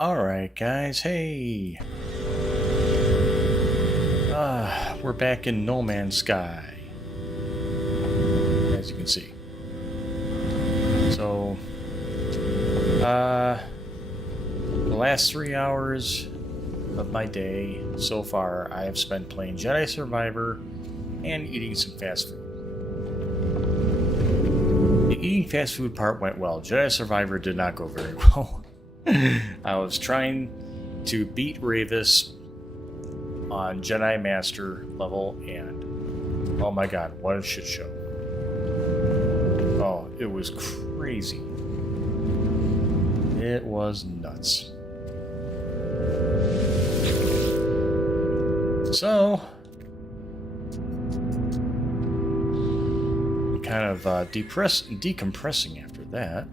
Alright guys, hey! We're back in No Man's Sky, as you can see. So, the last 3 hours of my day so far, I have spent playing Jedi Survivor and eating some fast food. The eating fast food part went well. Jedi Survivor did not go very well. I was trying to beat Ravis on Jedi Master level, and oh my god, what a shit show. Oh, it was crazy. It was nuts. So, kind of decompressing after that.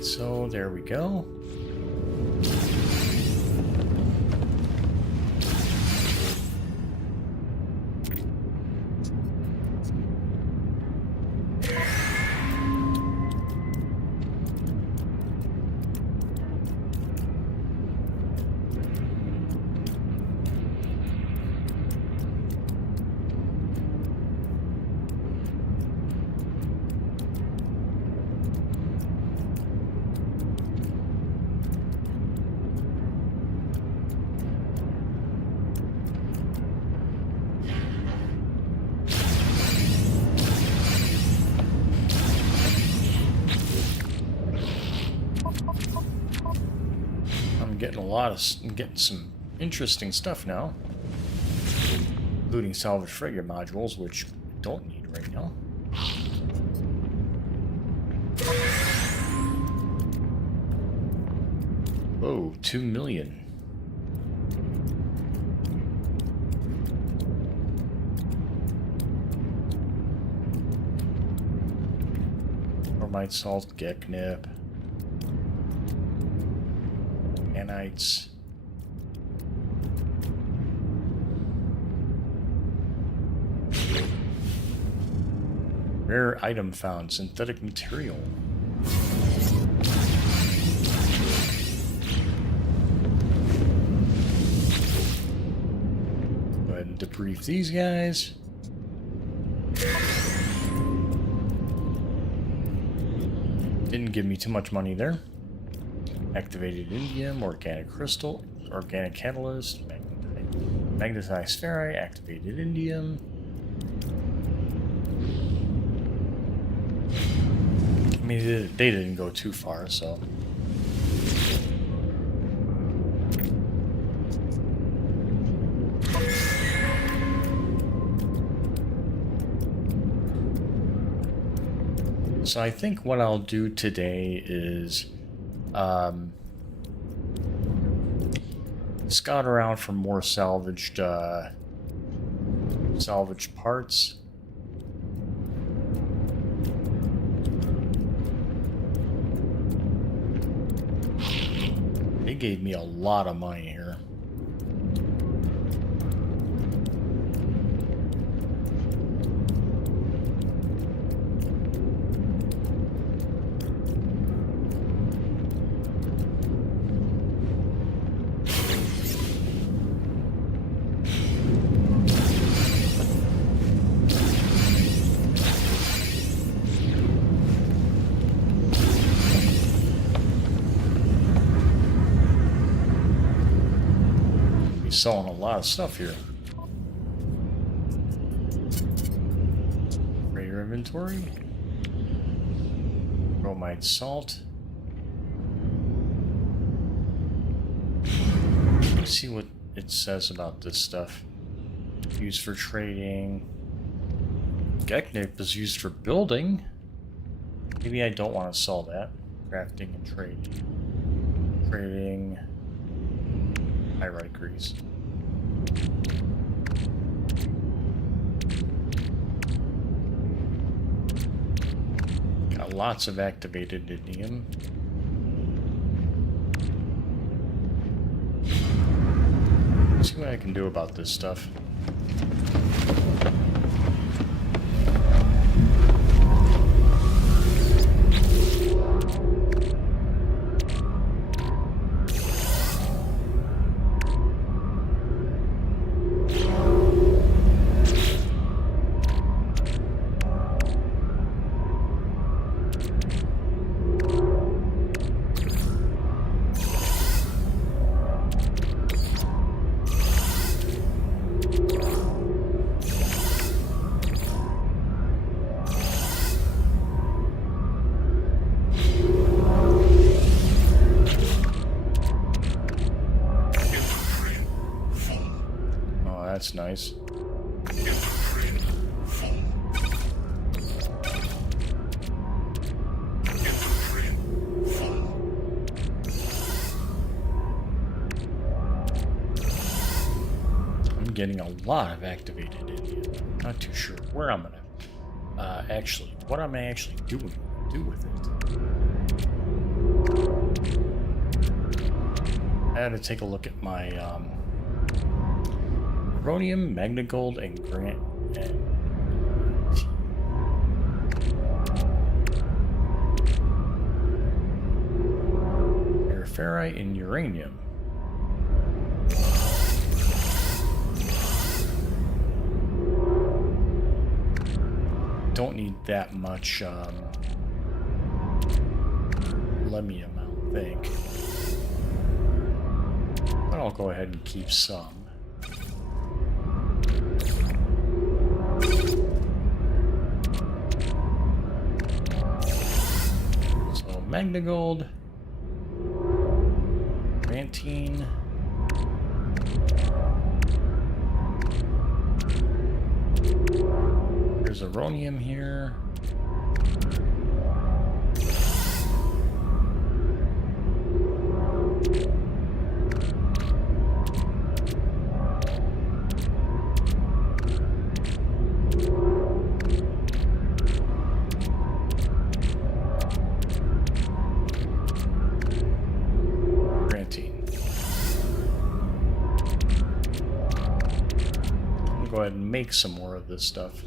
So there we go. I'm getting some interesting stuff now, including salvage frigate modules, which I don't need right now. Whoa, 2 million. Ormite salt, Geknip. Anites. Rare item found, synthetic material. Go ahead and debrief these guys. Didn't give me too much money there. Activated indium, organic crystal, organic catalyst, magnetized ferrite, activated indium. I mean, they didn't go too far, so. So I think what I'll do today is scout around for more salvaged parts. They gave me a lot of money here. Selling a lot of stuff here. Rare inventory. Bromide salt. Let's see what it says about this stuff. Used for trading. Geknip is used for building. Maybe I don't want to sell that. Crafting and trading. Trading. Pyrite grease. Got lots of activated indium. see what I can do about this stuff. That's nice. I'm getting a lot of activated Indian. Not too sure where I'm gonna actually, what I'm actually do with it. I had to take a look at my Rhodium, Magnagold, and Grant and Ferrite and Uranium. Don't need that much lemium, I don't think. But I'll go ahead and keep some. So Magnagold, Grantine, there's Aronium here. Go ahead and make some more of this stuff.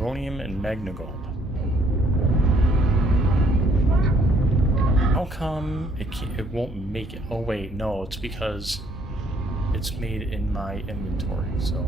Aronium and Magnagold. How come it won't make it? Oh wait, no, it's because it's made in my inventory, so...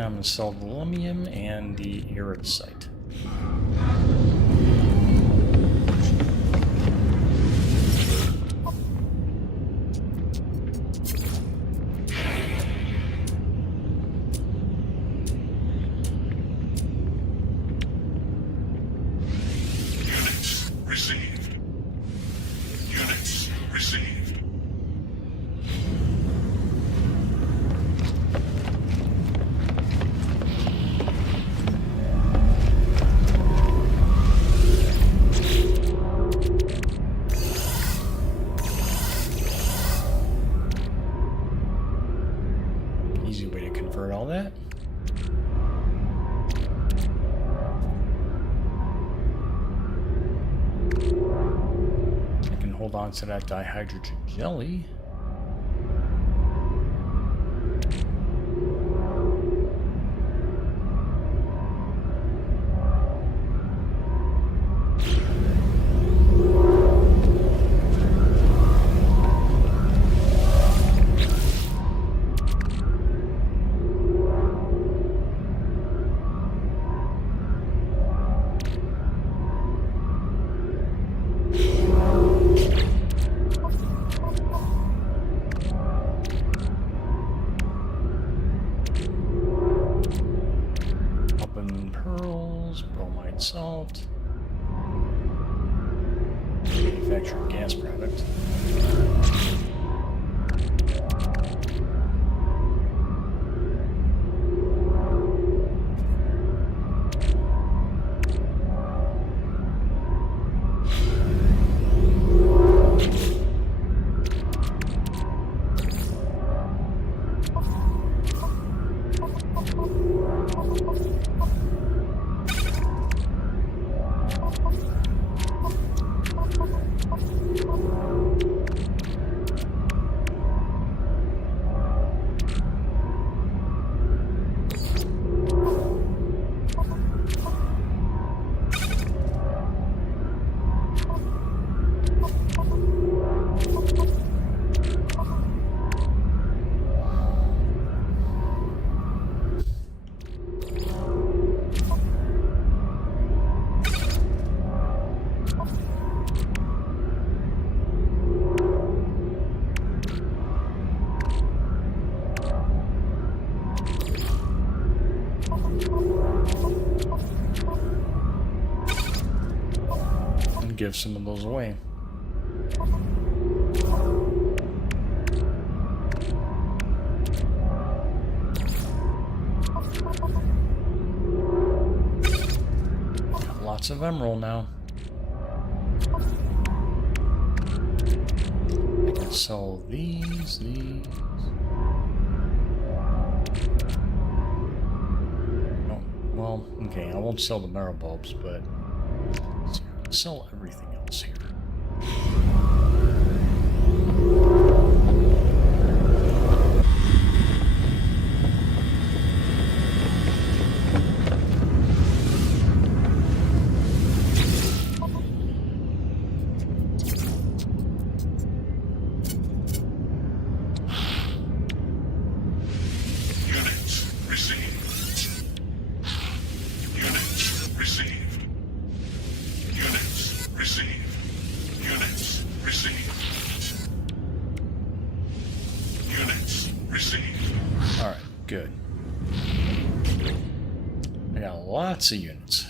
I'm going to sell the lemium and the erudite. Units received. Units received. Easy way to connect. hold on to that dihydrogen jelly. Bromide salt. Manufactured gas product. Give some of those away. Got lots of emerald now. I can sell these. Oh, well, okay, I won't sell the marrow bulbs, but sell everything else here. Units received. Units received. Units received. Units received. Units received. Alright, good. I got lots of units.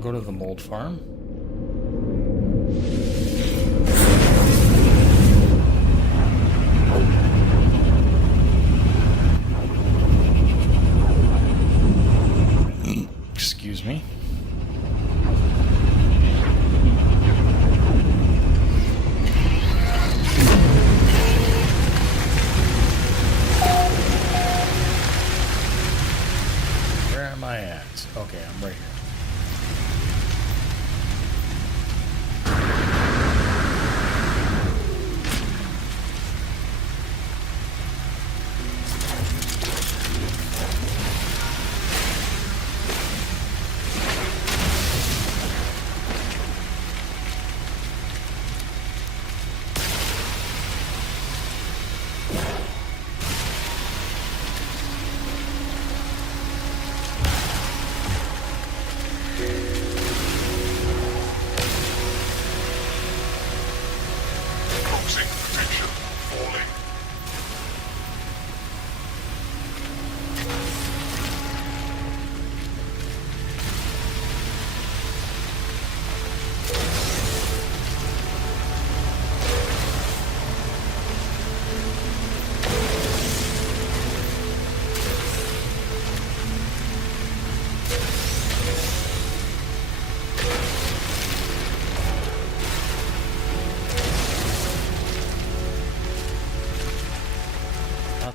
Go to the mold farm. Excuse me. Where am I at? Okay, I'm right here.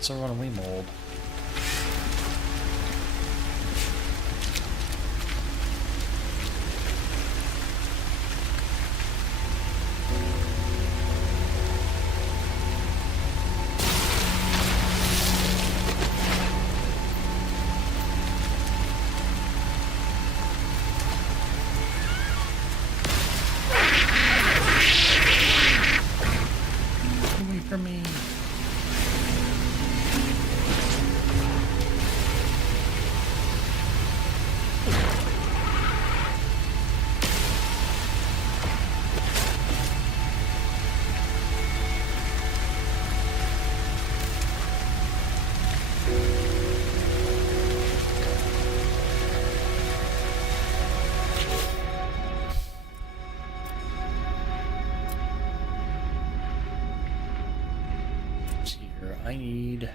That's a runaway mold. Away from me. Let's see here. I need.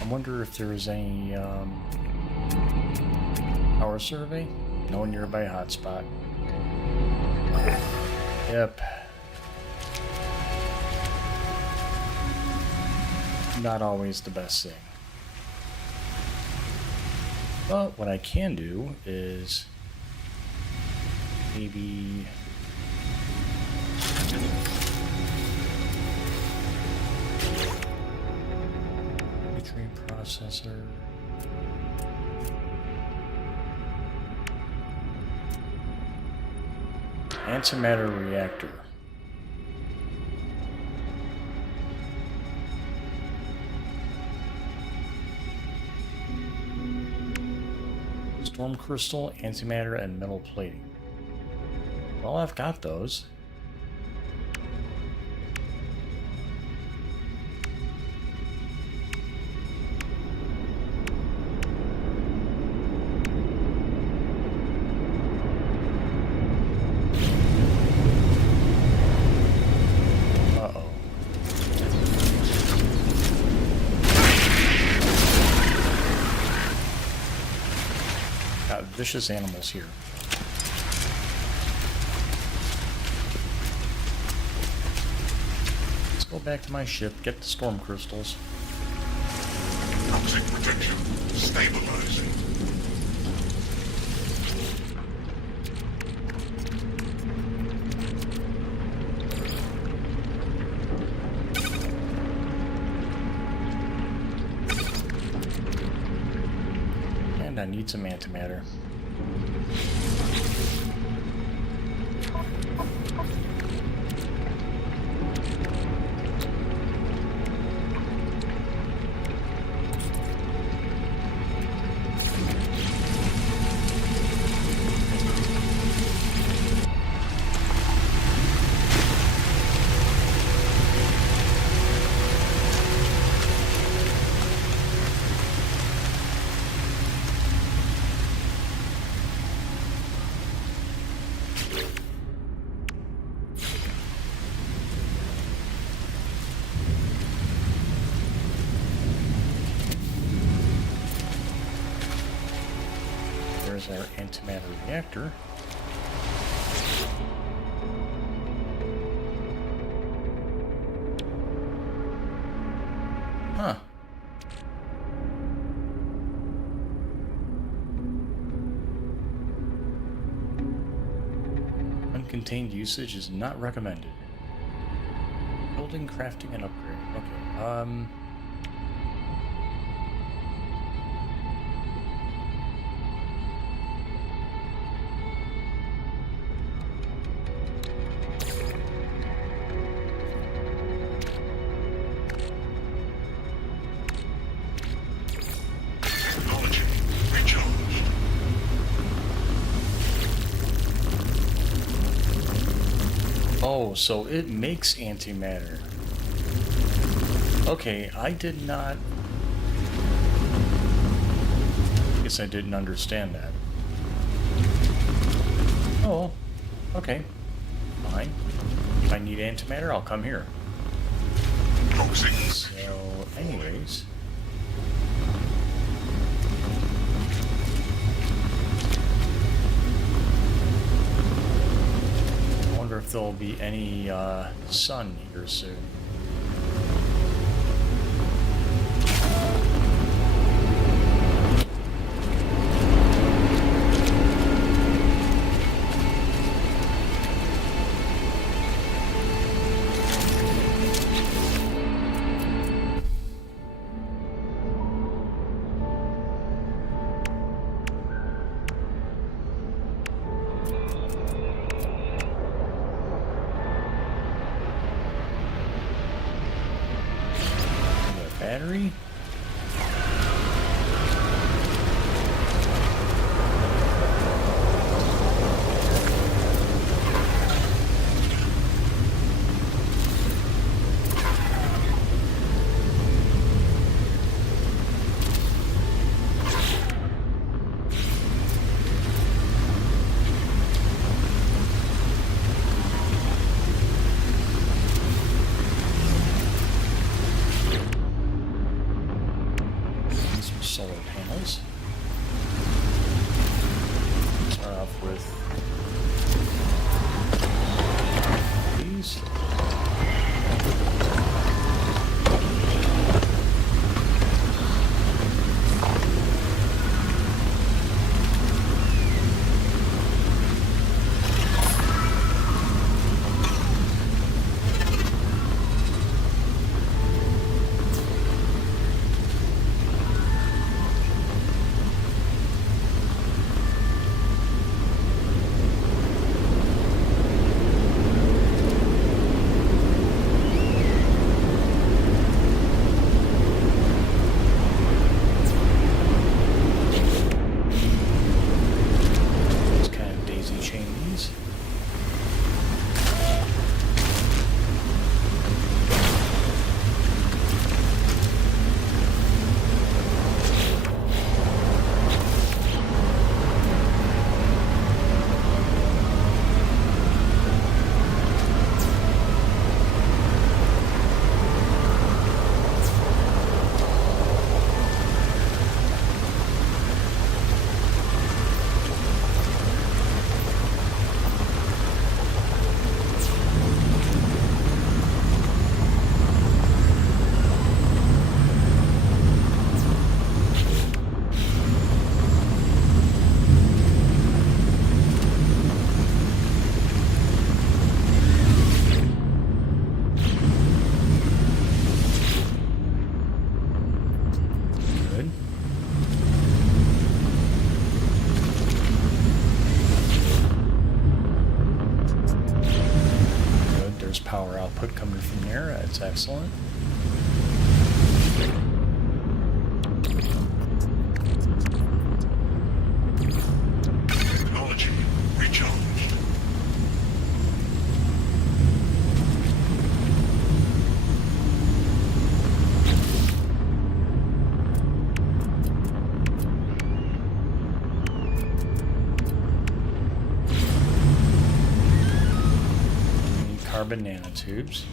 I wonder if there is any power survey? No nearby hotspot. Yep. Not always the best thing. But what I can do is maybe nutrient processor. Antimatter reactor. Storm crystal, antimatter, and metal plating. Well, I've got those. Vicious animals here. Let's go back to my ship, get the storm crystals. Toxic protection stabilizing. And I need some antimatter. There's our antimatter reactor. Huh. Uncontained usage is not recommended. Building, crafting, and upgrade. Okay, Oh, so it makes antimatter. Okay, I did not... I guess I didn't understand that. Oh, okay. Fine. If I need antimatter, I'll come here. Toxic. So, anyways... I wonder if there'll be any sun here soon. Battery? Solar panels. Start off with these. Power output coming from there. That's excellent. Technology recharged. Carbon nanotubes.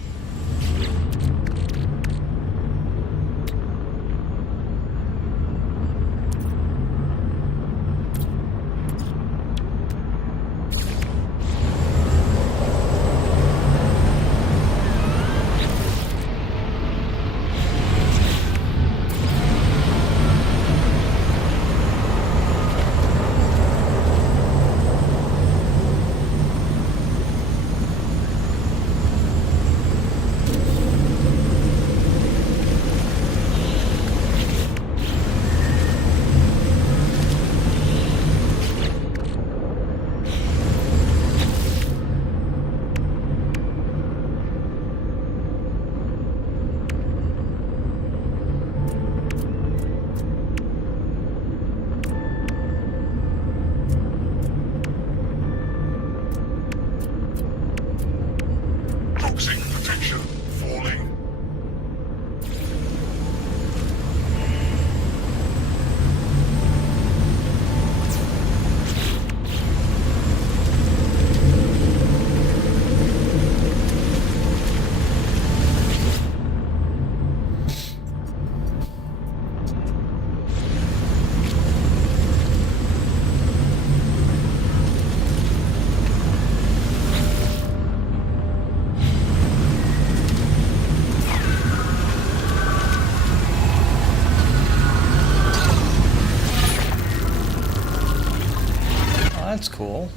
that's cool.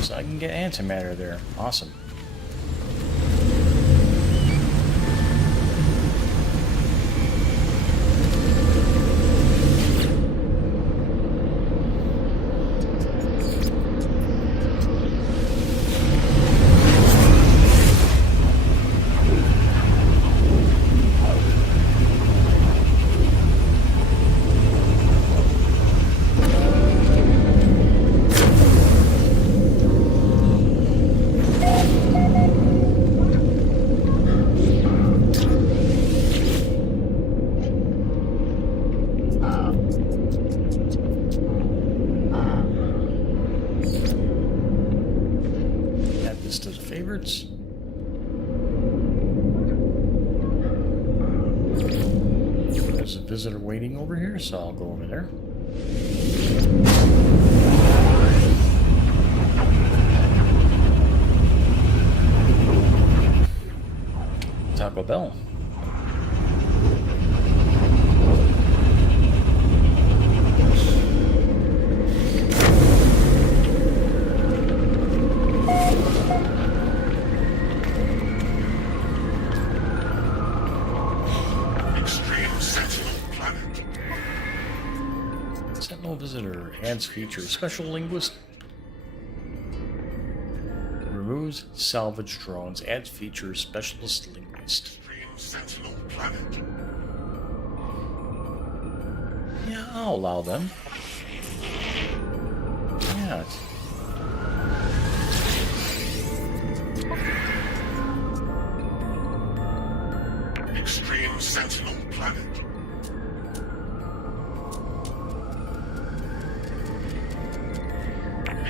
So I can get antimatter there. Awesome. Add this to the favorites. There's a visitor waiting over here, so I'll go over there. Taco Bell. Extreme Sentinel Planet. Sentinel visitor adds feature. Special linguist removes salvage drones. Adds feature. Specialist linguist. Extreme Sentinel Planet. Yeah, I'll allow them. Yeah. Extreme Sentinel Planet.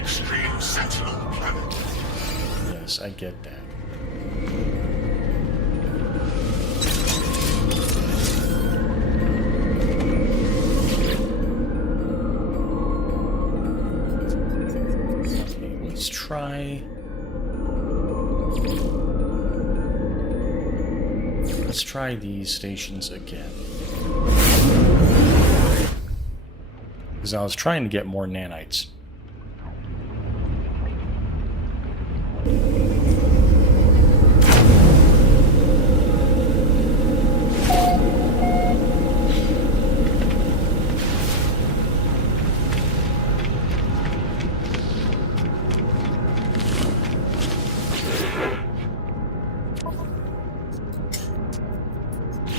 Extreme Sentinel Planet. Yes, I get that. Okay, let's try. Let's try these stations again. Because I was trying to get more nanites.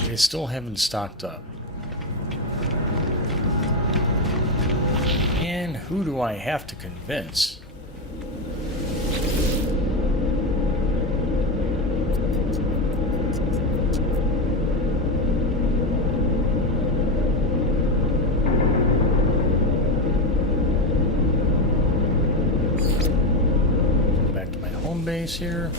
They still haven't stocked up. And who do I have to convince? Back to my home base here.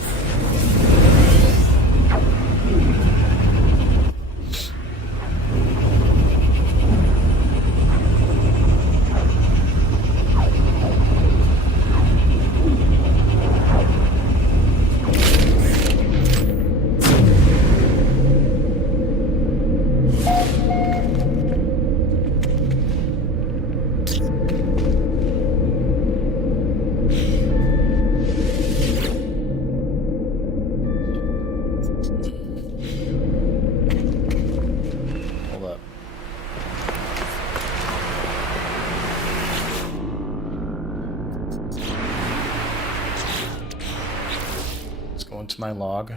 Into my log.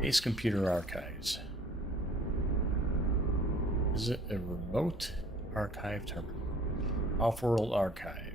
Base computer archives. Is it a remote archive terminal? Off-world archive.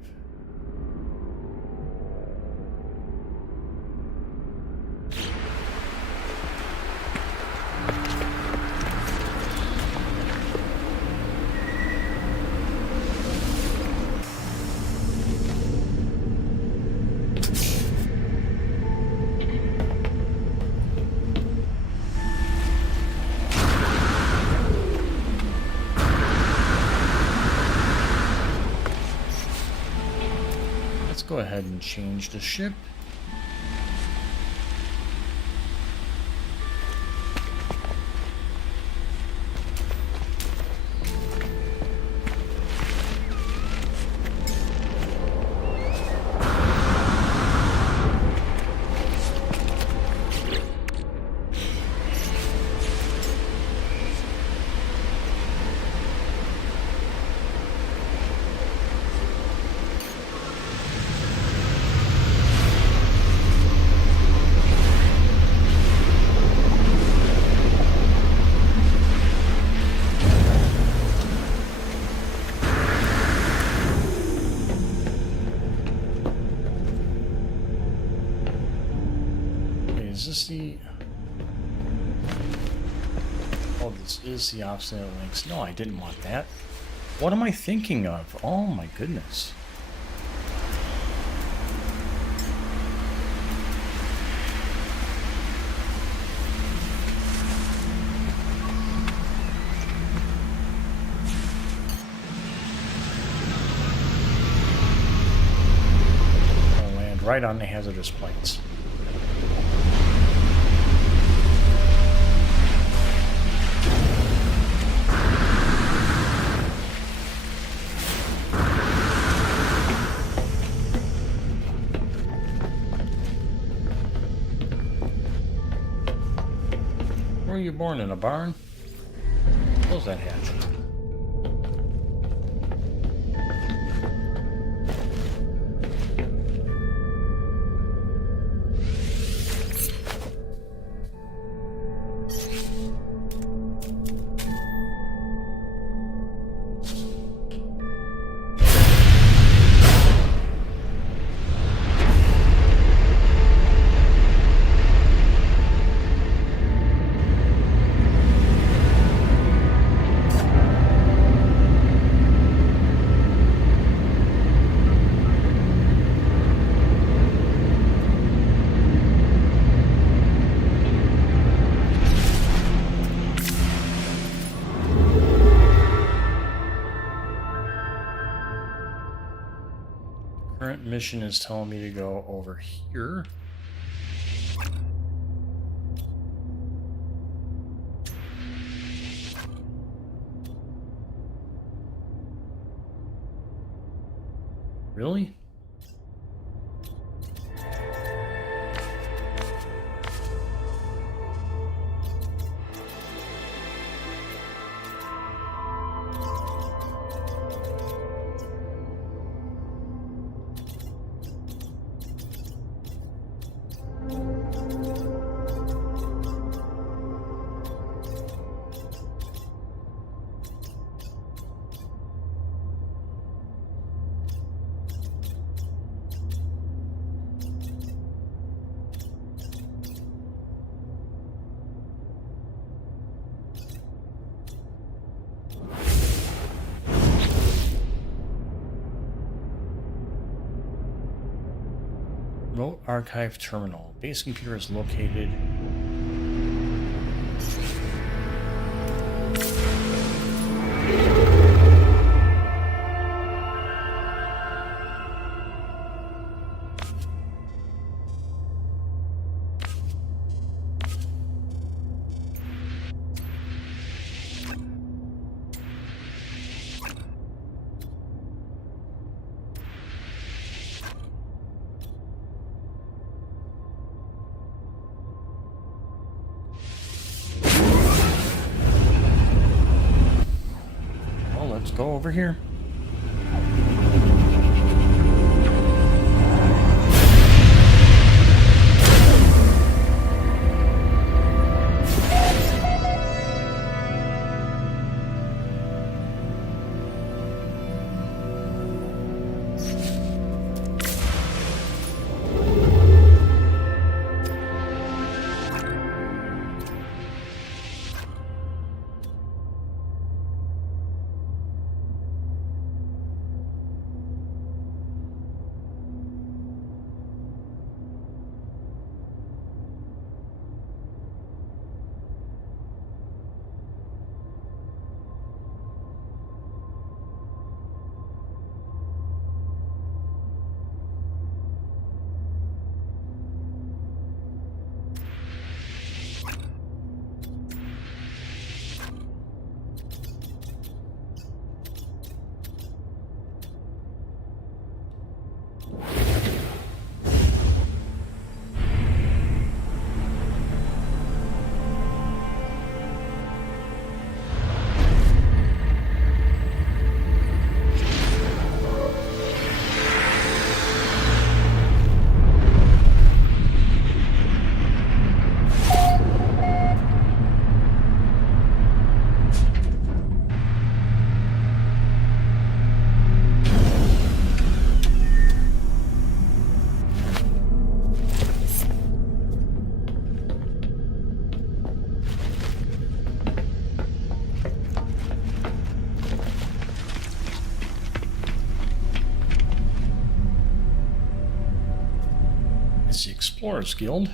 Go ahead and change the ship. is this the... Oh, this is the obstinate links. No, I didn't want that. What am I thinking of? Oh my goodness. I'll land right on the hazardous plates. Were you born in a barn? Close that hatch. Current mission is telling me to go over here. Really? Remote Archive Terminal. Base computer is located. Let's go over here. It's the Explorers Guild.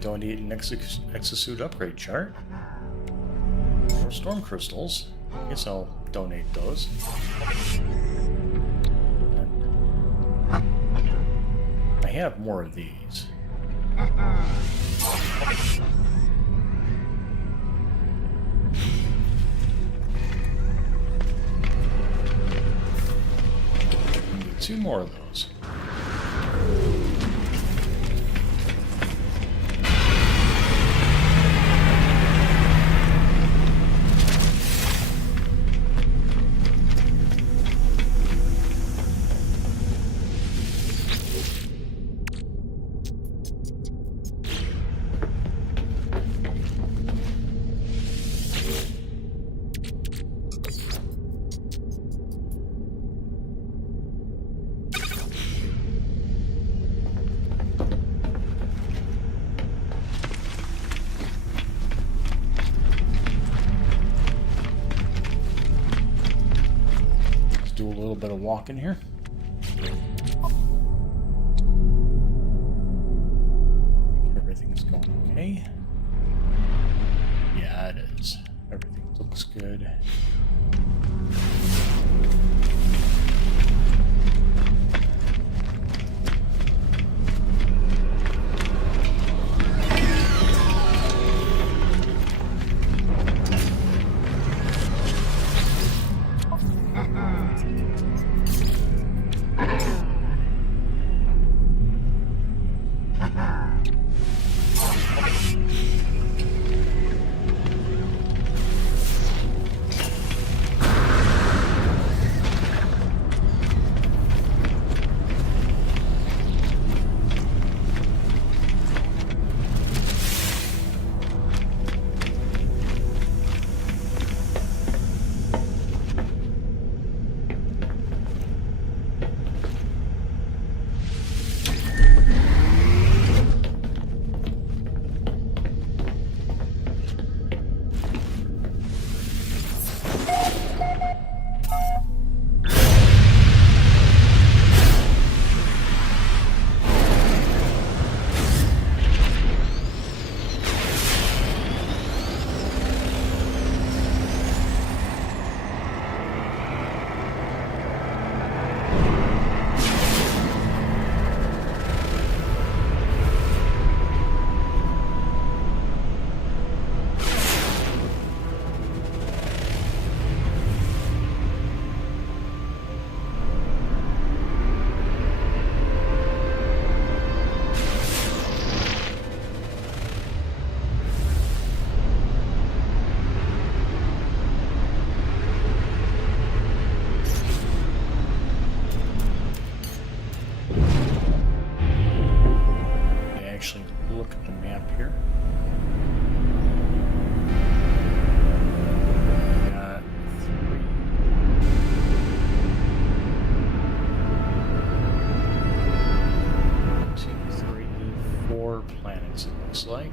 Donate an exosuit upgrade chart. Or storm crystals. I guess I'll donate those. I have more of these. Need 2 more of those. Do a little bit of walking here. I think everything's going okay. Yeah, it is. Everything looks good. Look at the map here. Got 4 planets, it looks like.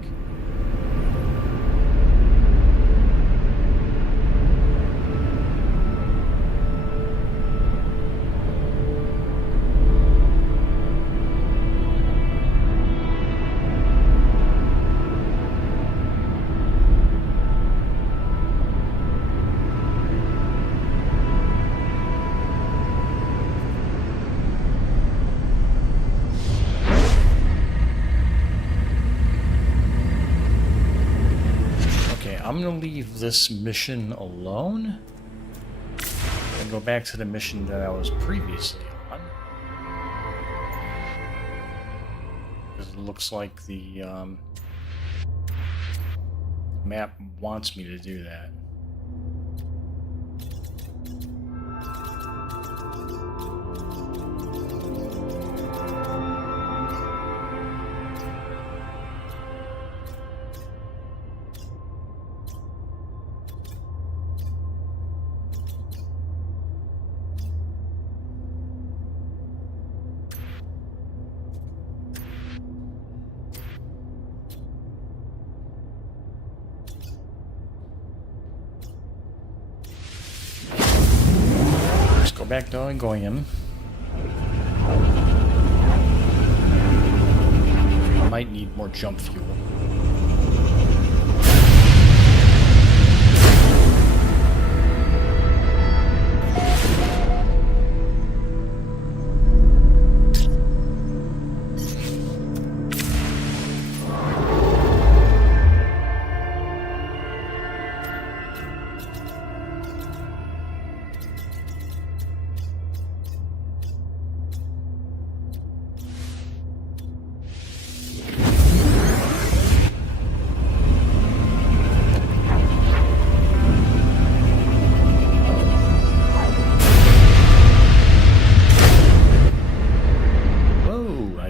I'm going to leave this mission alone and go back to the mission that I was previously on. Because it looks like the map wants me to do that. go back to Oingoyim. I might need more jump fuel.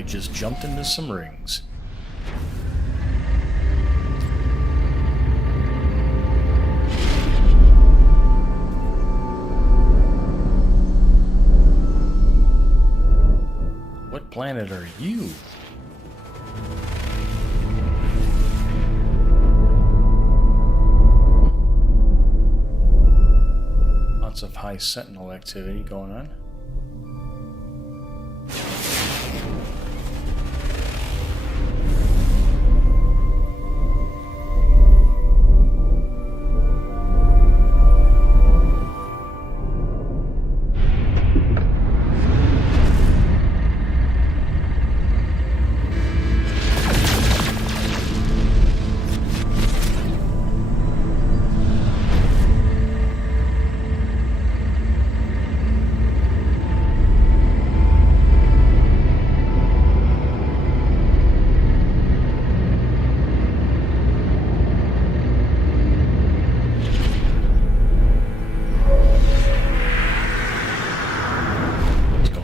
Just jumped into some rings. What planet are you? Lots of high sentinel activity going on.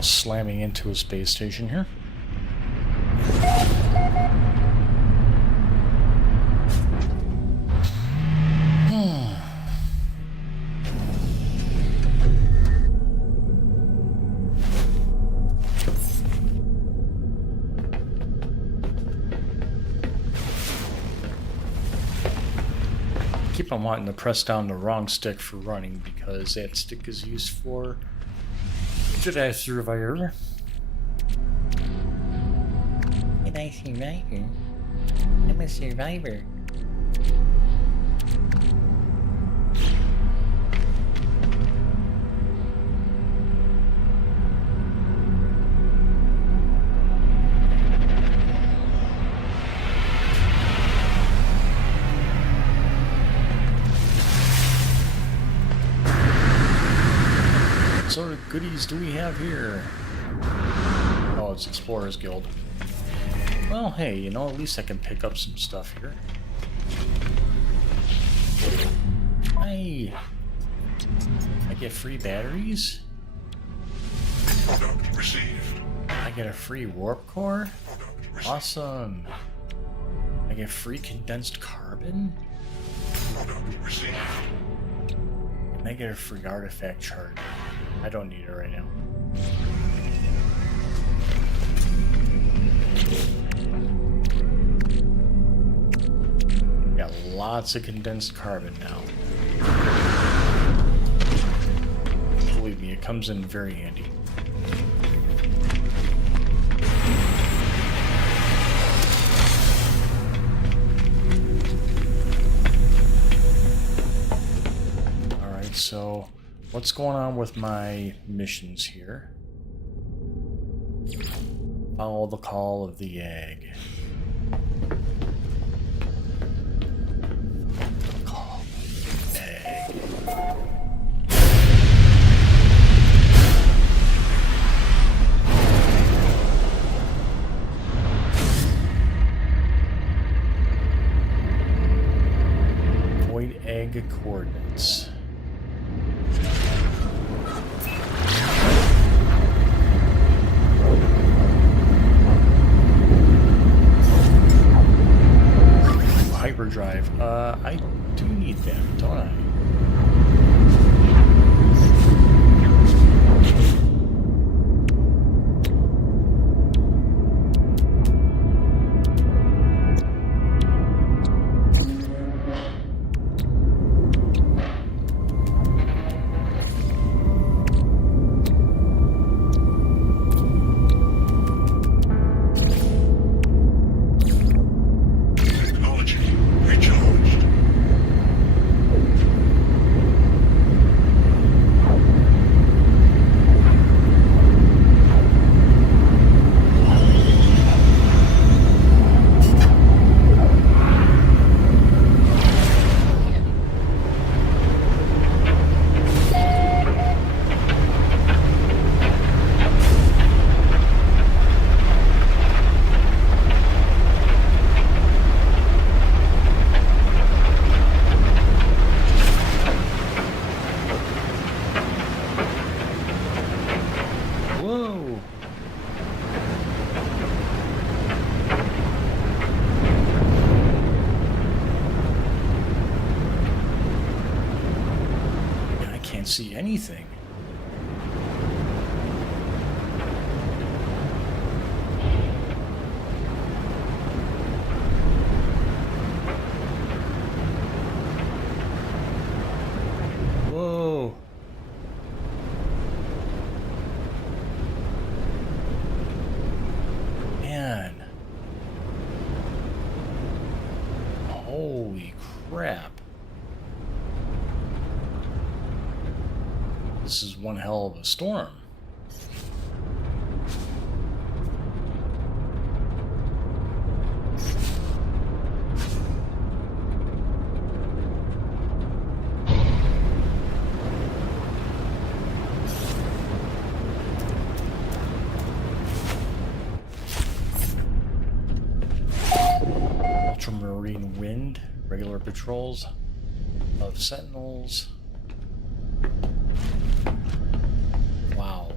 Slamming into a space station here. Keep on wanting to press down the wrong stick for running because that stick is used for Jedi Survivor. Jedi Survivor? I'm a survivor. What sort of goodies do we have here? Oh, it's Explorers Guild. Well, hey, you know, at least I can pick up some stuff here. Hey! I get free batteries? Product received. I get a free warp core? Awesome! I get free condensed carbon? Product received. And I get a free artifact chart. I don't need it right now. Got lots of condensed carbon now. Believe me, it comes in very handy. Alright, so what's going on with my missions here? Follow the call of the egg. Call of the egg. Void egg coordinates. Hyperdrive. I do need that, don't I? can't see anything. Whoa. Man. Holy crap. This is one hell of a storm. Ultramarine wind, regular patrols of sentinels. Wow.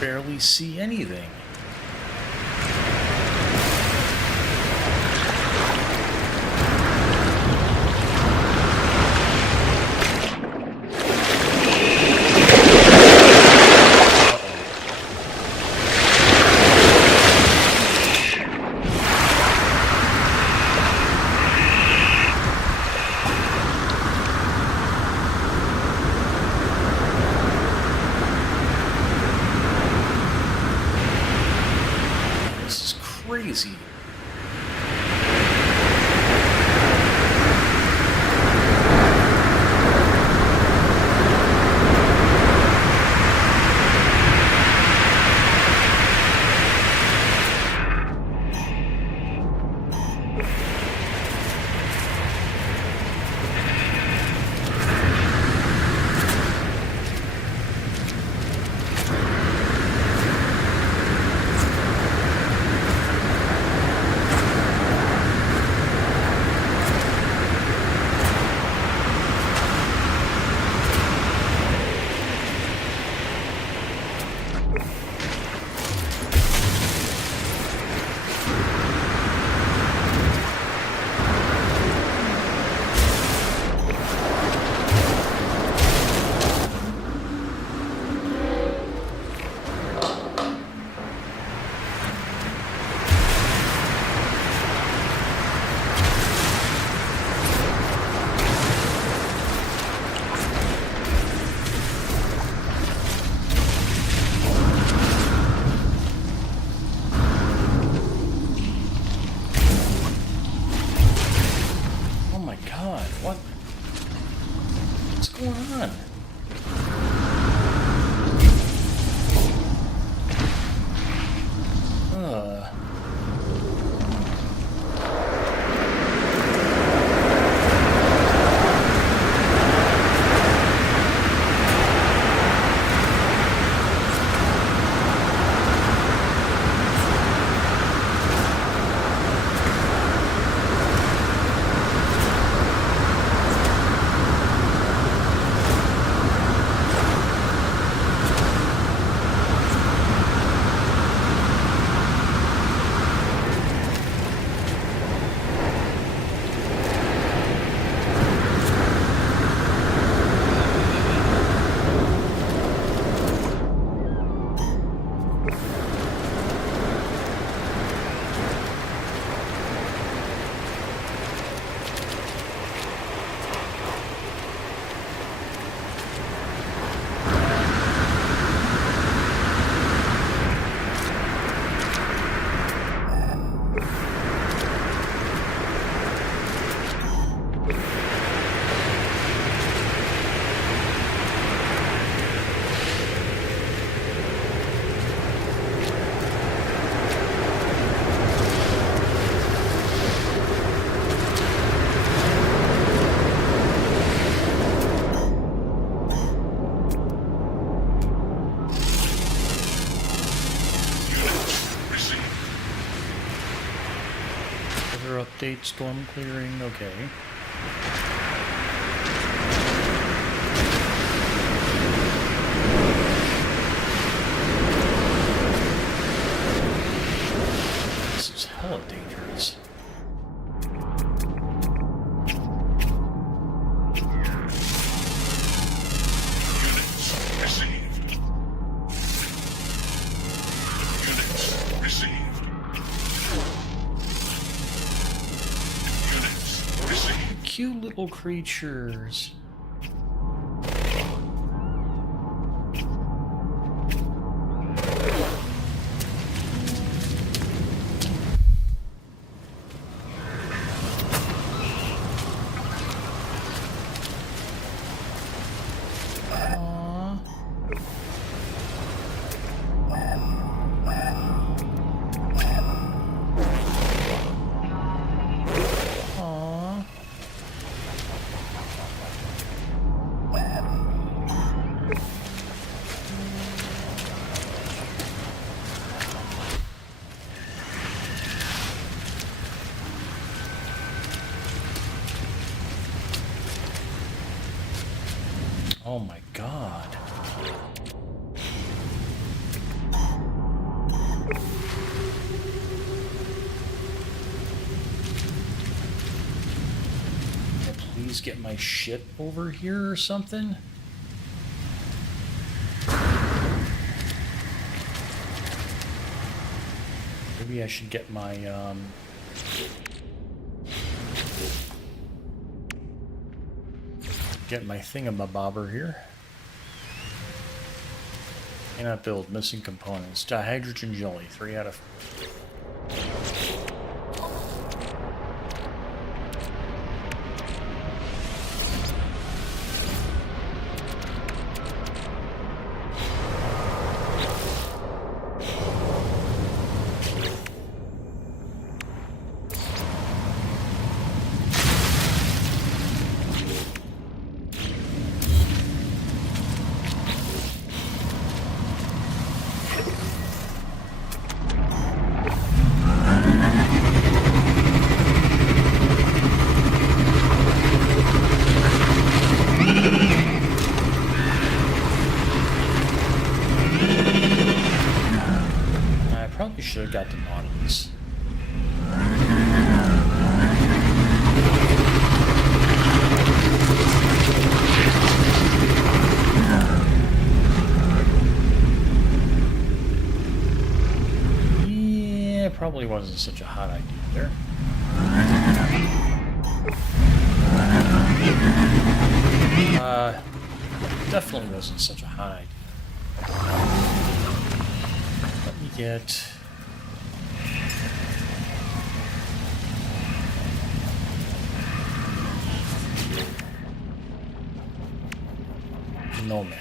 Barely see anything. This is crazy. Weather update, storm clearing, okay. This is hella dangerous. Units received. Units received. Units received. Cute little creatures. Oh my god. Can I please get my shit over here or something? Maybe I should get my, get my thingamabobber here. Cannot build, missing components. Dihydrogen jelly, 3 out of... Probably should have got the Nautilus. Yeah, probably wasn't such a hot idea there. Definitely wasn't such a hot idea. Let me get... Nomad.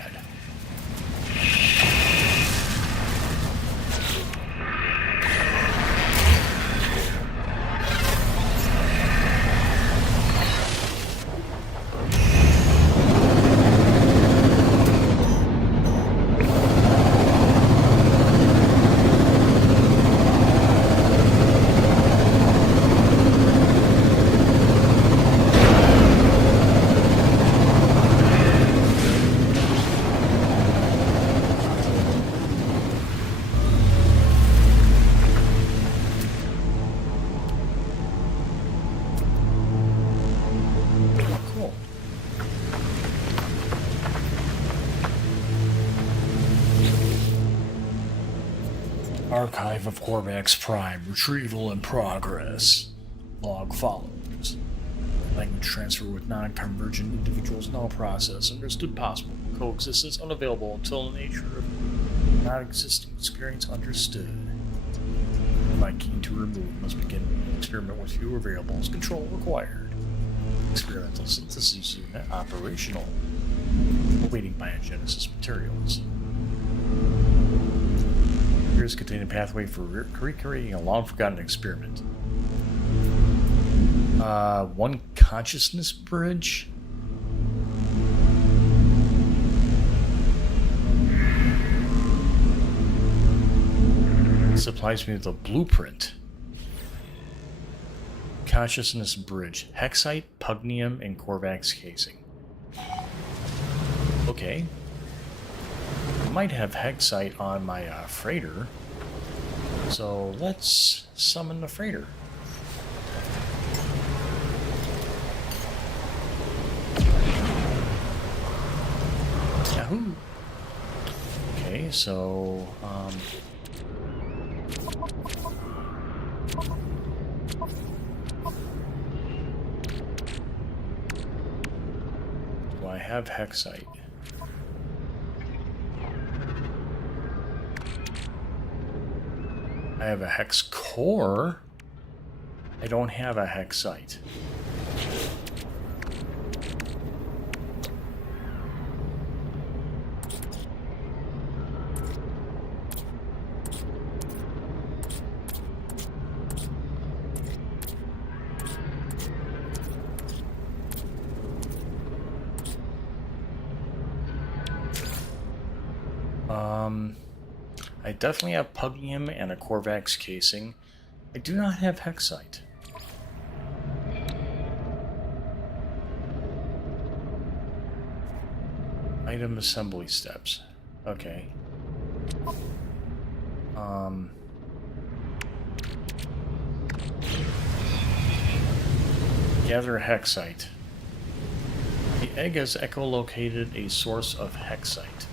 Archive of Corvax Prime. Retrieval in progress. Log follows. Language transfer with non-convergent individuals now process. Understood possible. Coexistence unavailable until the nature of non-existing experience understood. My key to remove must begin an experiment with fewer variables. Control required. Experimental synthesis unit operational. Awaiting biogenesis materials. Here's containing a pathway for recreating a long-forgotten experiment. One consciousness bridge? Supplies me with a blueprint. Consciousness Bridge. Hexite, Pugnium, and Korvax casing. Okay. I might have Hexite on my freighter. So let's summon the freighter. Yahoo! Okay, so do I have Hexite? I have a hex core. I don't have a hexite. I definitely have Pugnium and a Korvax casing. I do not have hexite. Item assembly steps. Okay. Gather hexite. The egg has echolocated a source of hexite.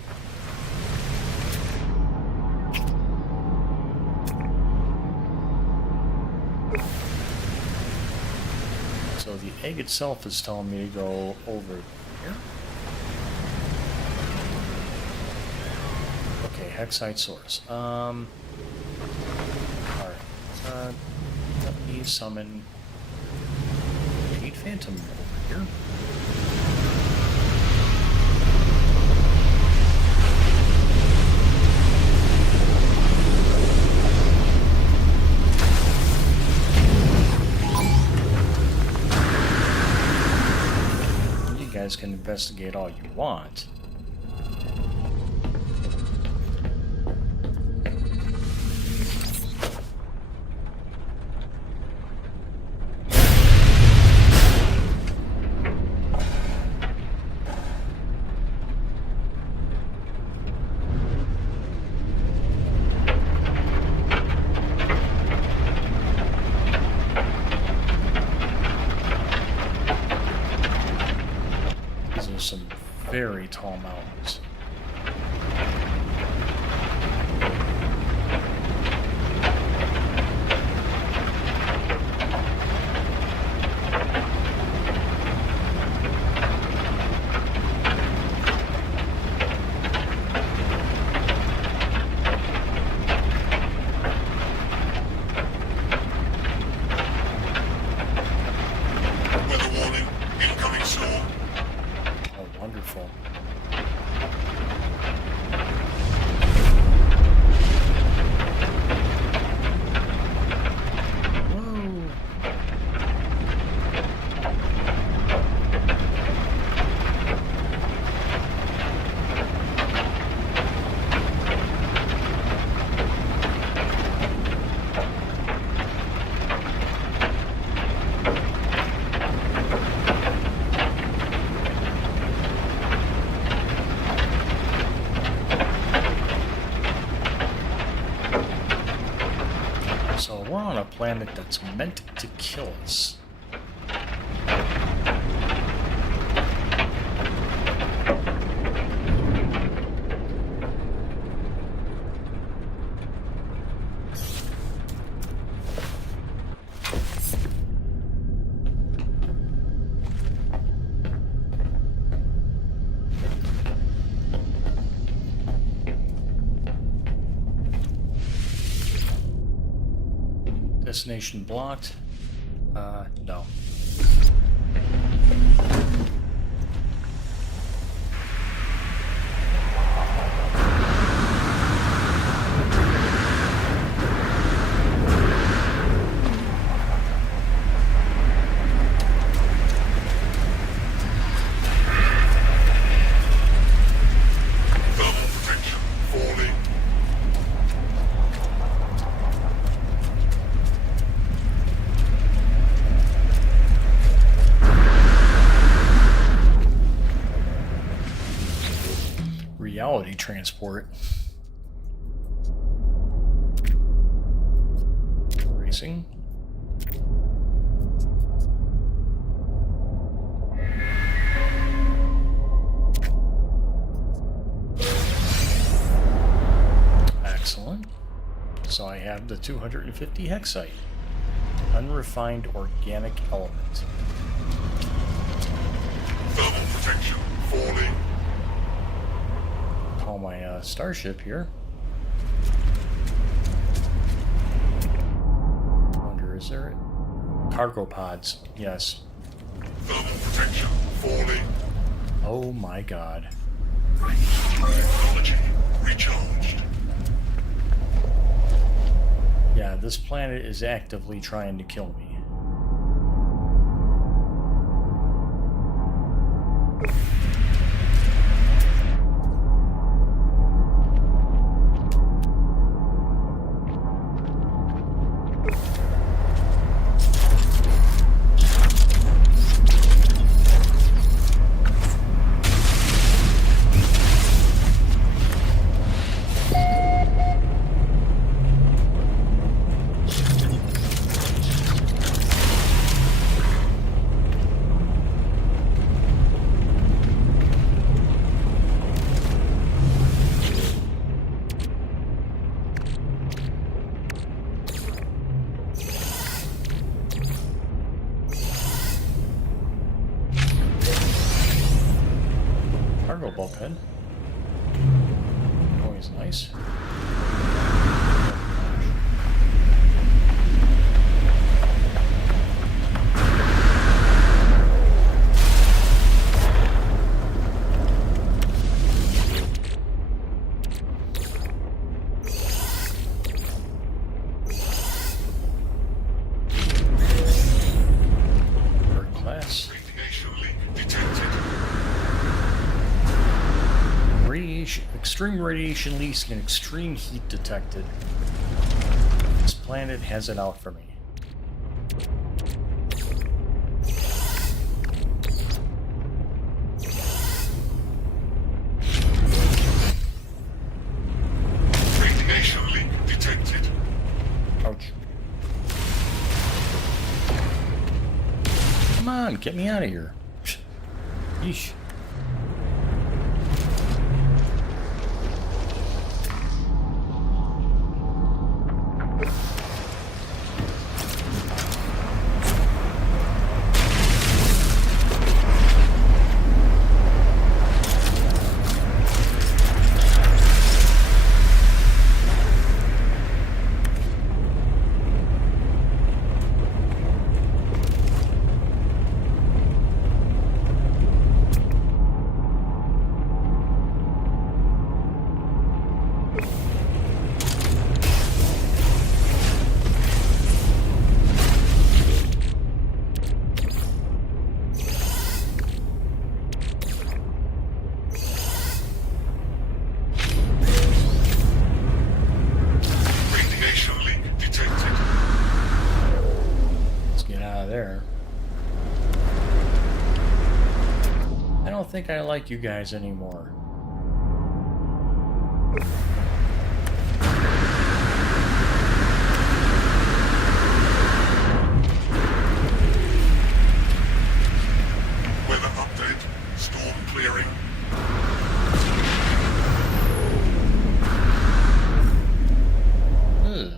So the egg itself is telling me to go over here. Okay, hexite source. Alright. Let me summon Jade Phantom over here. You guys can investigate all you want. Some very tall mountains. Weather warning. Incoming storm. Wonderful. Whoa. So we're on a planet that's meant to kill us. Destination blocked. No. Thermal protection falling. transport. Racing. Excellent. So I have the 250 hexite. Unrefined organic element. Thermal protection falling. Call my starship here. Wonder, is there cargo pods? Yes. Thermal protection falling. Oh my god. Technology recharged. Yeah, this planet is actively trying to kill me. Cargo bulkhead. Always nice. Third class. Radiation leak detected. Extreme radiation leaks and extreme heat detected. This planet has it out for me. Radiation leak detected. Ouch. Come on, get me out of here. Yeesh. Radiation leak detected. Let's get out of there. I don't think I like you guys anymore. Weather update. Storm clearing. Ugh.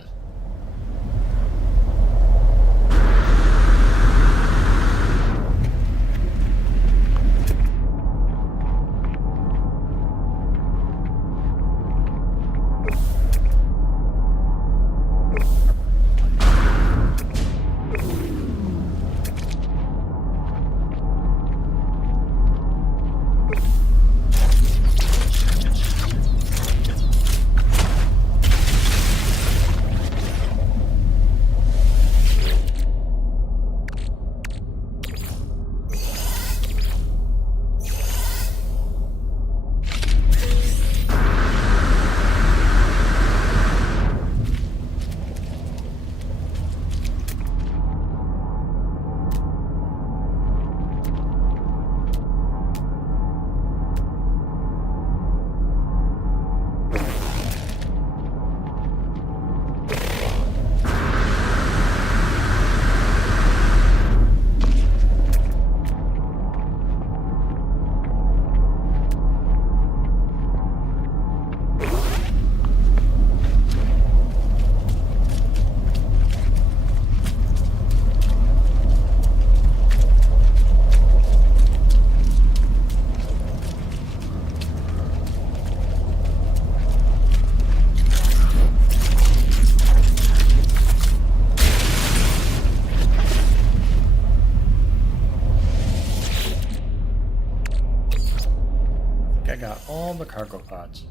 all the cargo pods.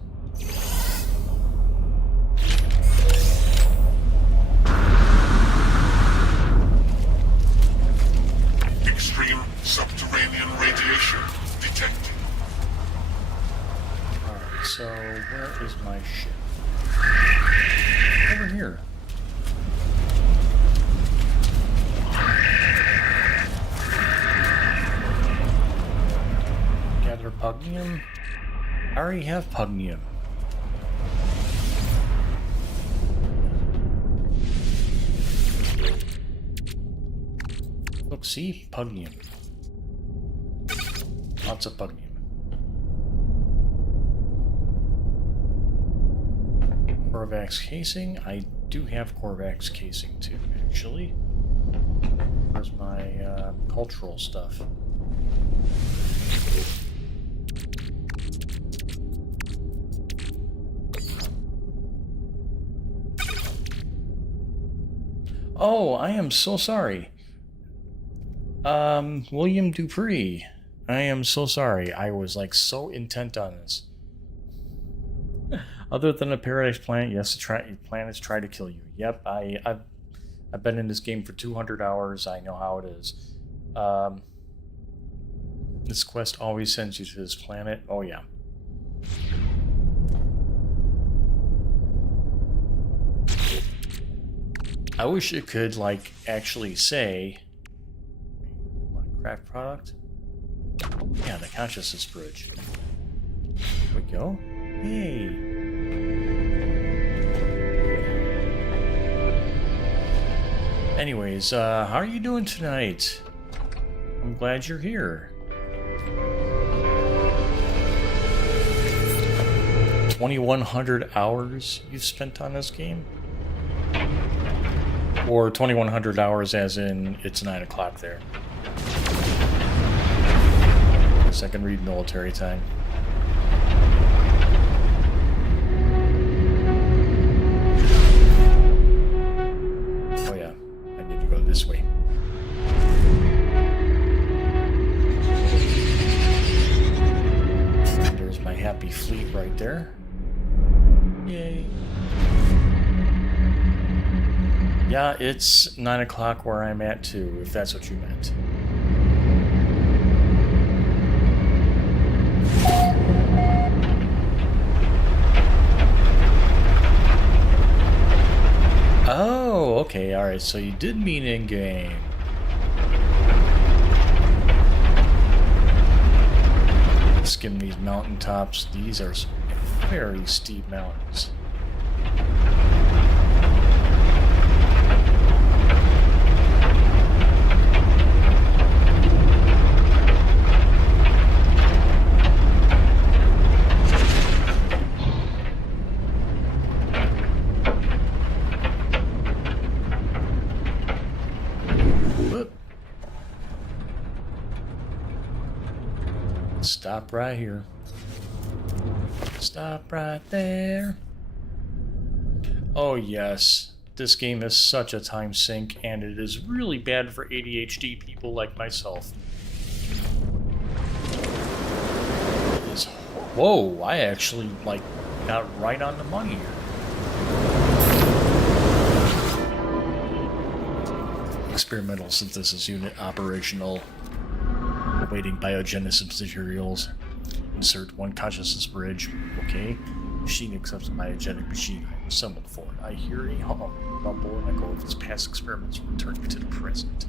Extreme subterranean radiation detected. Alright, so where is my ship? Over here. Gather pugnium. I already have pugnium. Look, see? Pugnium. Lots of pugnium. Corvax casing. I do have Corvax casing too, actually. Where's my cultural stuff? Oh, I am so sorry. William Dupree. I am so sorry. I was like so intent on this. Other than a paradise planet, yes, planets try to kill you. Yep, I've been in this game for 200 hours. I know how it is. This quest always sends you to this planet. Oh yeah. I wish it could like actually say craft product. Oh yeah, the consciousness bridge. There we go. Hey. Anyways, how are you doing tonight? I'm glad you're here. 2,100 hours you've spent on this game? Or 2,100 hours as in it's 9 o'clock there. So I can read military time. Oh yeah, I need to go this way. There's my happy fleet right there. Yay. Yeah, it's 9 o'clock where I'm at too, if that's what you meant. Oh, okay, alright, so you did mean in-game. Skim these mountaintops. These are some very steep mountains. Stop right here. Stop right there. Oh yes, this game is such a time sink, and it is really bad for ADHD people like myself. It is, whoa, I actually like got right on the money here. Experimental synthesis unit operational. Awaiting biogenesis materials. Insert one consciousness bridge. Okay. Machine accepts biogenic machine. I am assembled for it. I hear a hum, rumble, and echo of its past experiments returning to the present.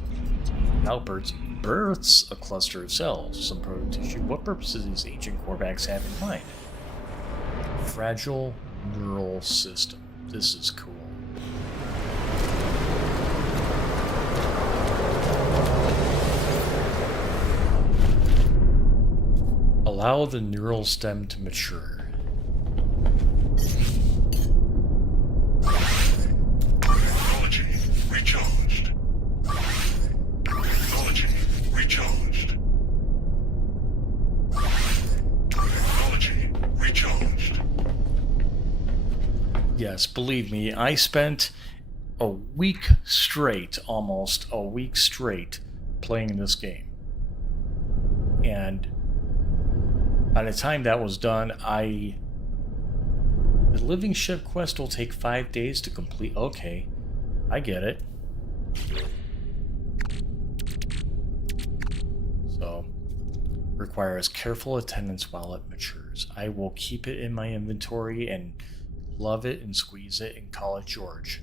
Outbursts births a cluster of cells, some proto tissue. What purposes does ancient Corvax have in mind? Fragile neural system. This is cool. Allow the neural stem to mature. Technology recharged. Technology recharged. Technology recharged. Yes, believe me, I spent a week straight, almost a week straight, playing this game. And By the time that was done, the living ship quest will take 5 days to complete. Okay, I get it. So, requires careful attendance while it matures. I will keep it in my inventory and love it and squeeze it and call it George.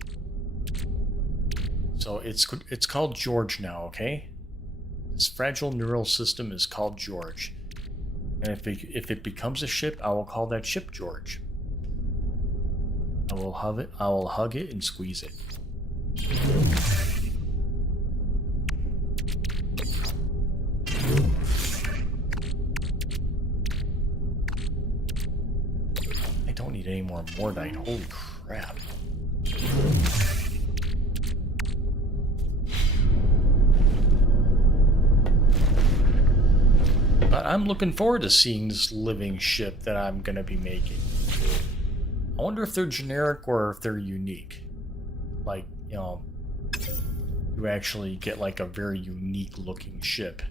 So it's called George now, okay? This fragile neural system is called George. And if it becomes a ship, I will call that ship George. I will hug it and squeeze it. I don't need any more Mordite. Holy crap. But I'm looking forward to seeing this living ship that I'm going to be making. I wonder if they're generic or if they're unique. Like, you know, you actually get like a very unique looking ship.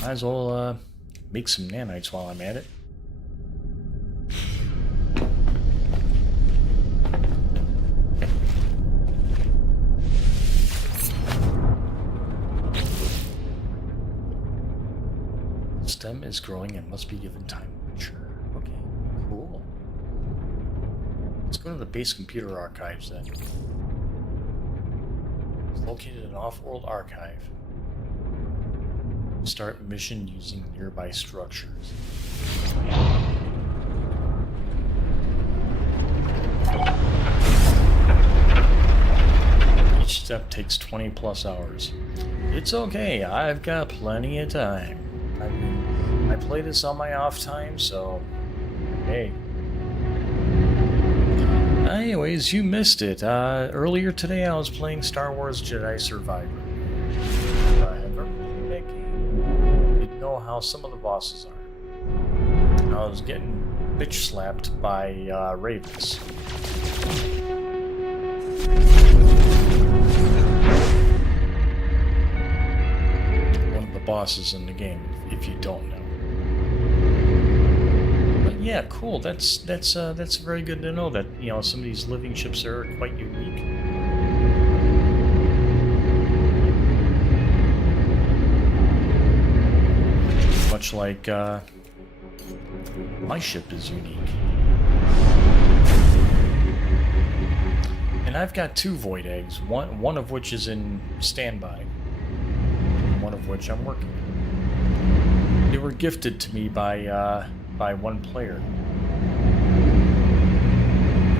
Might as well make some nanites while I'm at it. The stem is growing and must be given time to mature. Okay, cool. Let's go to the base computer archives then. It's located in an off-world archive. Start mission using nearby structures. Each step takes 20 plus hours. It's okay, I've got plenty of time. I mean, I play this on my off time, so hey. Anyways, you missed it. Earlier today I was playing Star Wars Jedi Survivor. Know how some of the bosses are. I was getting bitch slapped by ravens. One of the bosses in the game, if you don't know. But yeah, cool. That's very good to know that, you know, some of these living ships are quite unique. Much like my ship is unique. And I've got 2 void eggs, one of which is in standby, and one of which I'm working. They were gifted to me by one player.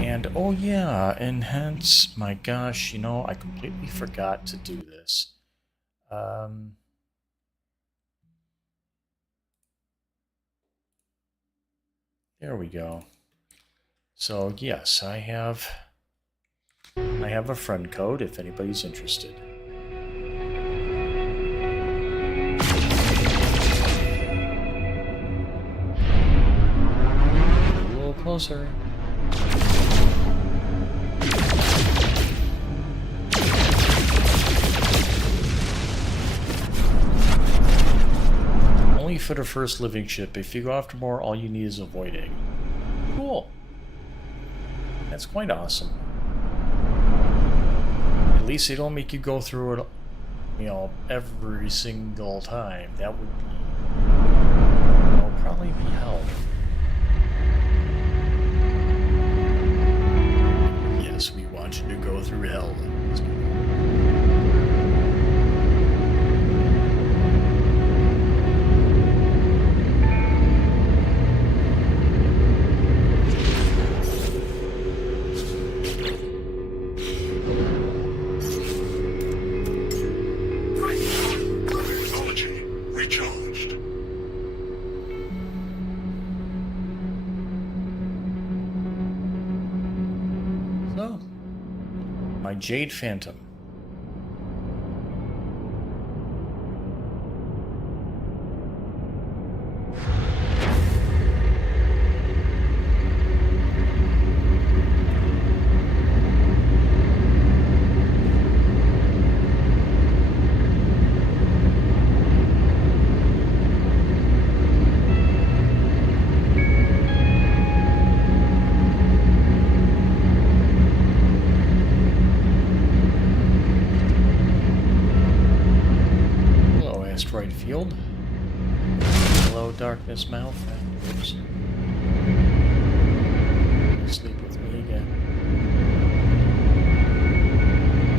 And oh yeah, and hence, my gosh, you know, I completely forgot to do this. There we go. So yes, I have a friend code if anybody's interested. A little closer. Only for the first living ship. If you go after more, all you need is a void egg. Cool. That's quite awesome. At least they don't make you go through it, you know, every single time. That would be, probably be hell. Yes, we want you to go through hell. My Jade Phantom. asteroid field. Hello, darkness, my old friend. Oops. Sleep with me again.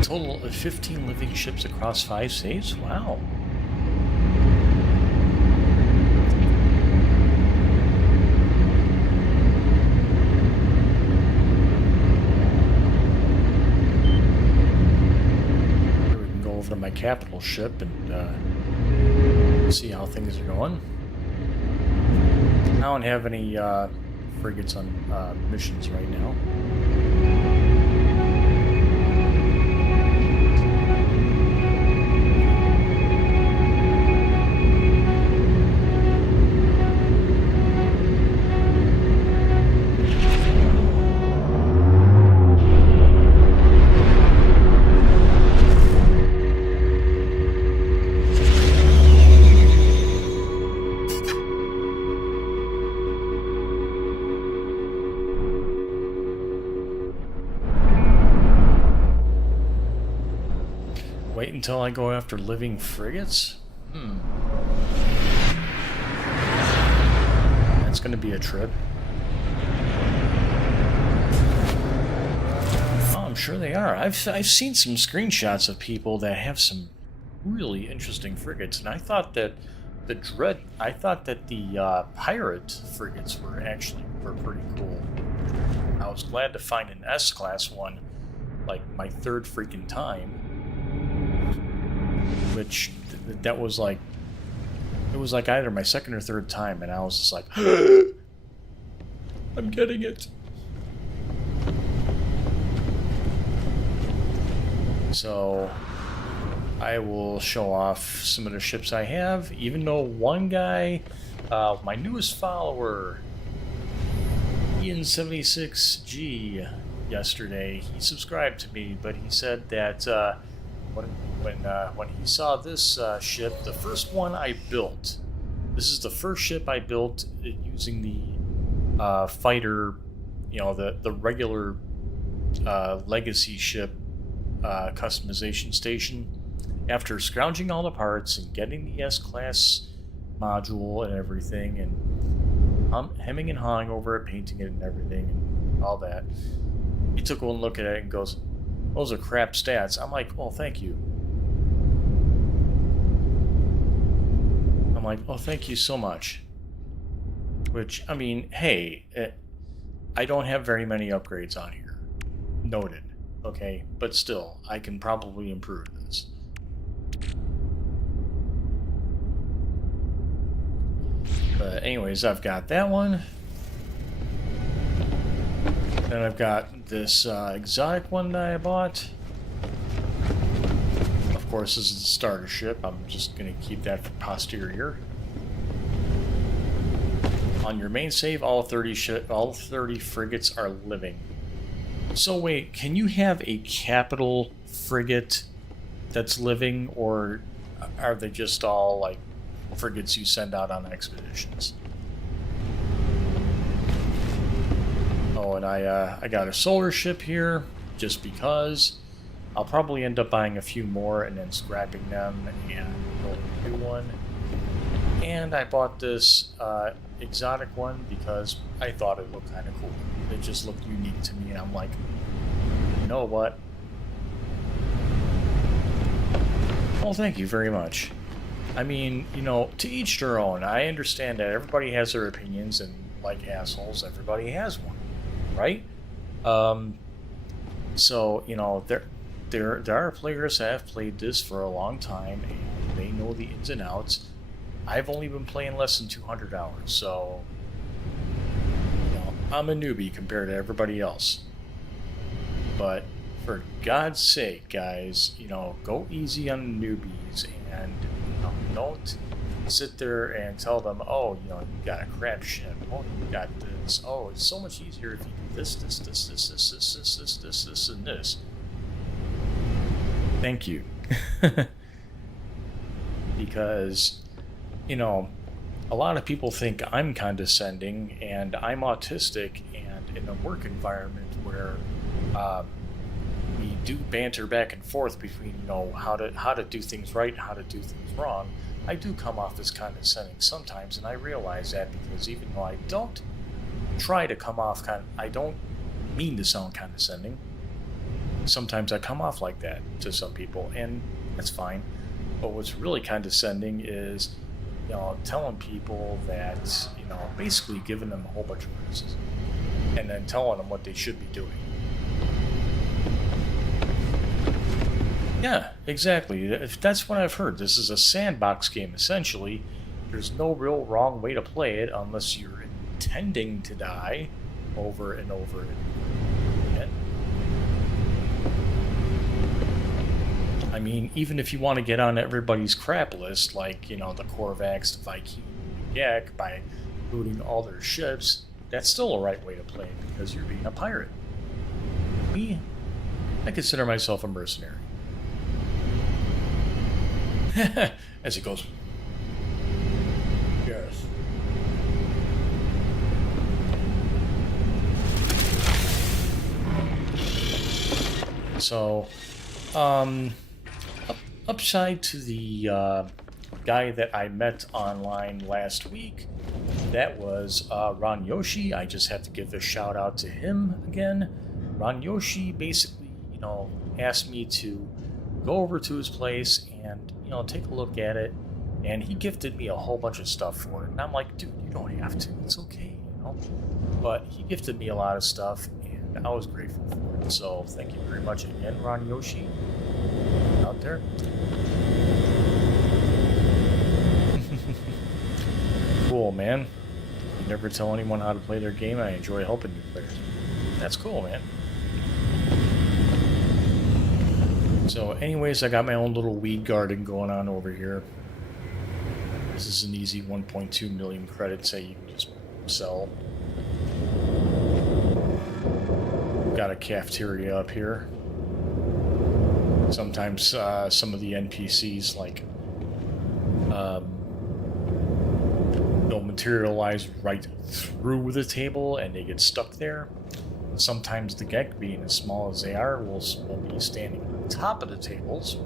Total of 15 living ships across 5 states? Wow. Here we can go over to my capital ship and see how things are going. I don't have any frigates on missions right now. Wait until I go after living frigates? That's going to be a trip. Oh, I'm sure they are. I've seen some screenshots of people that have some really interesting frigates, and I thought that the pirate frigates were pretty cool. I was glad to find an S-class one, like my third freaking time. Which that was like, it was like either my second or third time, and I was just like, I'm getting it. So I will show off some of the ships I have, even though one guy, my newest follower, O50G, yesterday, he subscribed to me, but he said that when he saw this ship, the first one I built, this is the first ship I built using the fighter, you know, the regular legacy ship customization station. After scrounging all the parts and getting the S-class module and everything, and hemming and hawing over it, painting it and everything, and all that, he took one look at it and goes, "Those are crap stats." I'm like, "Oh, thank you." I'm like, "Oh, thank you so much." Which, I mean, hey, I don't have very many upgrades on here. Noted. Okay, but still, I can probably improve this. But anyways, I've got that one. Then I've got this exotic one that I bought. Of course, this is the starter ship. I'm just going to keep that for posterior. On your main save, all 30 frigates are living. So wait, can you have a capital frigate that's living, or are they just all like frigates you send out on expeditions? Oh, and I got a solar ship here just because. I'll probably end up buying a few more and then scrapping them and building a new one. And I bought this exotic one because I thought it looked kind of cool. It just looked unique to me, and I'm like, you know what? Well, thank you very much. I mean, you know, to each their own. I understand that everybody has their opinions, and like assholes, everybody has one, right? So, you know, there are players that have played this for a long time, and they know the ins and outs. I've only been playing less than 200 hours, so you know, I'm a newbie compared to everybody else. But for God's sake, guys, you know, go easy on the newbies, and you know, don't sit there and tell them, oh, you know, you got a crap ship. Oh, you got this. Oh, it's so much easier if you do this, and this. Thank you. Because, you know, a lot of people think I'm condescending and I'm autistic, and in a work environment where we do banter back and forth between, you know, how to do things right, how to do things wrong, I do come off as condescending sometimes, and I realize that because even though I don't try to come off I don't mean to sound condescending. Sometimes I come off like that to some people, and that's fine. But what's really condescending is, you know, telling people that, you know, basically giving them a whole bunch of criticism and then telling them what they should be doing. Yeah, exactly. That's what I've heard. This is a sandbox game, essentially. There's no real wrong way to play it unless you're intending to die over and over again. I mean, even if you want to get on everybody's crap list, like, you know, the Korvax, the Viking, the Gek, by looting all their ships, that's still a right way to play it because you're being a pirate. Me, I consider myself a mercenary. As he goes, yes. So, upside to the guy that I met online last week, that was Ron Yoshi. I just have to give a shout out to him again. Ron Yoshi basically, you know, asked me to go over to his place and, you know, take a look at it, and he gifted me a whole bunch of stuff for it. And I'm like, dude, you don't have to. It's okay, you know. But he gifted me a lot of stuff, and I was grateful for it. So thank you very much again, Ron Yoshi, out there. Cool, man. You never tell anyone how to play their game. I enjoy helping new players. That's cool, man. So anyways, I got my own little weed garden going on over here. This is an easy 1.2 million credits that you can just sell. Got a cafeteria up here. Sometimes some of the NPCs, like, they'll materialize right through the table and they get stuck there. Sometimes the Gek, being as small as they are, will be standing on top of the tables.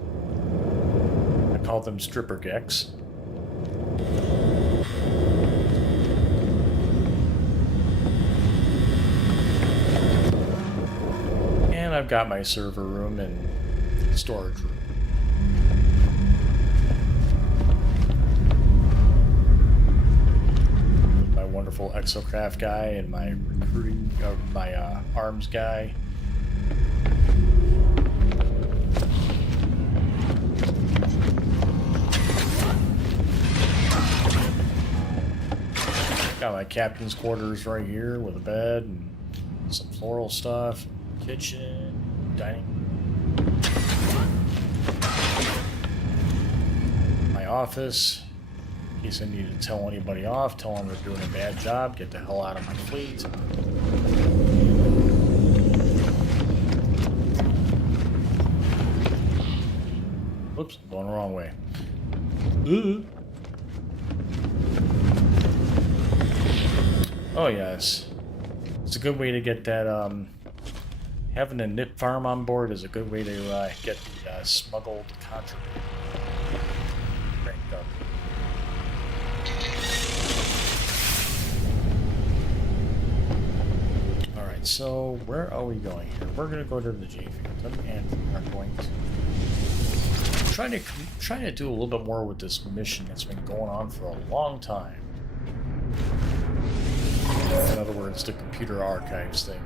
I call them stripper Geks. And I've got my server room and storage room. With my wonderful exocraft guy and my recruiting, my arms guy. Got my captain's quarters right here with a bed and some floral stuff, kitchen, dining room. My office, in case I need to tell anybody off, tell them they're doing a bad job, get the hell out of my fleet. Oops, going the wrong way. Oh yes, it's a good way to get that, having a nip farm on board is a good way to get the smuggled contraband cranked up. Alright, so where are we going here? We're going to go to the J Phantom, and we are going to trying to do a little bit more with this mission that's been going on for a long time. In other words, the computer archives thing.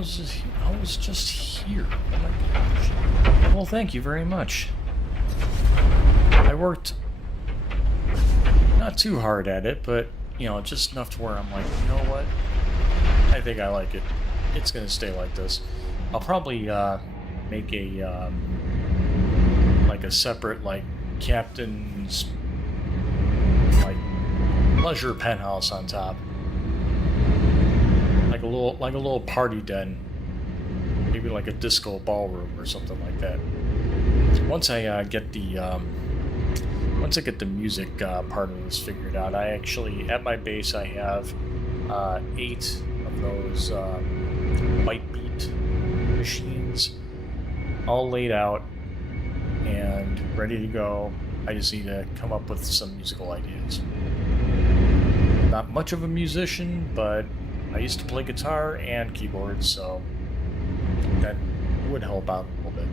was just here. Oh my gosh. Well, thank you very much. I worked not too hard at it, but you know, just enough to where I'm like, you know what? I think I like it. It's gonna stay like this. I'll probably make a like a separate like captain's like leisure penthouse on top, like a little party den, maybe like a disco ballroom or something like that. Once I get the music part of this figured out, I actually at my base I have 8 of those white beat machines all laid out and ready to go. I just need to come up with some musical ideas. Not much of a musician, but I used to play guitar and keyboards, so that would help out a little bit.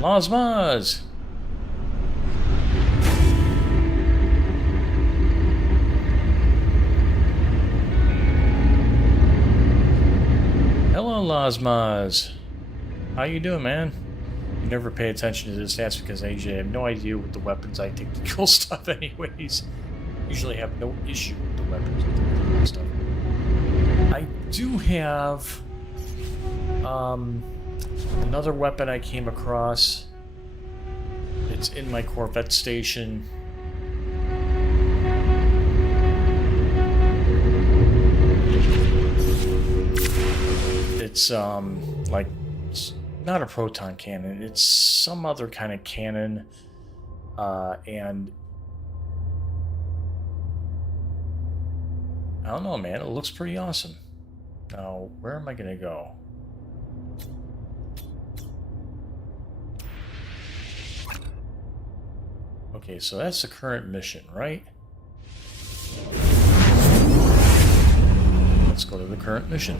Lasmas! Hello, Lasmas. How you doing, man? You never pay attention to the stats because I usually have no idea what the weapons I take to kill stuff anyways. Usually have no issue with the weapons I take to kill stuff. I do have another weapon I came across. It's in my Corvette station. It's like it's not a proton cannon. It's some other kind of cannon, and I don't know, man. It looks pretty awesome. Now, where am I gonna go? Okay, so that's the current mission, right? Let's go to the current mission.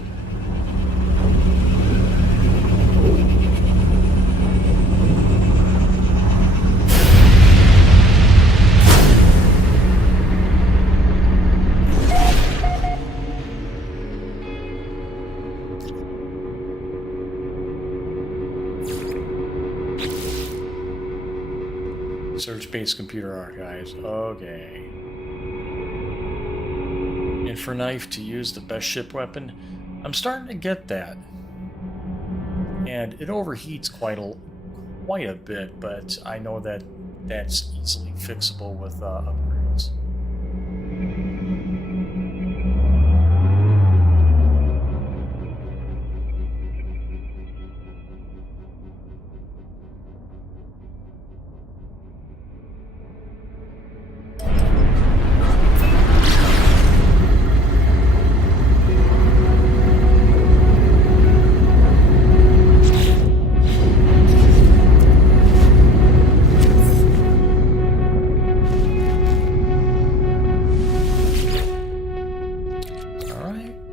Search base computer archives. Okay. Infer knife to use the best ship weapon. I'm starting to get that. And it overheats quite a bit, but I know that that's easily fixable with upgrades.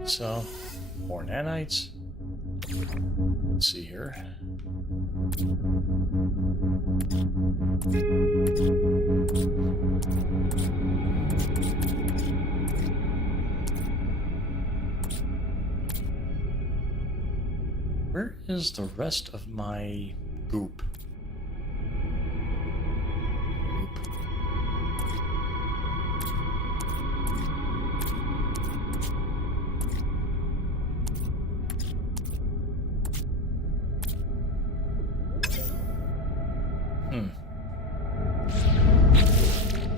So, more nanites. Let's see here. Where is the rest of my goop?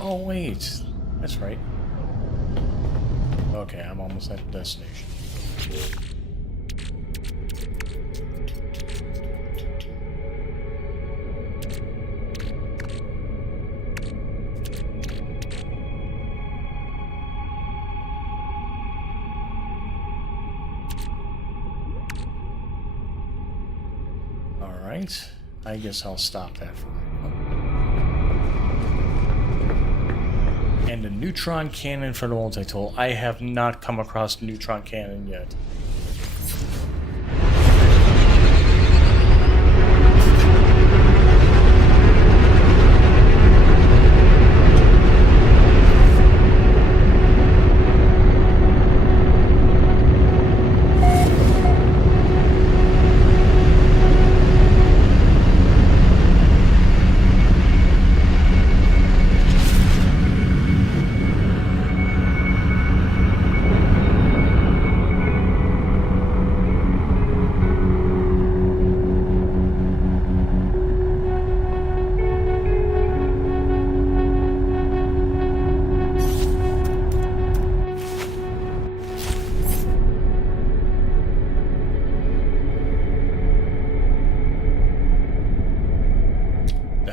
Oh, wait. That's right. Okay, I'm almost at the destination. Alright. I guess I'll stop that for now. And a neutron cannon for the multi-tool. I have not come across a neutron cannon yet.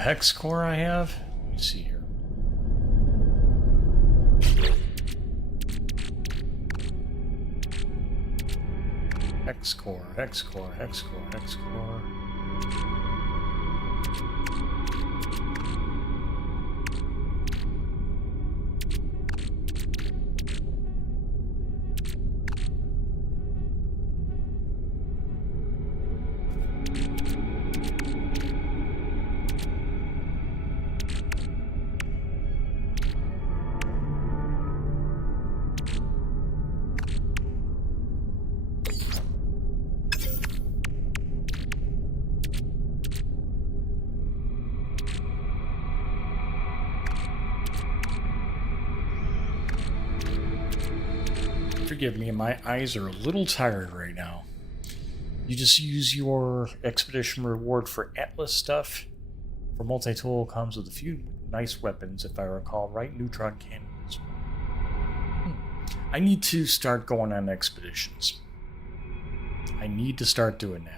hex core I have? Let me see here. Hex core, hex core, hex core, hex core. Forgive me, my eyes are a little tired right now. You just use your expedition reward for Atlas stuff. For multi-tool comes with a few nice weapons, if I recall right. Neutron cannons. I need to start going on expeditions. I need to start doing that.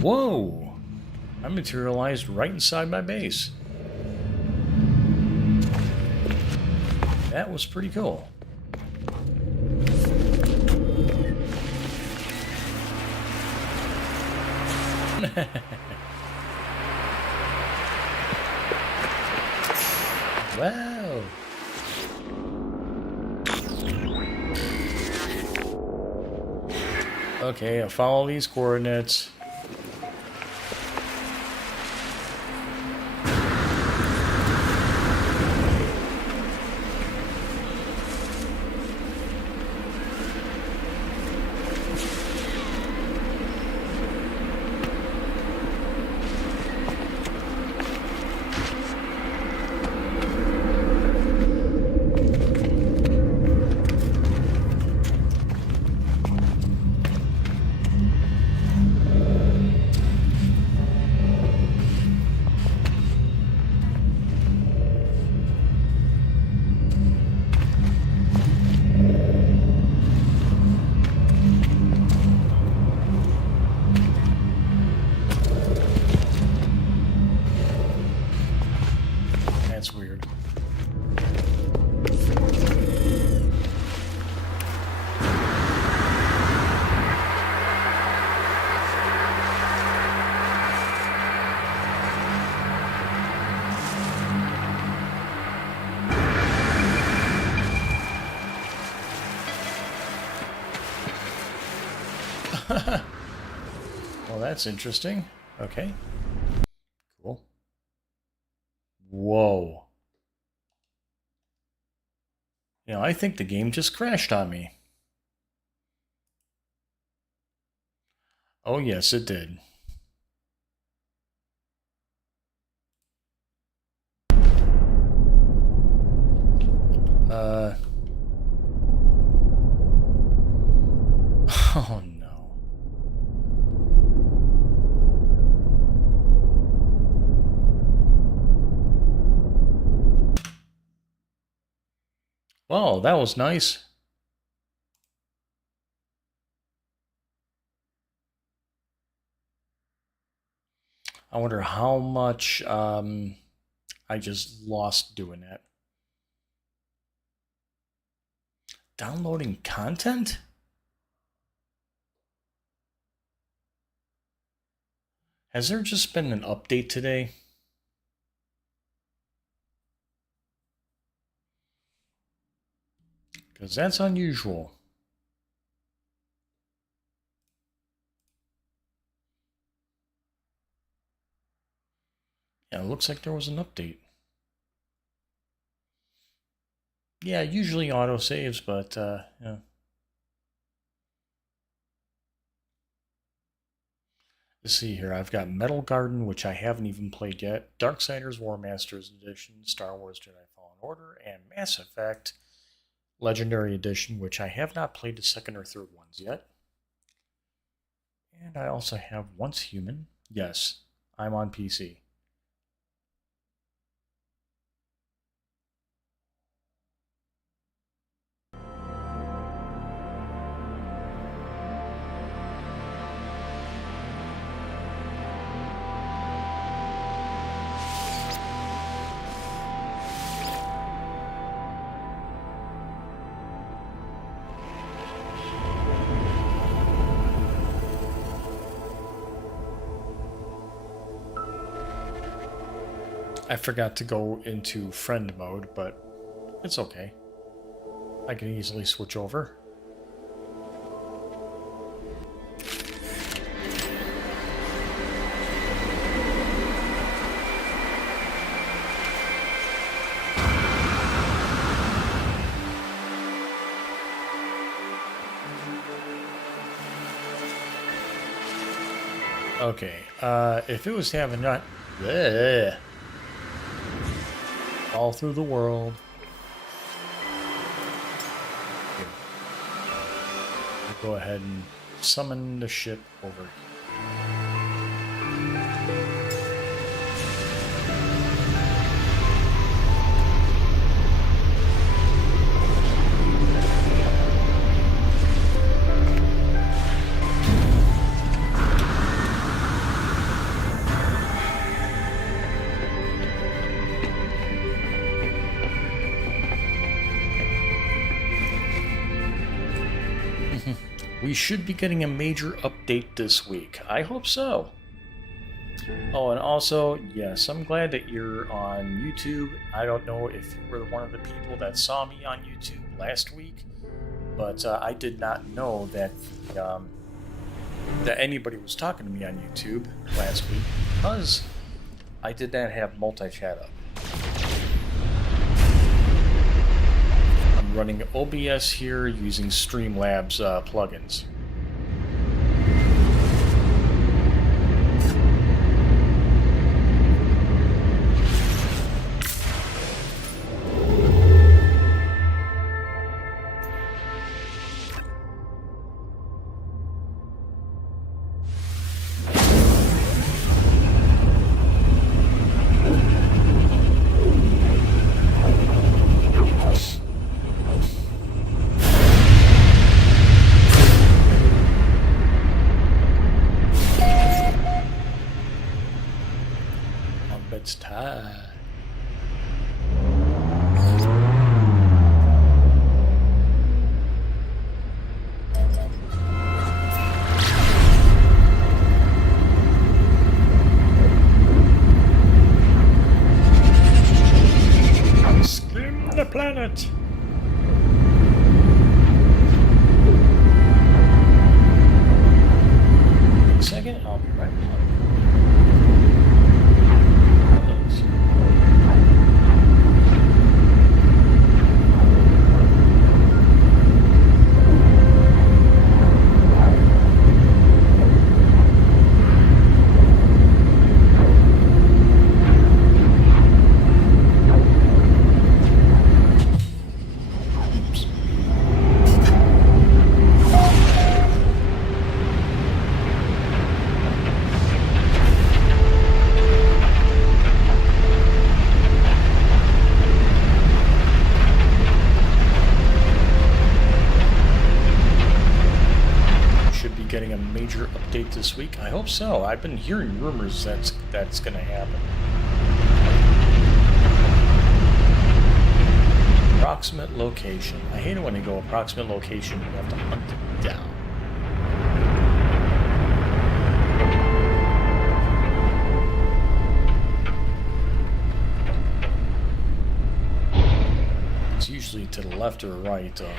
Whoa! I materialized right inside my base. That was pretty cool. Wow! Okay, I'll follow these coordinates. That's weird. Well, that's interesting. Okay. Cool. Whoa. You know, I think the game just crashed on me. Oh, yes, it did. Oh, no. Well, that was nice. I wonder how much I just lost doing that. Downloading content? Has there just been an update today? Because that's unusual. Yeah, it looks like there was an update. Yeah, usually auto saves, but yeah. Let's see here. I've got Metal Garden, which I haven't even played yet. Darksiders War Masters Edition, Star Wars Jedi Fallen Order, and Mass Effect Legendary Edition, which I have not played the second or third ones yet. And I also have Once Human. Yes, I'm on PC. I forgot to go into friend mode, but it's okay. I can easily switch over. Okay, if it was having not bleh, all through the world. Here. We'll go ahead and summon the ship over. We should be getting a major update this week. I hope so. Oh, and also, yes, I'm glad that you're on YouTube. I don't know if you were one of the people that saw me on YouTube last week, but I did not know that that anybody was talking to me on YouTube last week because I did not have multi-chat up. Running OBS here using Streamlabs plugins. It's time. Skim the planet. Wait a second, I'll be right back. Getting a major update this week? I hope so. I've been hearing rumors that's going to happen. Approximate location. I hate it when they go approximate location. You have to hunt it down. It's usually to the left or right of.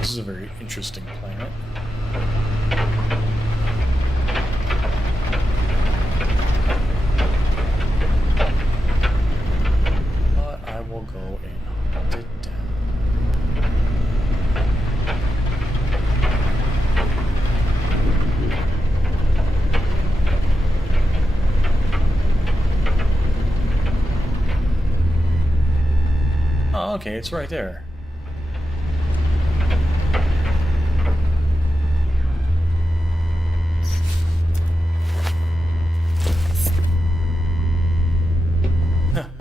This is a very interesting planet. But I will go and hunt it down. Oh, okay, it's right there.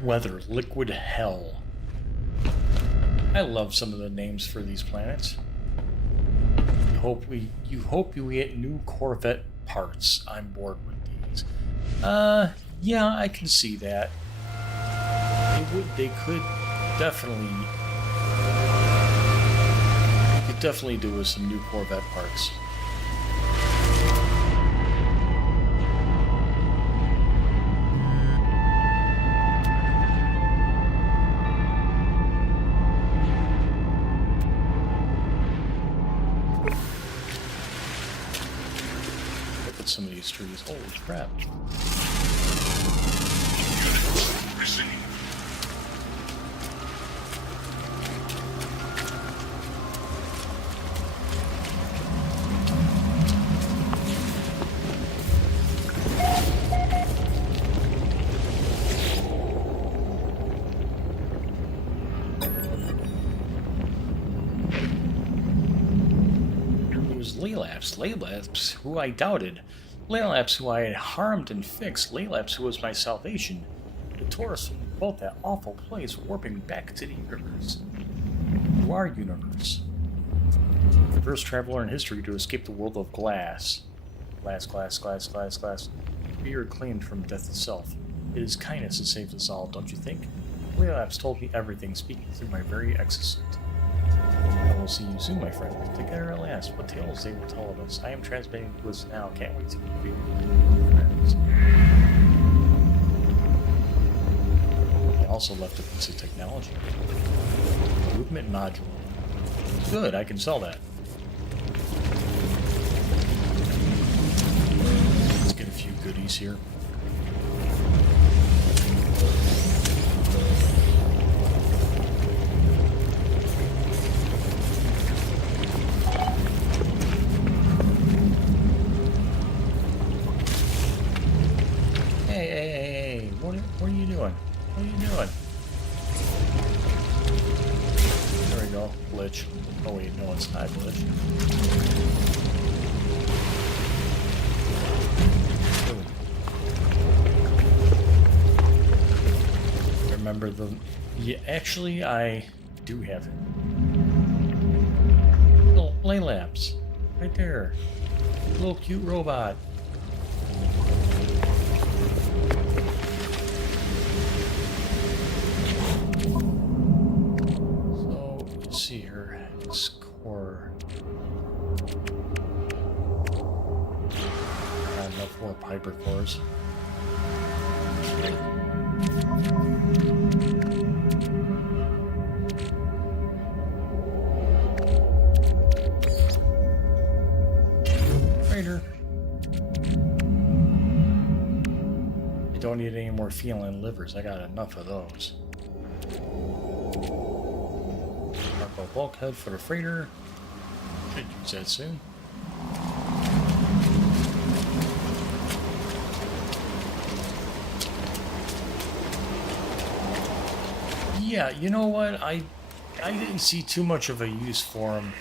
Weather, liquid hell. I love some of the names for these planets. You hope you get new Corvette parts. I'm bored with these. Yeah, I can see that. They could definitely do with some new Corvette parts. hit some of these trees. Holy crap. Units received. Laylaps, who I doubted. Laylaps, who I had harmed and fixed. Laylaps, who was my salvation. The tourists from both that awful place warping back to the universe. To our universe. The first traveler in history to escape the world of glass. Glass. We are claimed from death itself. It is kindness that saves us all, don't you think? Laylaps told me everything, speaking through my very exosuit. I will see you soon, my friend. Together at last. What tales they will tell of us. I am transmitting to us now. Can't wait to meet you, friends. They also left a piece of technology. Movement module. Good, I can sell that. Let's get a few goodies here. What are you doing? What are you doing? There we go. Glitch. Oh wait, no, it's not glitch. Ooh. Remember the... Yeah, actually, I do have it. Little Laylaps. Right there. Little cute robot. See her score. Not enough more Piper cores. Freighter. You don't need any more feline livers. I got enough of those. Bulkhead for the freighter. Should use that soon. Yeah, you know what? I didn't see too much of a use for him.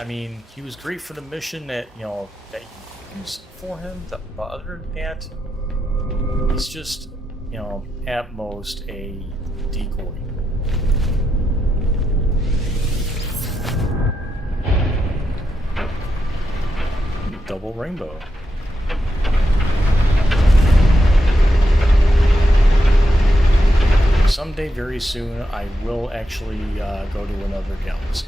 I mean, he was great for the mission that that you used for him, but other than that, he's just at most a decoy. Double rainbow. Someday, very soon, I will actually go to another galaxy.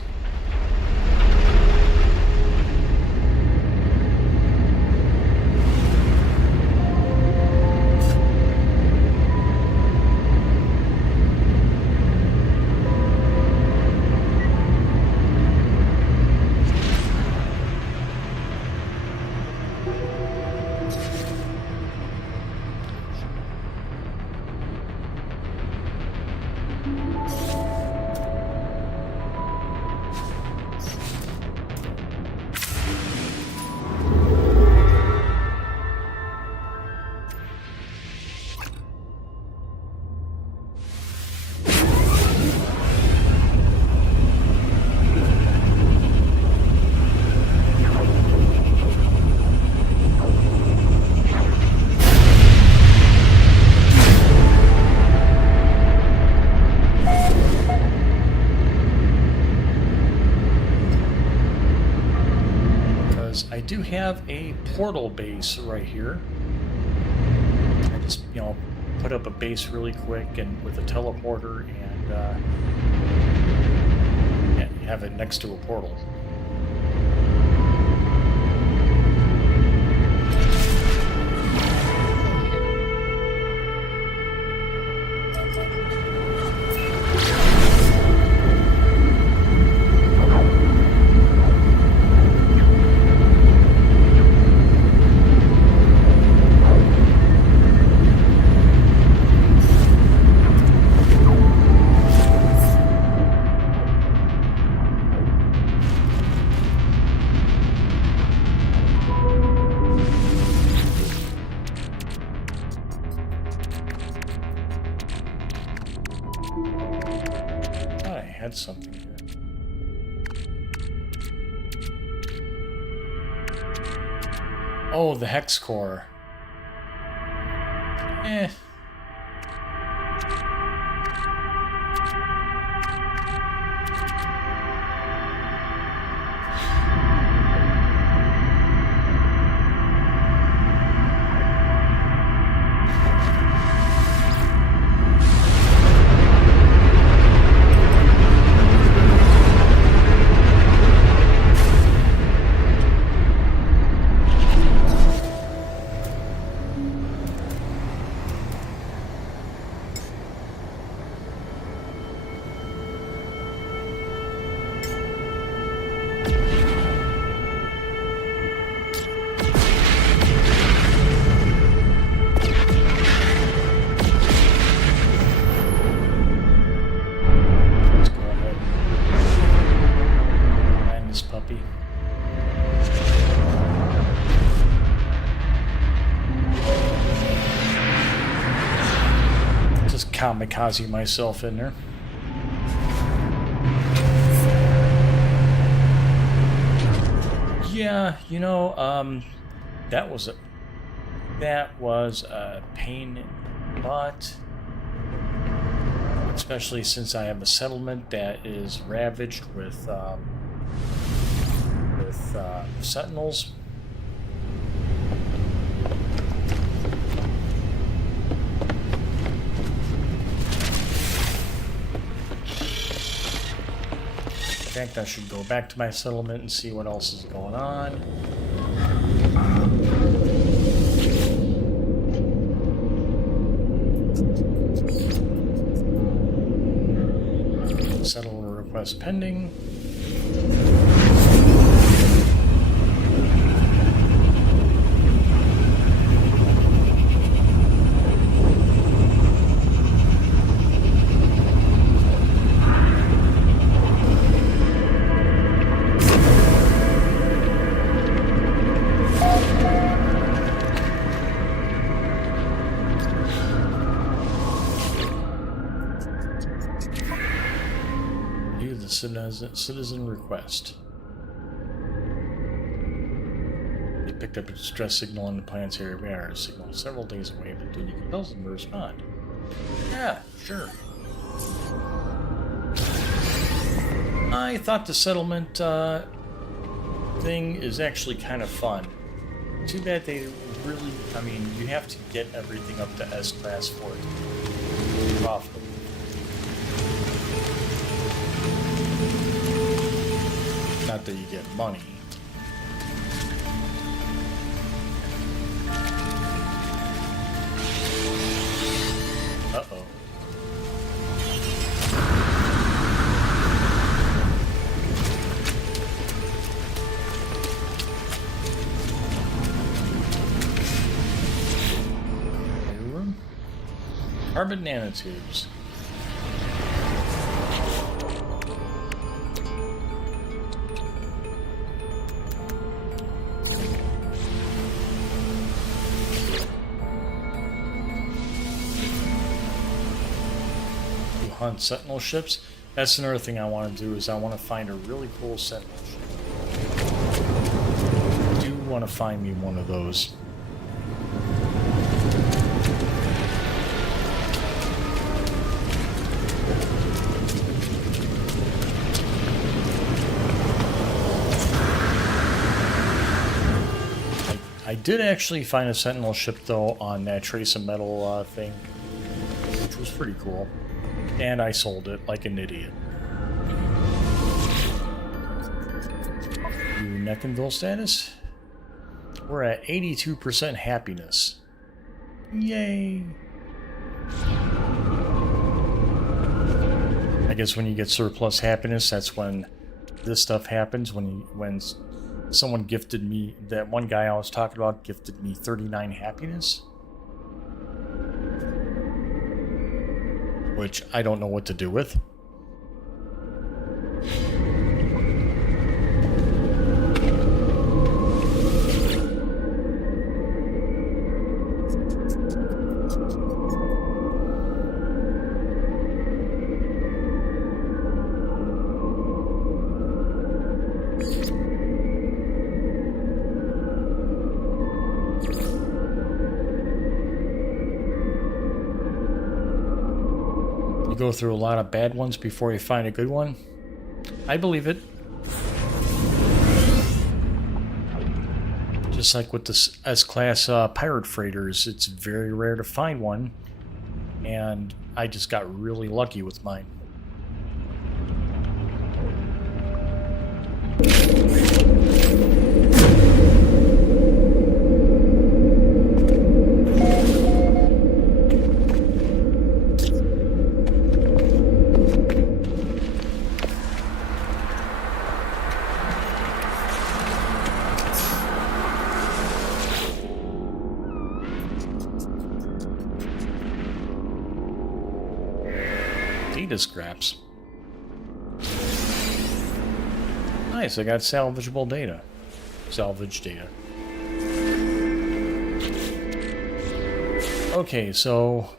I do have a portal base right here. I just, put up a base really quick and with a teleporter and have it next to a portal. add something here. Oh, the hex core. Eh. Kamikaze myself in there. Yeah, you know, that was a pain, but especially since I have a settlement that is ravaged with sentinels. In fact, I should go back to my settlement and see what else is going on. Settlement request pending. Citizen request. They picked up a distress signal in the plant's area. We are a signal several days away, but then you can tell them to respond. Yeah, sure. I thought the settlement thing is actually kind of fun. Too bad they really, I mean, you have to get everything up to S class for it to be profitable. Not that you get money. Uh-oh. Carbon nanotubes. Hunt sentinel ships. That's another thing I want to do is I want to find a really cool sentinel ship. I do want to find me one of those. I did actually find a sentinel ship though on that trace of metal thing, which was pretty cool. And I sold it like an idiot. New Neckenville status. We're at 82% happiness. Yay! I guess when you get surplus happiness, that's when this stuff happens. When someone gifted me, that one guy I was talking about gifted me 39 happiness. Which I don't know what to do with. go through a lot of bad ones before you find a good one. I believe it. Just like with the S-Class pirate freighters, it's very rare to find one. And I just got really lucky with mine. Data scraps. Nice, I got salvageable data. Salvage data. Okay, so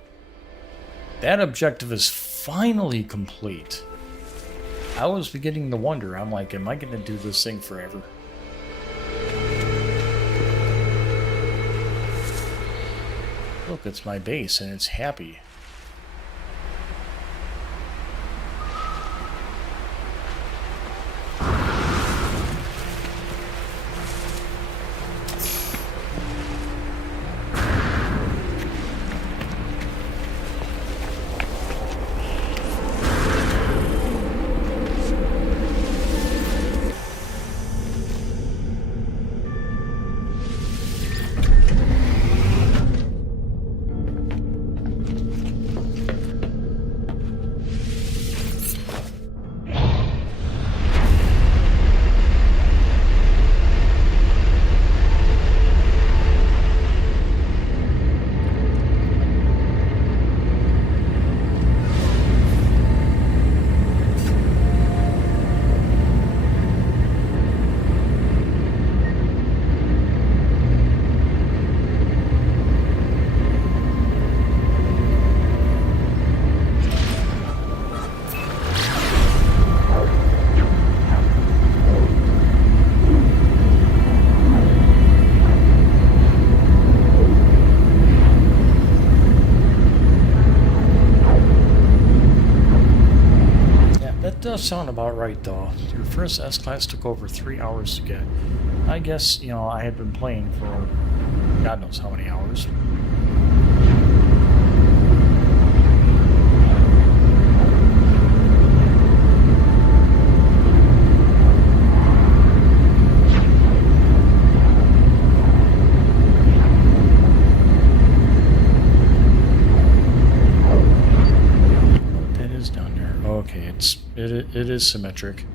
that objective is finally complete. I was beginning to wonder, I'm like, am I going to do this thing forever? Look, it's my base and it's happy. Does sound about right, though. Your first S-Class took over 3 hours to get. I guess, you know, I had been playing for God knows how many hours. That is down there. Okay, it is symmetric.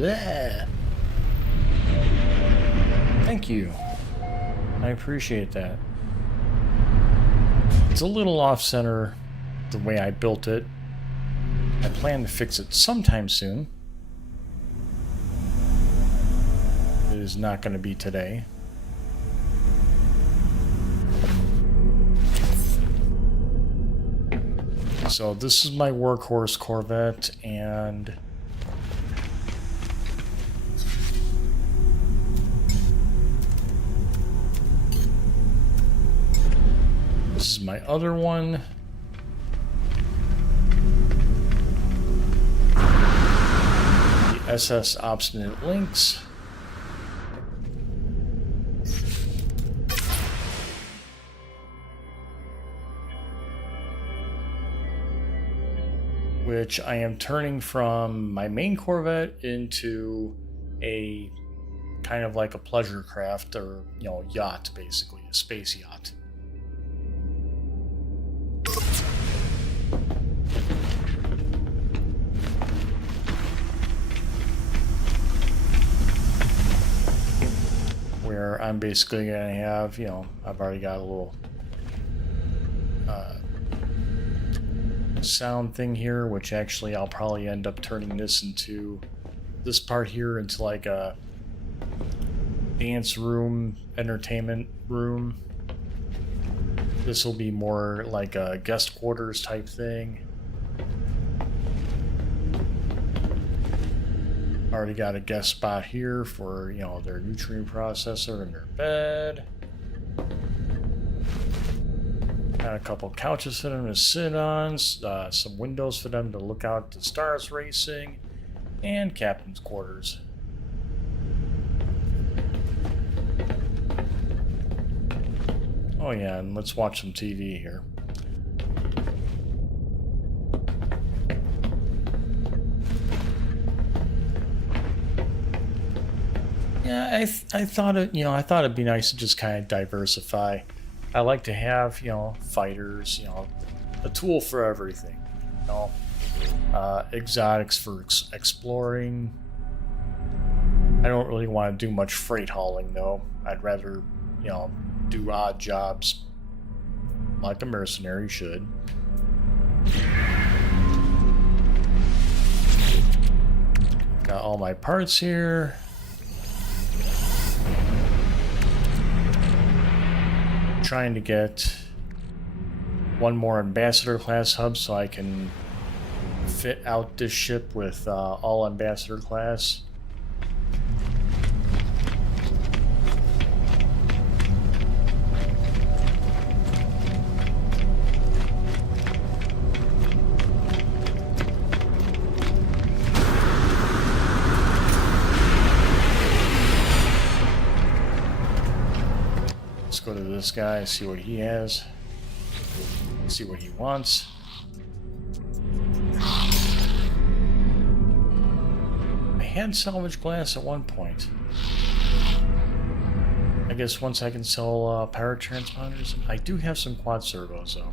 Yeah. Thank you. I appreciate that. It's a little off-center the way I built it. I plan to fix it sometime soon. It is not going to be today. So this is my workhorse Corvette, and this is my other one. The SS Obstinate Lynx. Which I am turning from my main Corvette into a kind of like a pleasure craft, or yacht, basically a space yacht. Where I'm basically gonna have, I've already got a little sound thing here, which actually I'll probably end up turning this part here into like a dance room, entertainment room. This will be more like a guest quarters type thing. Already got a guest spot here for, their nutrient processor and their bed. Got a couple couches for them to sit on, some windows for them to look out the stars racing, and captain's quarters. Oh yeah, and let's watch some TV here. Yeah, I thought it'd be nice to just kind of diversify. I like to have, fighters, a tool for everything. Exotics for exploring. I don't really want to do much freight hauling though. I'd rather, do odd jobs like a mercenary should. Got all my parts here. Trying to get one more ambassador class hub so I can fit out this ship with all ambassador class. Let's go to this guy, see what he has, see what he wants. I had salvage glass at one point. I guess once I can sell power transponders. I do have some quad servos though.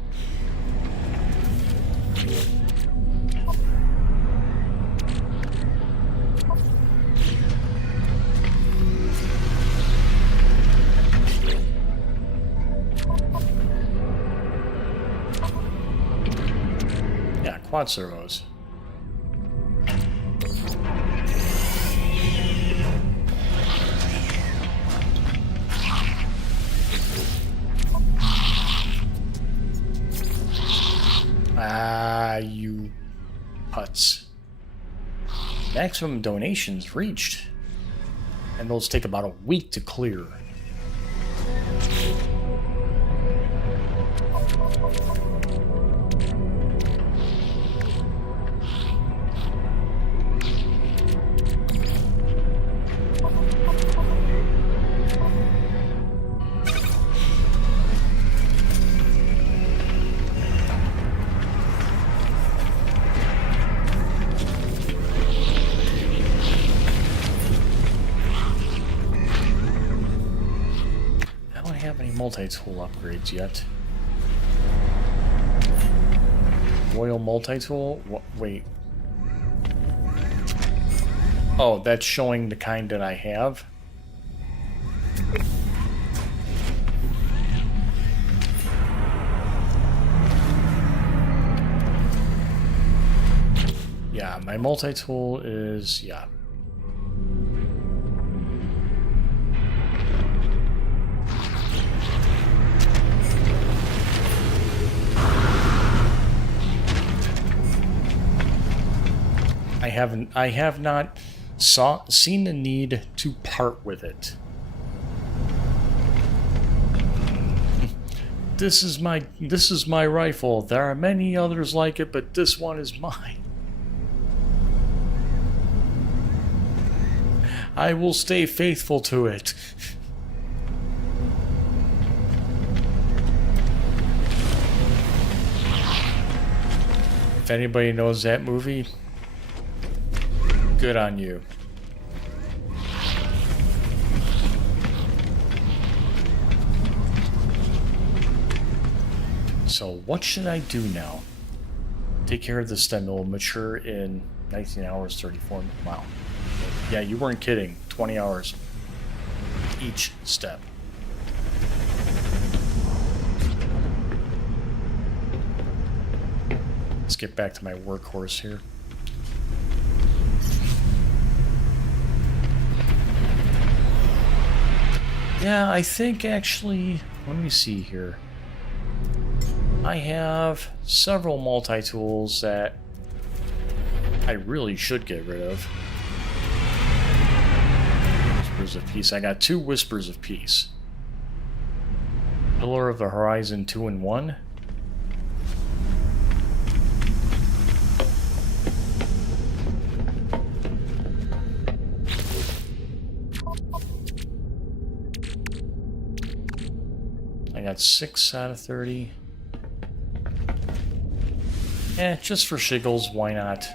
Quad servos. Ah, you putz. Maximum donations reached. And those take about a week to clear. Multi-tool upgrades yet. Royal multi-tool? Wait. Oh, that's showing the kind that I have. Yeah, my multi-tool is, yeah. I have not seen the need to part with it. This is my rifle. There are many others like it, but this one is mine. I will stay faithful to it. If anybody knows that movie, good on you. So what should I do now? Take care of the stem. It will mature in 19 hours, 34. Wow. Yeah, you weren't kidding. 20 hours each step. Let's get back to my workhorse here. Yeah, I think actually, let me see here. I have several multi-tools that I really should get rid of. Whispers of Peace. I got 2 Whispers of Peace. Pillar of the Horizon 2 and 1. I got 6 out of 30. Just for shiggles, why not?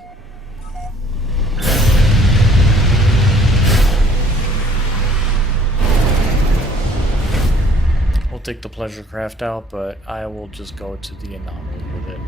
We'll take the pleasure craft out, but I will just go to the anomaly with it.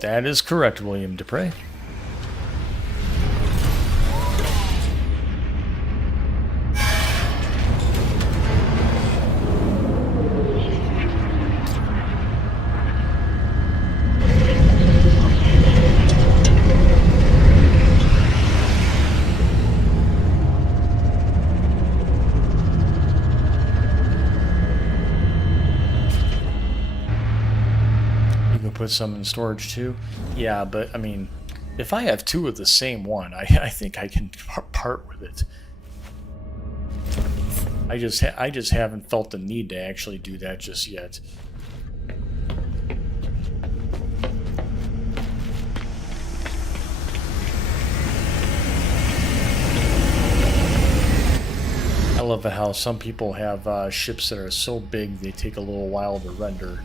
That is correct, William Dupre. Put some in storage too. Yeah, but I mean, if I have 2 of the same one, I think I can part with it. I just haven't felt the need to actually do that just yet. I love it how some people have ships that are so big they take a little while to render.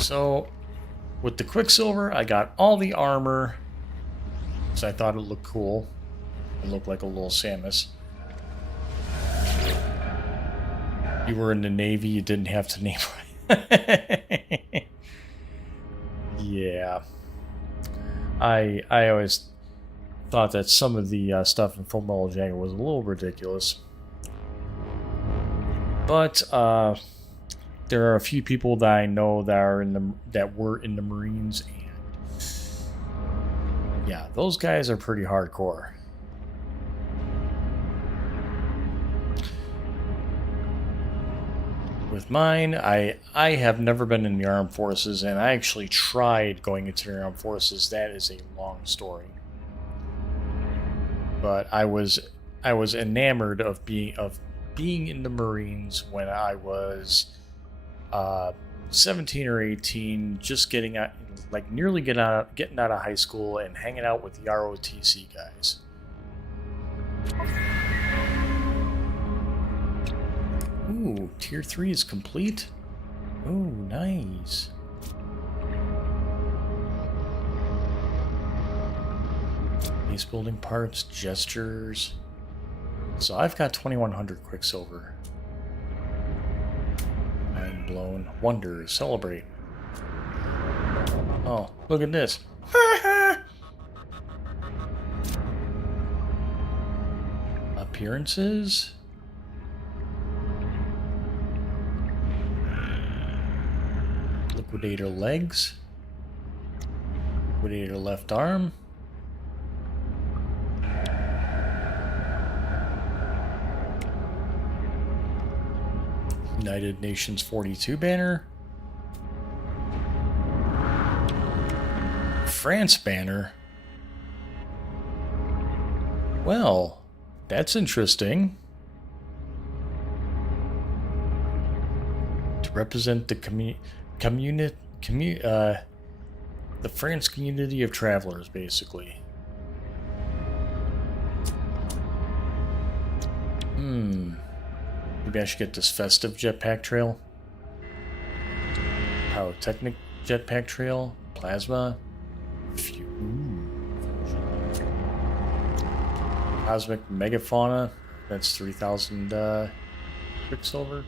So, with the Quicksilver, I got all the armor, so I thought it looked cool. It looked like a little Samus. You were in the Navy, you didn't have to name it. Yeah. I always thought that some of the stuff in Full Metal Jacket was a little ridiculous. But, there are a few people that I know that were in the Marines, and yeah, those guys are pretty hardcore. With mine, I have never been in the armed forces, and I actually tried going into the armed forces. That is a long story, but I was enamored of being in the Marines when I was 17 or 18, just getting out, like nearly getting out of high school and hanging out with the ROTC guys. Ooh, tier 3 is complete. Ooh, nice. Base building parts, gestures. So I've got 2100 Quicksilver. Blown. Wonder. Celebrate. Oh, look at this. Appearances. Liquidator legs. Liquidator left arm. United Nations 42 banner. France banner. Well, That's interesting. To represent the the France community of travelers, basically. Maybe I should get this festive jetpack trail. Pyrotechnic jetpack trail. Plasma. Cosmic megafauna. That's 3,000 quicksilver.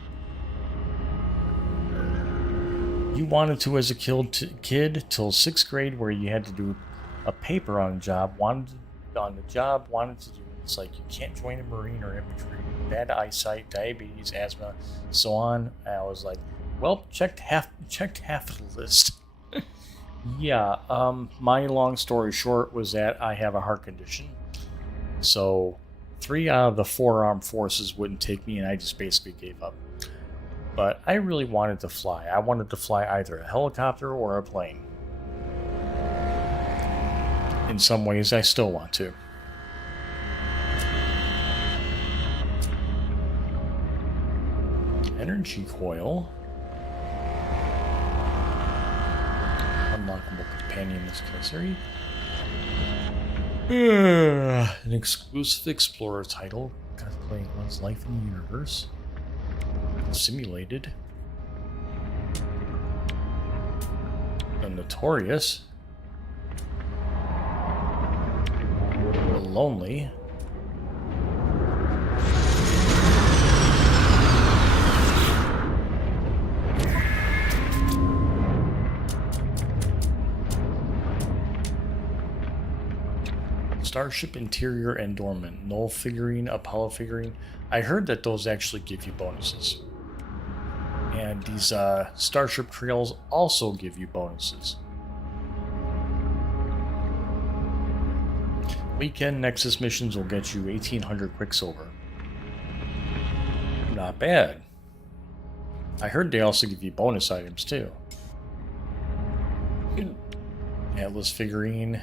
You wanted to as a kid till 6th grade, where you had to do a paper on a job. Wanted to do it. It's like you can't join the Marine or infantry. Bad eyesight, diabetes, asthma, so on. I was like, well, checked half of the list. Yeah. My long story short was that I have a heart condition. So 3 out of the 4 armed forces wouldn't take me, and I just basically gave up. But I really wanted to fly. I wanted to fly either a helicopter or a plane. In some ways, I still want to. Energy coil. Unlockable companion accessory. An exclusive explorer title, contemplating one's life in the universe. Simulated. The Notorious. The Lonely. Starship Interior and Dormant. Null figurine, Apollo figurine. I heard that those actually give you bonuses. And these Starship Trails also give you bonuses. Weekend Nexus missions will get you 1,800 Quicksilver. Not bad. I heard they also give you bonus items too. Atlas figurine.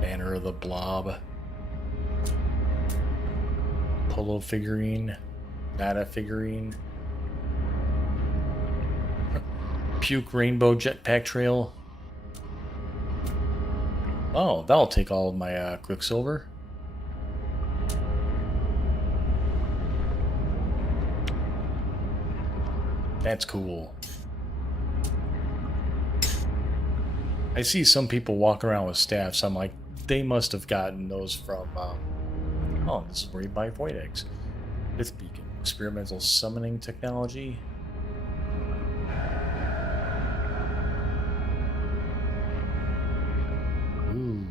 Banner of the Blob. Polo figurine. Nada figurine. Puke Rainbow Jetpack Trail. Oh, that'll take all of my Quicksilver. That's cool. I see some people walk around with staffs. I'm like, they must have gotten those from, oh, this is where you buy void eggs. Fifth Beacon. Experimental summoning technology. Ooh.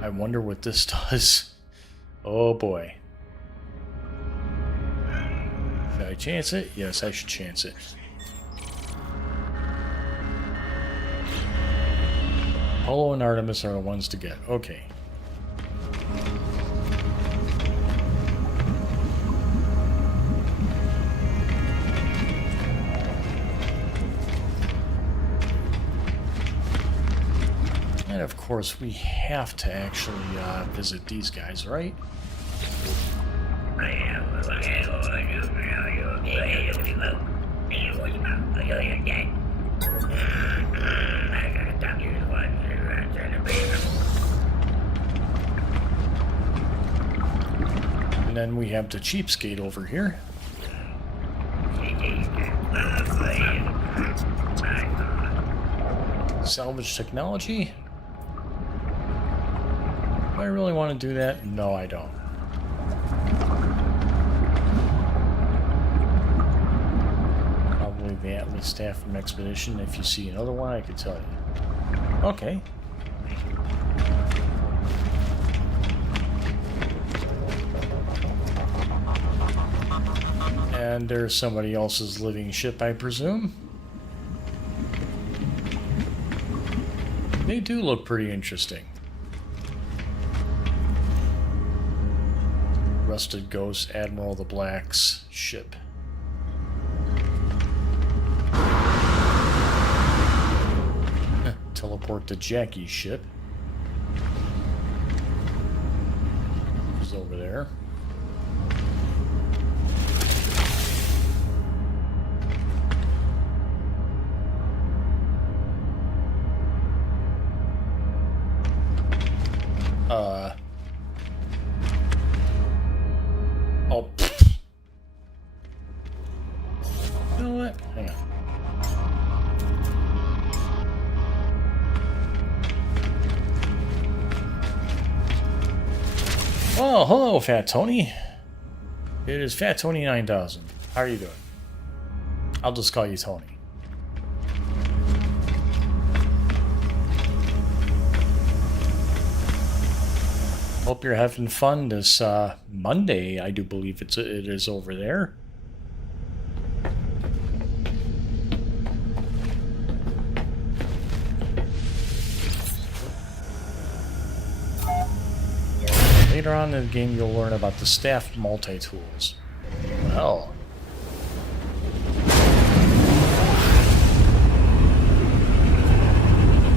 I wonder what this does. Oh boy. Should I chance it? Yes, I should chance it. Apollo and Artemis are the ones to get. Okay. And of course, we have to actually visit these guys, right? And then we have the cheapskate over here. Salvage technology. Do I really want to do that? No, I don't. Probably the Atlas staff from Expedition. If you see another one, I could tell you. Okay. And there's somebody else's living ship, I presume. They do look pretty interesting. Rusted Ghost, Admiral the Black's ship. Teleport to Jackie's ship. He's over there. Oh. You know what? Hang on. Well, hello, Fat Tony. It is Fat Tony 9000. How are you doing? I'll just call you Tony. Hope you're having fun this Monday. I do believe it is over there. Later on in the game, you'll learn about the staff multi-tools. Well.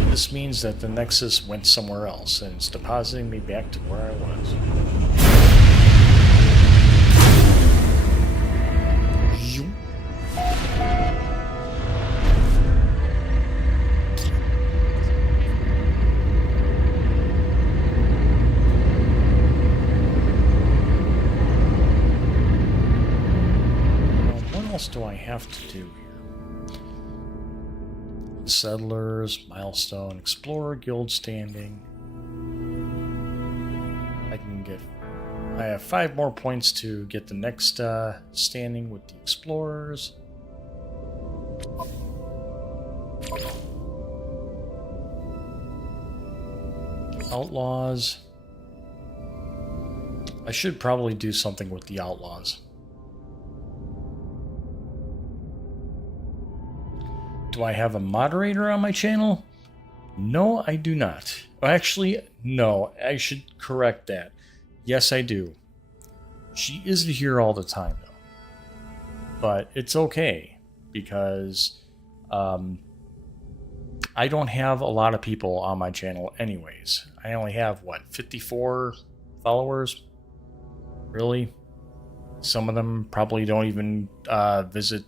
This means that the Nexus went somewhere else, and it's depositing me back to where I was. What else do I have to do here? Settlers, milestone, explorer, guild standing. I have 5 more points to get the next standing with the explorers. Outlaws. I should probably do something with the outlaws. Do I have a moderator on my channel? No, I do not. Actually, no, I should correct that. Yes, I do. She isn't here all the time, though. But it's okay, because I don't have a lot of people on my channel anyways. I only have, what, 54 followers? Really? Some of them probably don't even visit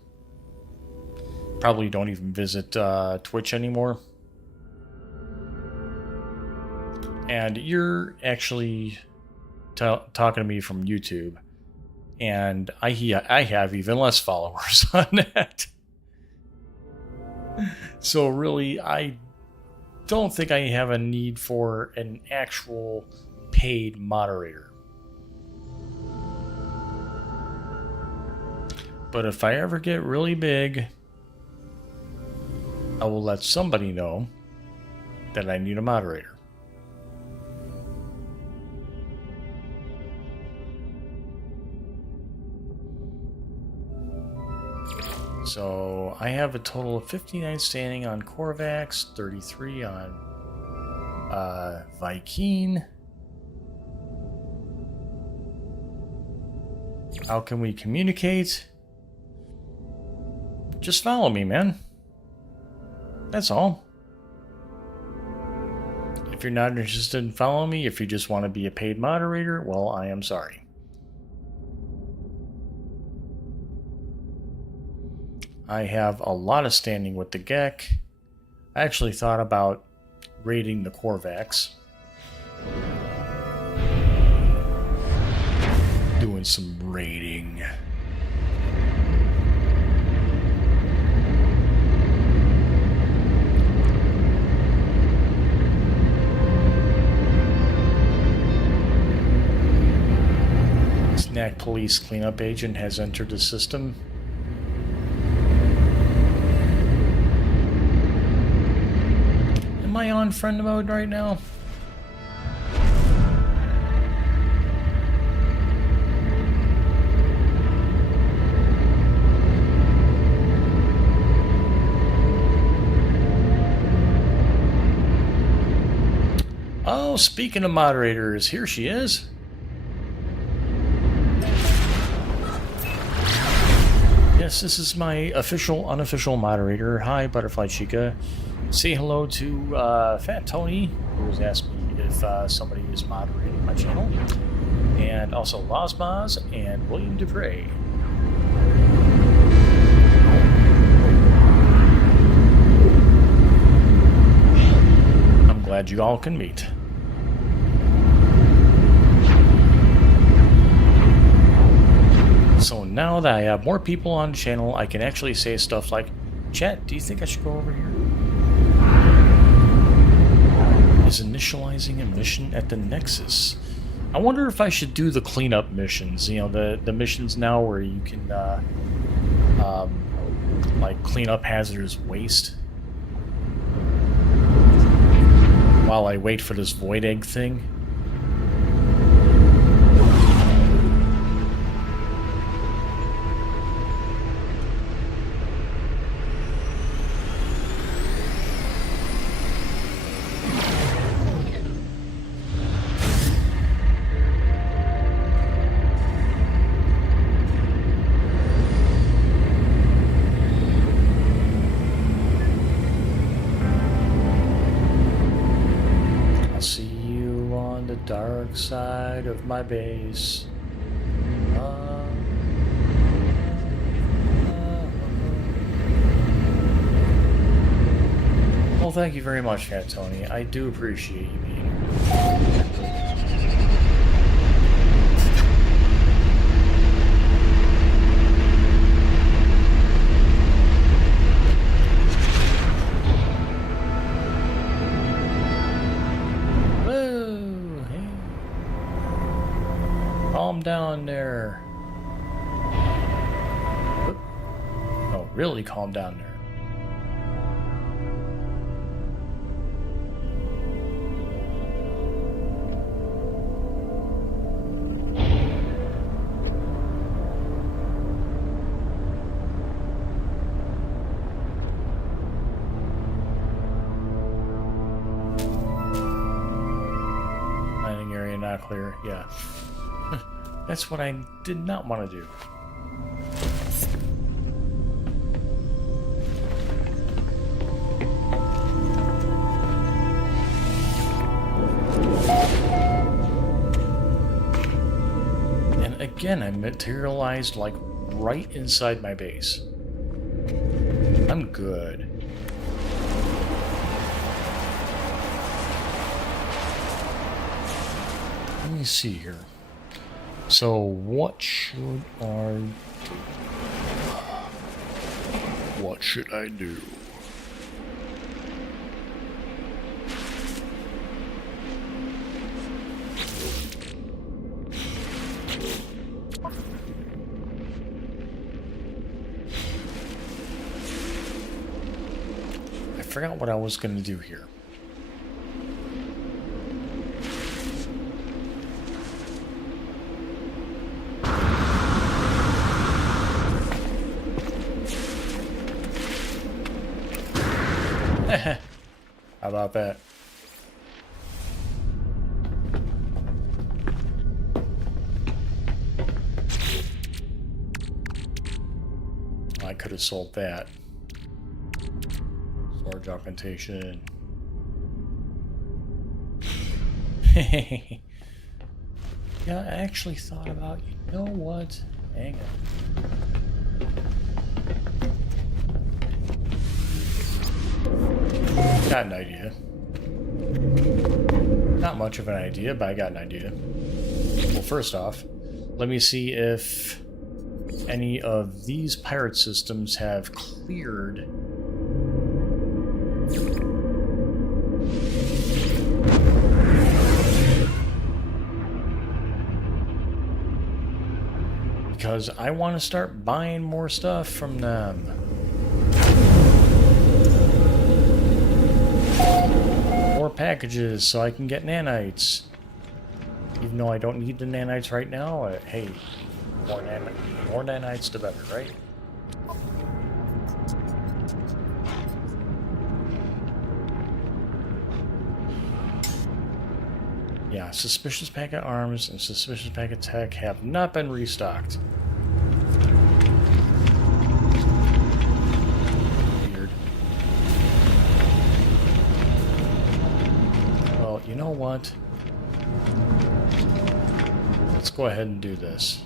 Twitch anymore. And you're actually talking to me from YouTube, and I have even less followers on that. So really, I don't think I have a need for an actual paid moderator. But if I ever get really big, I will let somebody know that I need a moderator. So I have a total of 59 standing on Korvax, 33 on Viking. How can we communicate? Just follow me, man. That's all. If you're not interested in following me, if you just want to be a paid moderator, well, I am sorry. I have a lot of standing with the Gek. I actually thought about raiding the Korvax. Doing some raiding. Snack police cleanup agent has entered the system. Am I on friend mode right now? Oh, speaking of moderators, here she is. Yes, this is my official, unofficial moderator. Hi, Butterfly Chica. Say hello to Fat Tony, who has asked me if somebody is moderating my channel, and also Losmaz and William Dupre. I'm glad you all can meet. So now that I have more people on the channel, I can actually say stuff like, "Chat, do you think I should go over here? Is initializing a mission at the Nexus. I wonder if I should do the cleanup missions. You know, the missions now where you can like clean up hazardous waste while I wait for this void egg thing." Dark side of my base. Well, thank you very much, Cat Tony. I do appreciate you being here. Calm down there. Oh, really calm down there. Landing area not clear. Yeah. That's what I did not want to do. And again, I materialized like right inside my base. I'm good. Let me see here. So, what should I do? What should I do? I forgot what I was going to do here. How about that? I could have sold that. Storage augmentation. Yeah, I actually thought about, you know what? Hang on. Got an idea. Not much of an idea, but I got an idea. Well, first off, let me see if any of these pirate systems have cleared because I want to start buying more stuff from them. More packages so I can get nanites. Even though I don't need the nanites right now, hey, more nanites the better, right? Yeah, suspicious packet arms and suspicious packet tech have not been restocked. Weird. know what? Let's go ahead and do this.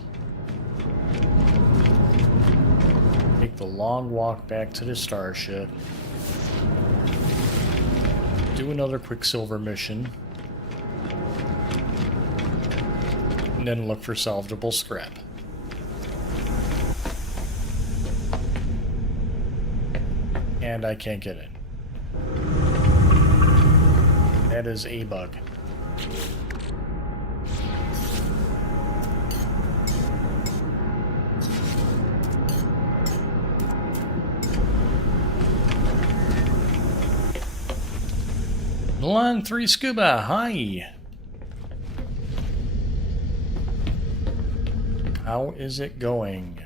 Take the long walk back to the starship. Do another Quicksilver mission. And then look for salvageable scrap. And I can't get in. That is a bug. Milan 3 Scuba, hi! How is it going?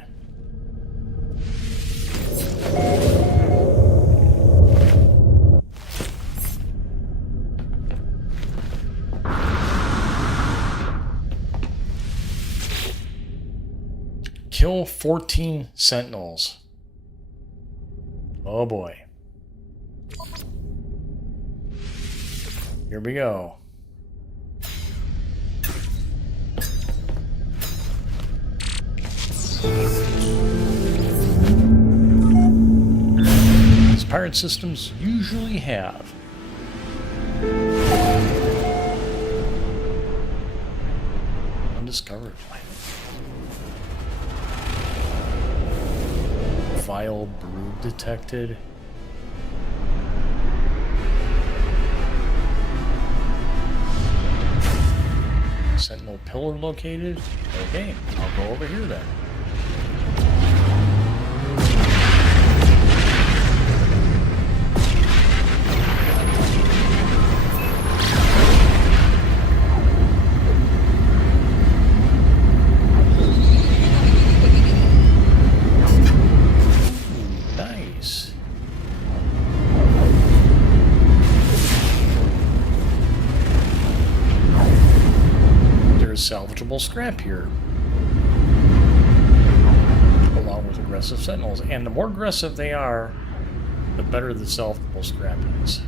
Kill 14 sentinels. Oh boy. Here we go. As pirate systems usually have. Undiscovered planet. Vile brood detected. Sentinel pillar located. Okay, I'll go over here then. Nice. Salvageable scrap here, along with aggressive sentinels, and the more aggressive they are, the better the salvageable scrap is.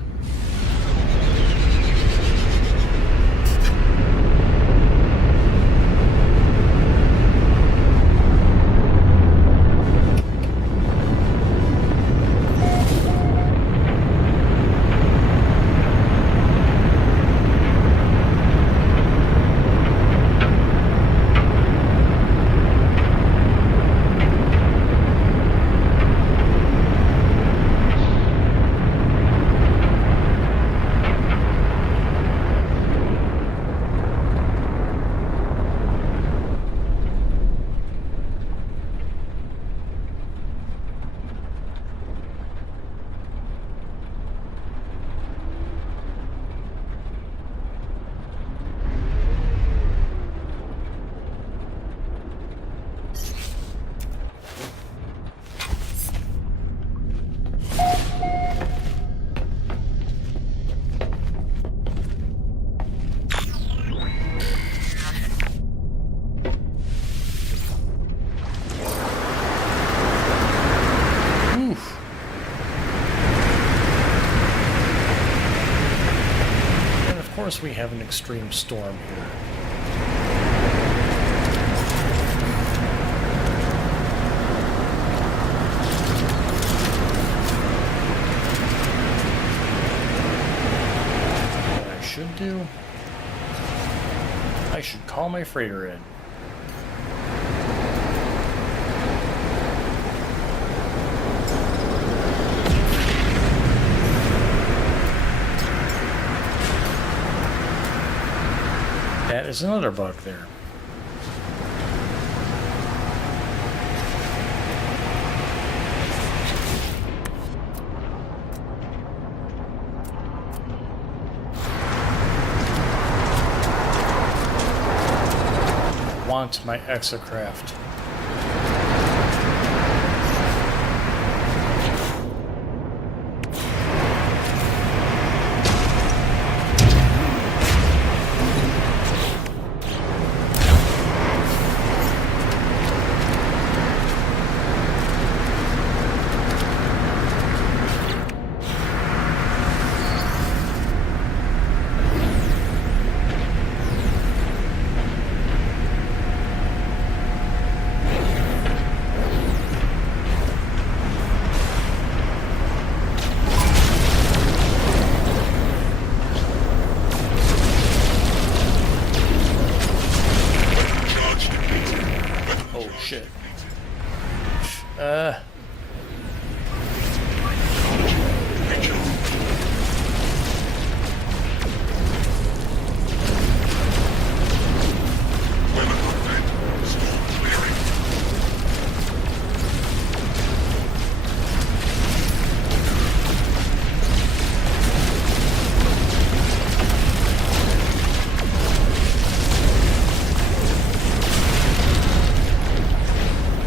Of course we have an extreme storm here. What I should do? I should call my freighter in. That is another bug there. I want my exocraft. Shit.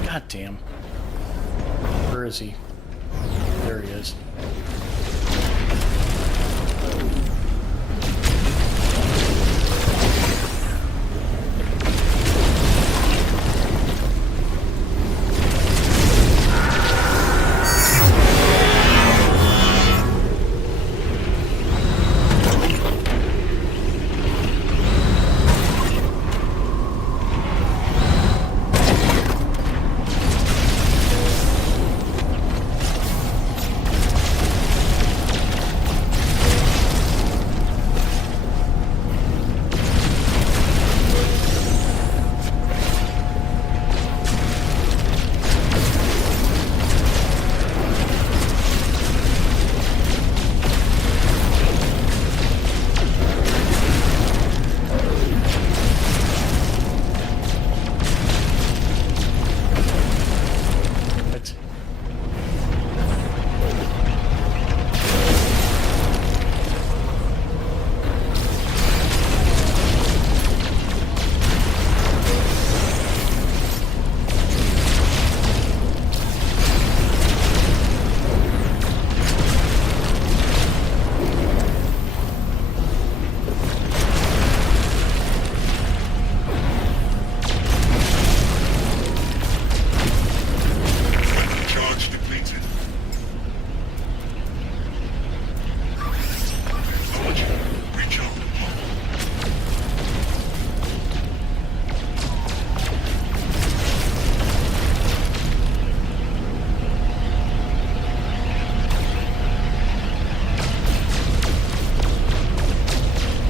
God damn. Where is he? There he is.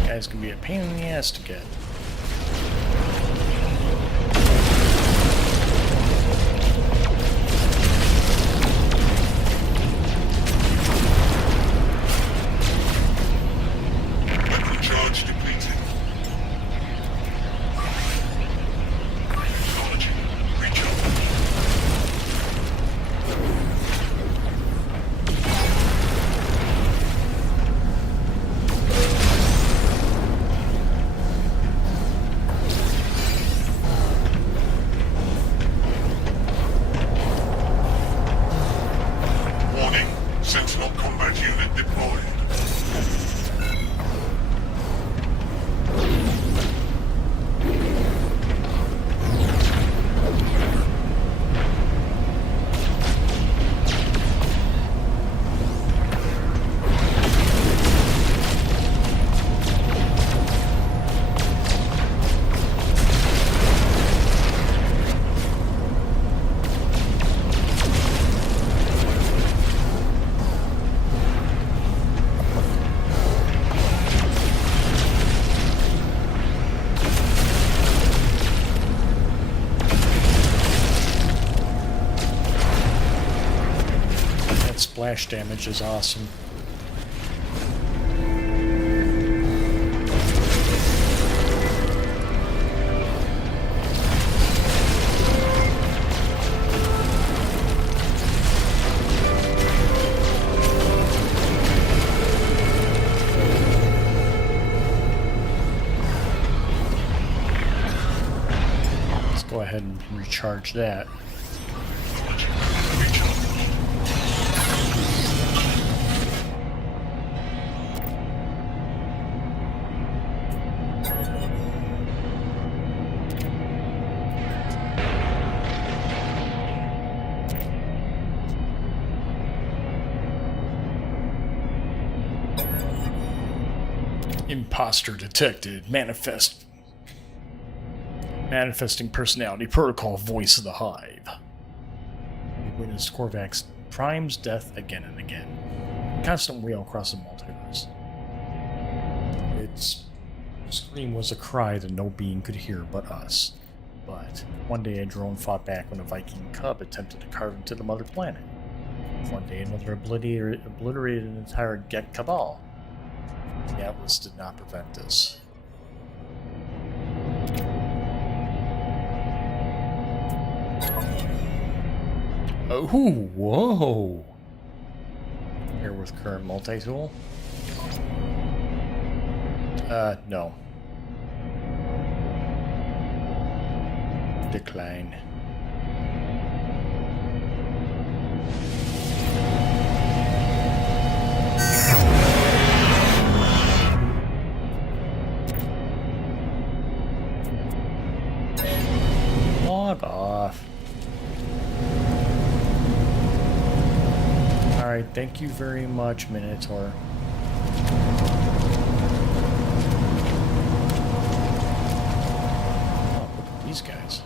Guys can be a pain in the ass to get. Charge depleted. Technology recharge. Warning, Sentinel combat unit deployed. Splash damage is awesome. Let's go ahead and recharge that. Imposter detected. Manifesting personality protocol, voice of the hive. We witnessed Korvax Prime's death again and again. Constant wail across the multiverse. Its scream was a cry that no being could hear but us. But One day a drone fought back when a Viking cub attempted to carve into the mother planet. One day another obliterated an entire Gek cabal. The Atlas did not prevent this. Oh, whoa! Here with current multi-tool? No. Decline. Log off. Alright, thank you very much, Minotaur. Oh, look at these guys.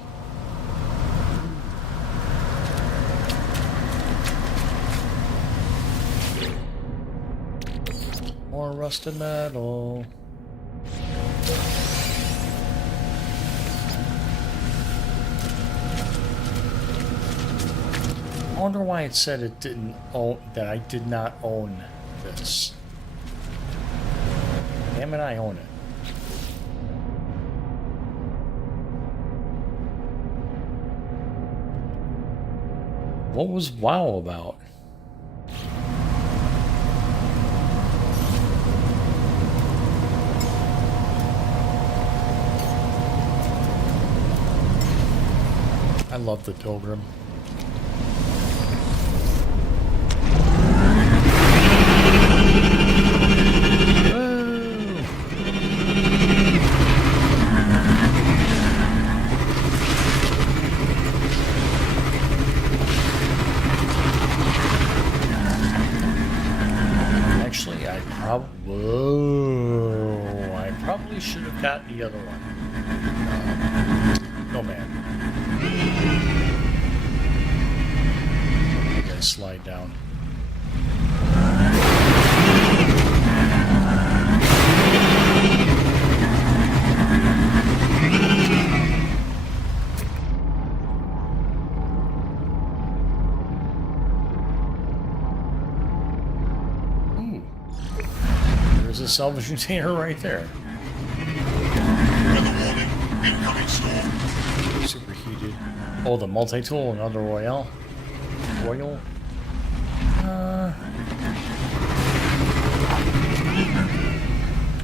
More rusted metal. I wonder why it said it didn't own, that I did not own this. Damn it, I own it. What was WoW about? I love the Pilgrim. Actually, I probably should have gotten the other one. No man. You guys slide down. There's a salvage container right there. Weather warning. Incoming storm. Superheated. Oh, the multi-tool, another Royale.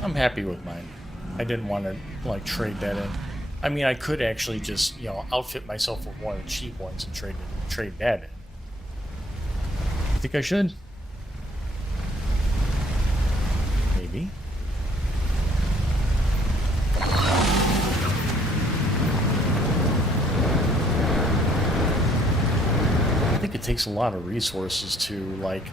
I'm happy with mine. I didn't want to, like, trade that in. I mean, I could actually just, you know, outfit myself with one of the cheap ones and trade that in. You think I should? Maybe. I think it takes a lot of resources to, like,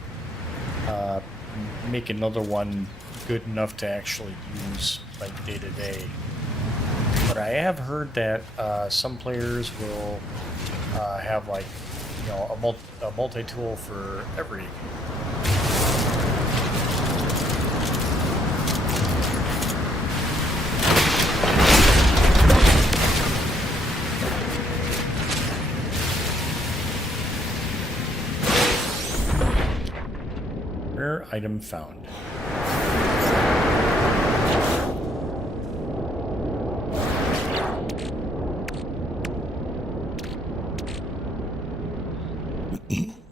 make another one good enough to actually use, like, day to day. But I have heard that some players will have, like, you know, a multi-tool for every. Rare item found.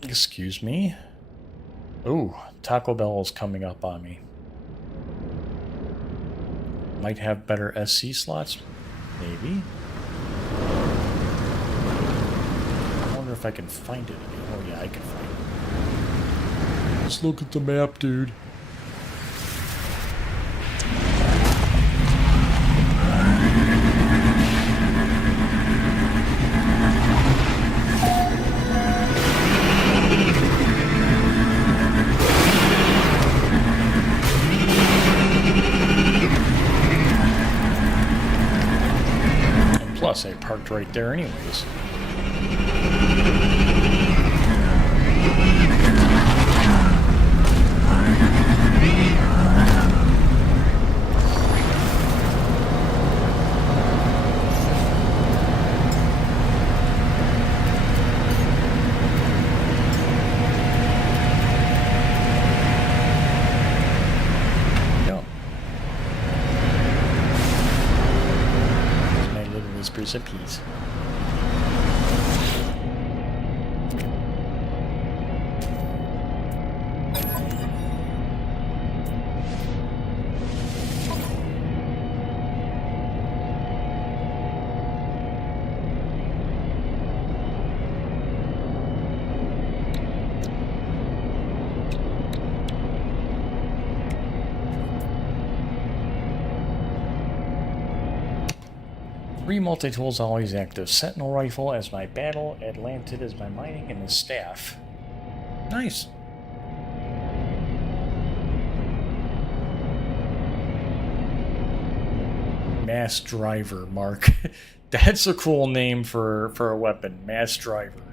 Excuse me. Ooh, Taco Bell is coming up on me. Might have better SC slots, maybe. I wonder if I can find it again. Oh yeah, I can find it. Let's look at the map, dude. And plus, I parked right there anyways. $5 a piece. Three multi-tools always active. Sentinel rifle as my battle, Atlantid as my mining, and the staff. Nice. Mass driver, Mark. That's a cool name for a weapon. Mass driver.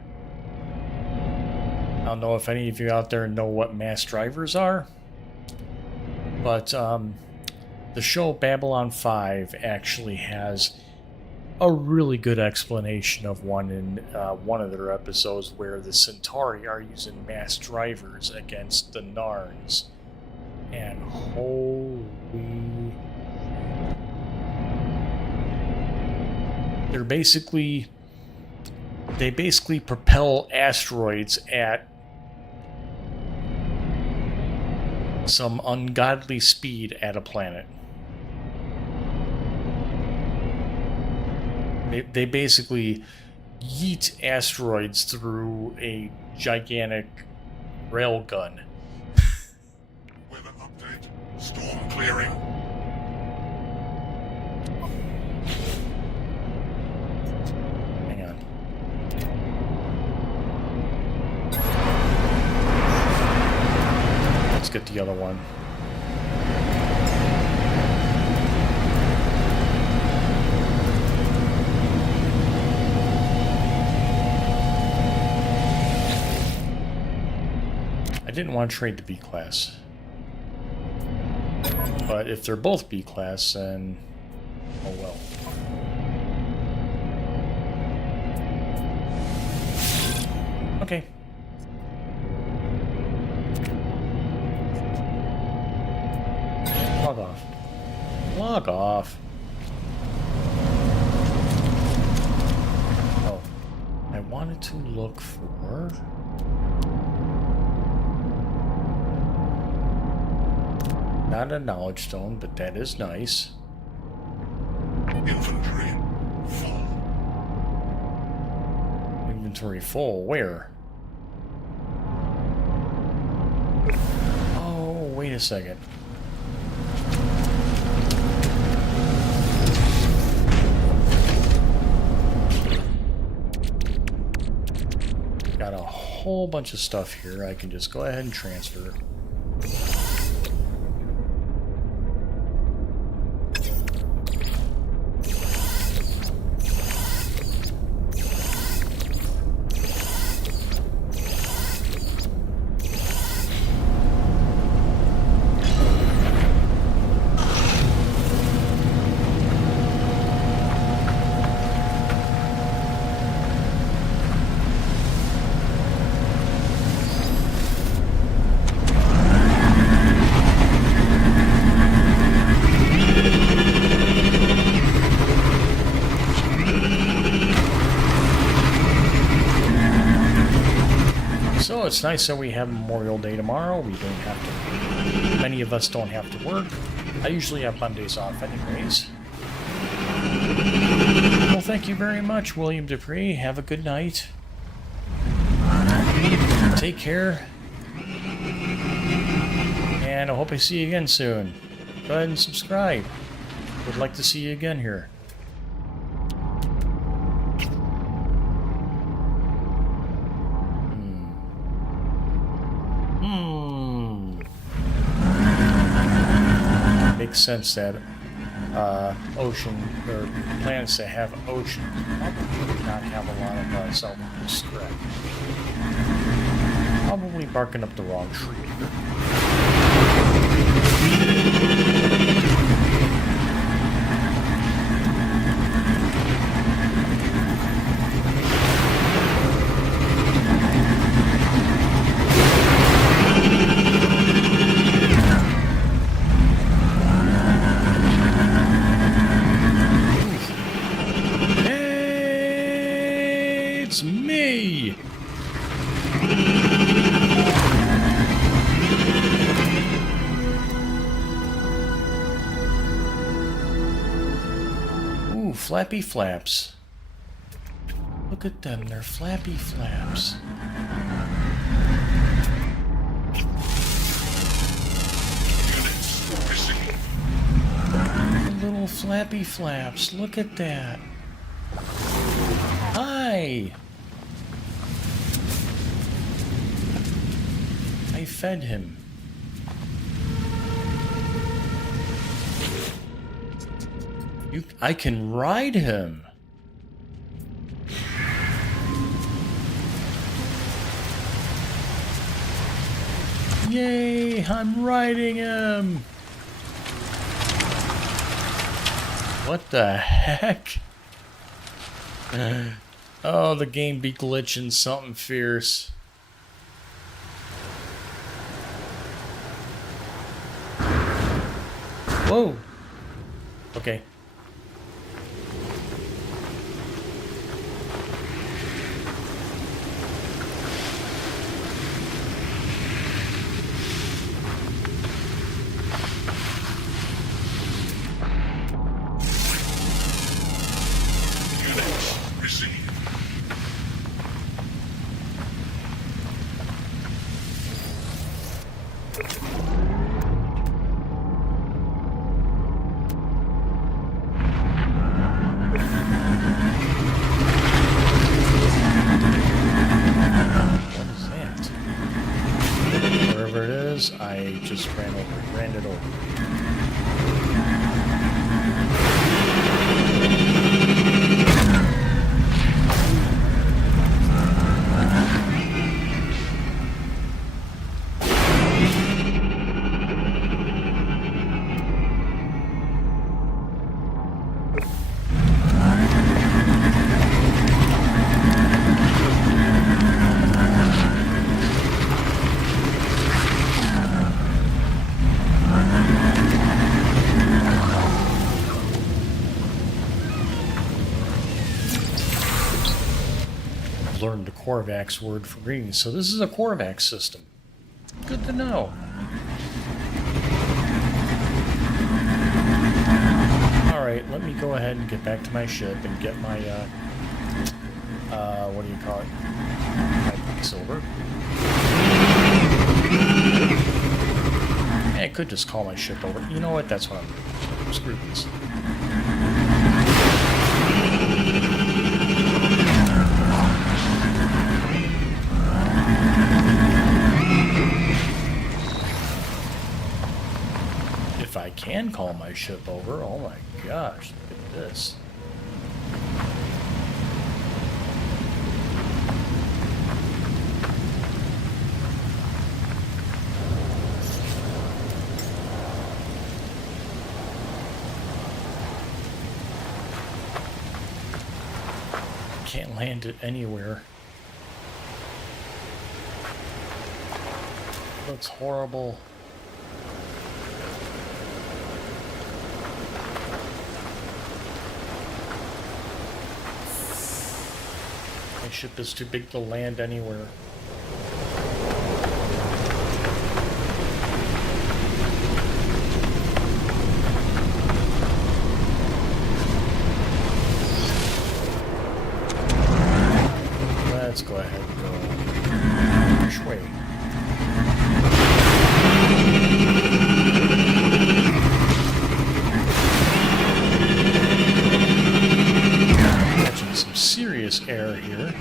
I don't know if any of you out there know what mass drivers are, but the show Babylon 5 actually has a really good explanation of one in one of their episodes where the Centauri are using mass drivers against the Narns. And holy... They basically propel asteroids at some ungodly speed at a planet. They basically yeet asteroids through a gigantic railgun. Weather update. Storm clearing. Hang on. Let's get the other one. I didn't want to trade the B class. But if they're both B class, then oh well. Okay. Log off. Log off. Oh. I wanted to look for... Not a knowledge stone, but that is nice. Inventory full. Inventory full. Where? Oh, wait a second. Got a whole bunch of stuff here. I can just go ahead and transfer. So it's nice that we have Memorial Day tomorrow. We don't have to, many of us don't have to work. I usually have Mondays off anyways. Well, thank you very much, William Dupree. Have a good night. Take care. And I hope I see you again soon. Go ahead and subscribe. Would like to see you again here. Makes sense that ocean or planets that have ocean probably not have a lot of salvage scrap. Probably barking up the wrong tree. It's me! Ooh, flappy flaps. Look at them, they're flappy flaps. Little flappy flaps, look at that. Hi! I fed him. I can ride him. Yay, I'm riding him. What the heck? Oh, the game be glitching something fierce. Whoa. Okay. I just ran it over. Learned the Korvax word for green, so this is a Korvax system. Good to know. Alright, let me go ahead and get back to my ship and get my, what do you call it? My silver. I could just call my ship over. You know what? That's what I'm doing. Screw this. If I can call my ship over, oh my gosh, look at this. Can't land it anywhere. Looks horrible. My ship is too big to land anywhere. Let's go ahead and go which way? Catching some serious air here.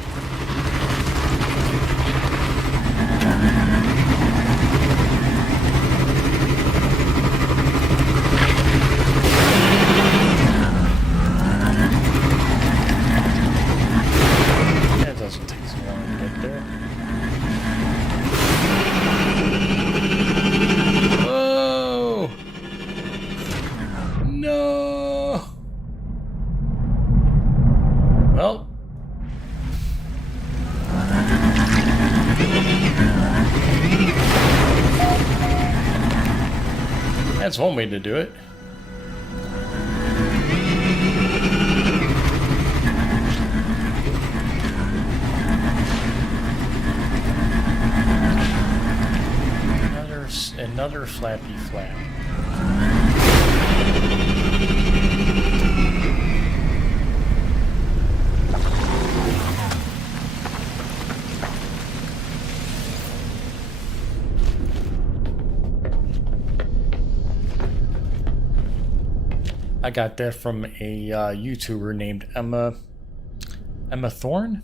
Well, that's one way to do it. another flappy flap. I got that from a YouTuber named Emma Thorne.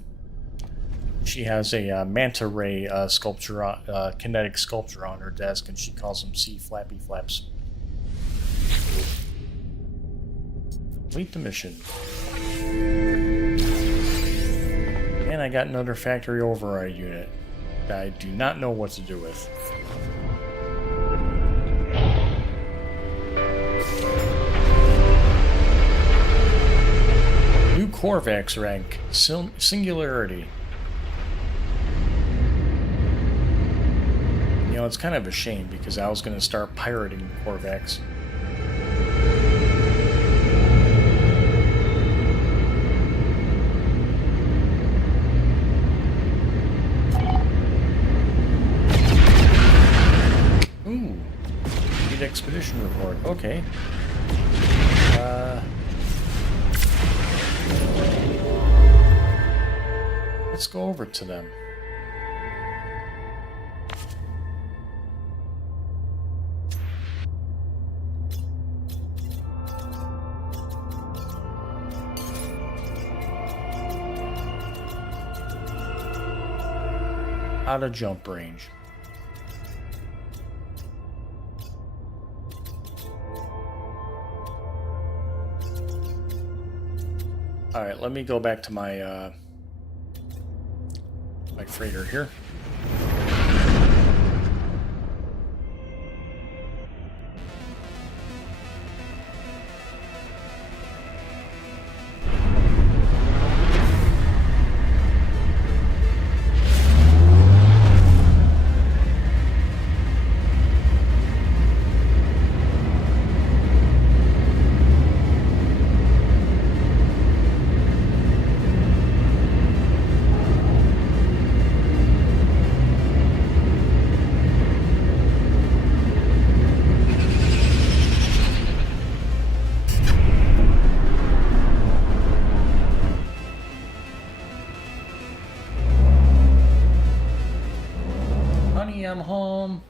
She has a manta ray sculpture, kinetic sculpture on her desk, and she calls them sea flappy flaps. Complete the mission. And I got another factory override unit that I do not know what to do with. New Korvax rank, Singularity. You know, it's kind of a shame because I was going to start pirating Korvax. Ooh, need expedition report. Okay. Let's go over to them. Out of jump range. Alright, let me go back to my my freighter here. I'm home.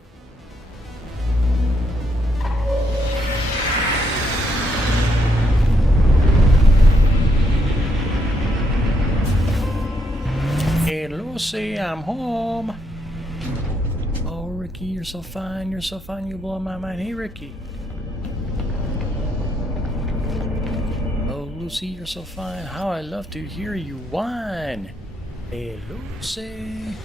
Hey Lucy, I'm home. Oh Ricky, you're so fine, you blow my mind. Hey Ricky. Oh Lucy, you're so fine. How I love to hear you whine. Hey Lucy.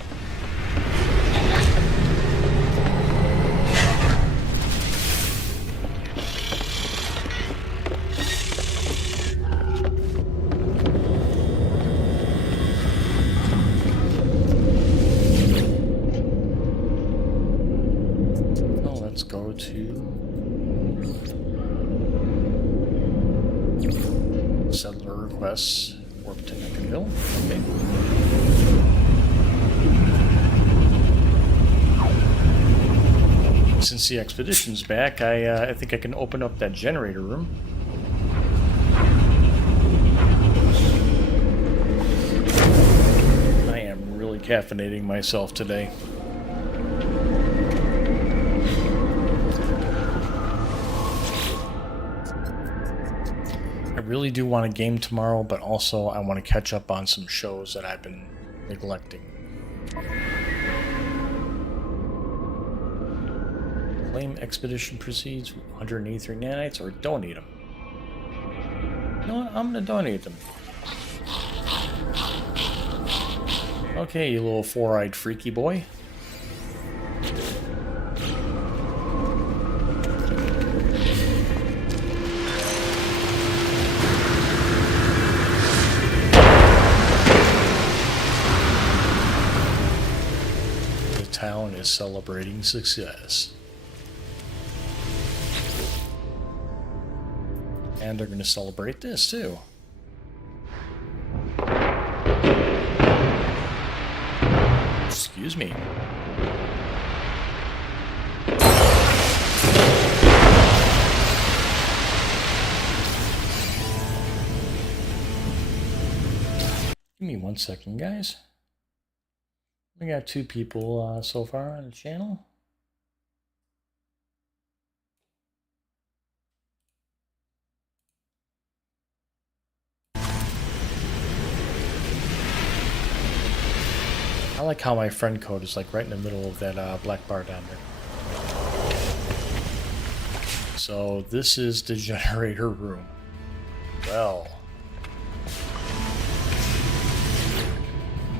Let's go to settler requests. Warp to Nickenville. Okay. Since the expedition's back, I think I can open up that generator room. I am really caffeinating myself today. I really do want a game tomorrow, but also I want to catch up on some shows that I've been neglecting. Claim expedition proceeds 183 nanites, or donate them. You know what? I'm going to donate them. Okay, you little four-eyed freaky boy. Town is celebrating success. And they're going to celebrate this too. Excuse me. 1 second, guys. We got 2 people so far on the channel. I like how my friend code is like right in the middle of that black bar down there. So this is the generator room. Well,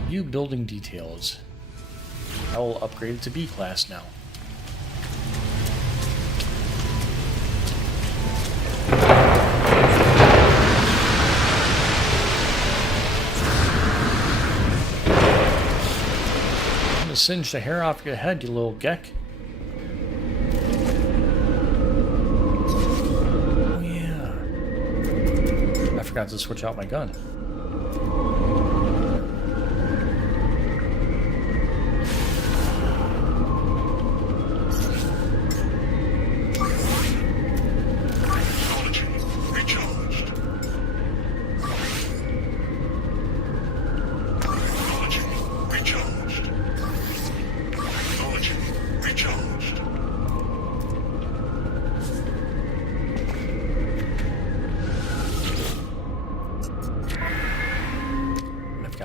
view building details. I will upgrade it to B class now. I'm gonna singe the hair off your head, you little geck. Oh yeah. I forgot to switch out my gun.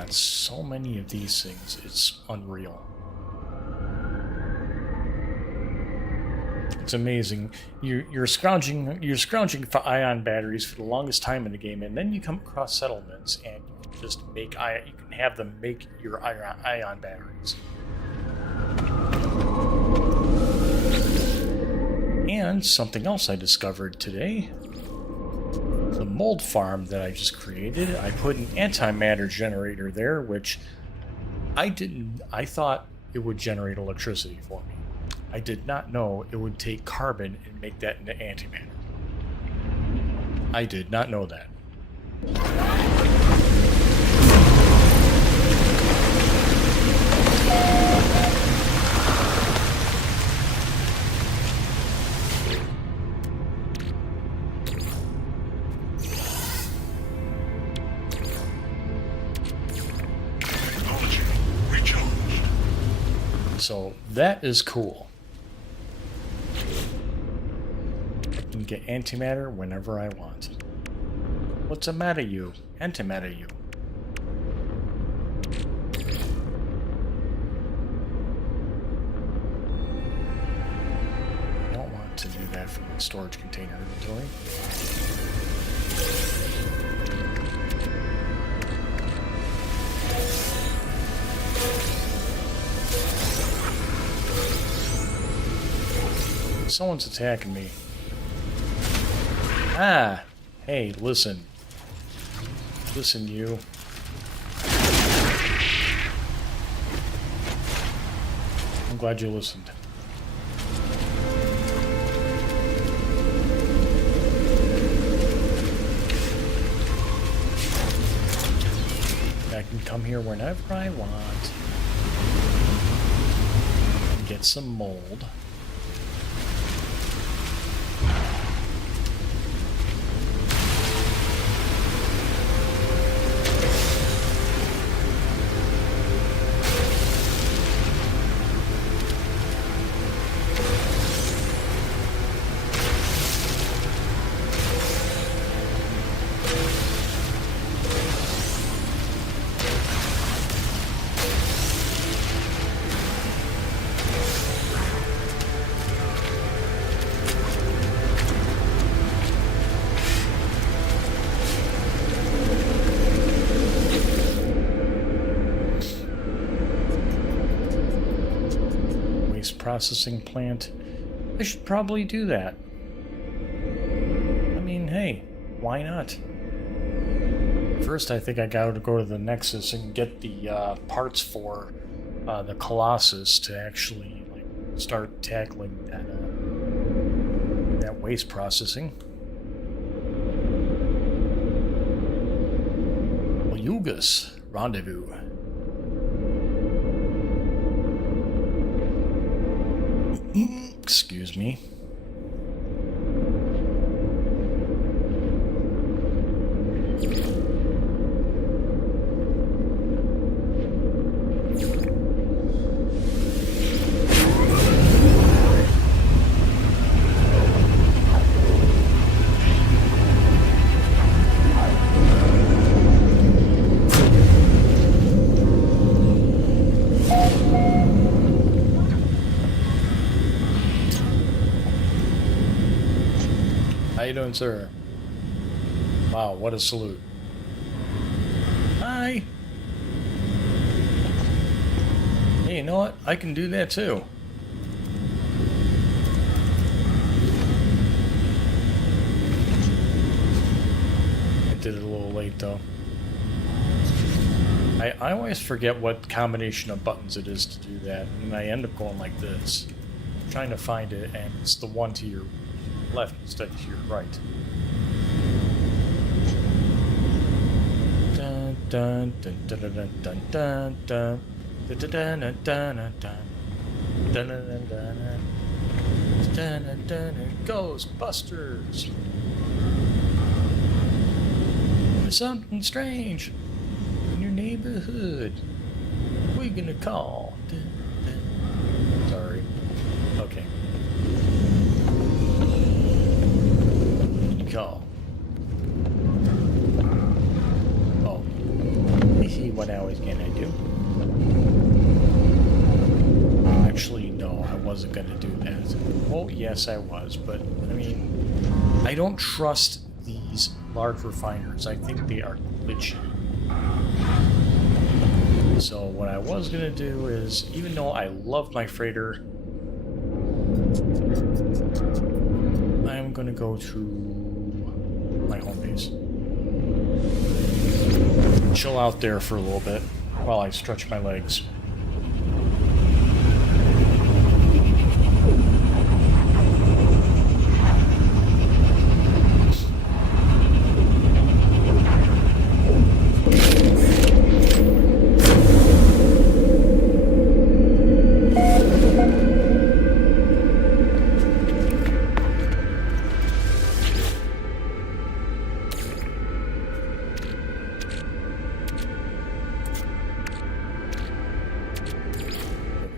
So many of these things, it's unreal. It's amazing. You're scrounging for ion batteries for the longest time in the game, and then you come across settlements, and you can just make you can have them make your ion batteries. And something else I discovered today. The mold farm that I just created, I put an antimatter generator there, which I thought it would generate electricity for me. I did not know it would take carbon and make that into antimatter. I did not know that. So that is cool. I can get antimatter whenever I want. What's the matter, you? Antimatter, you. I don't want to do that from the storage container inventory. Someone's attacking me. Ah! Hey, listen. Listen, you. I'm glad you listened. I can come here whenever I want. And get some mold. Processing plant. I should probably do that. I mean, hey, why not? First, I think I gotta go to the Nexus and get the parts for the Colossus to actually start tackling that waste processing. Yugas Rendezvous. Excuse me. How you doing, sir? Wow, what a salute. Hi. Hey, you know what? I can do that too. I did it a little late though. I always forget what combination of buttons it is to do that, and I end up going like this. I'm trying to find it, and it's the one to your left instead of to your right. Dun dun dun dun dun dun dun dun dun dun dun dun dun dun dun. Ghostbusters! There's something strange in your neighborhood. What are you gonna call? Sorry. Okay. Call. Oh. Let me see what I was gonna do. Actually, no, I wasn't gonna do that. Oh, yes, I was, but, I mean, I don't trust these large refiners. I think they are glitchy. So what I was gonna do is, even though I love my freighter, I'm gonna go to my home base. Chill out there for a little bit while I stretch my legs.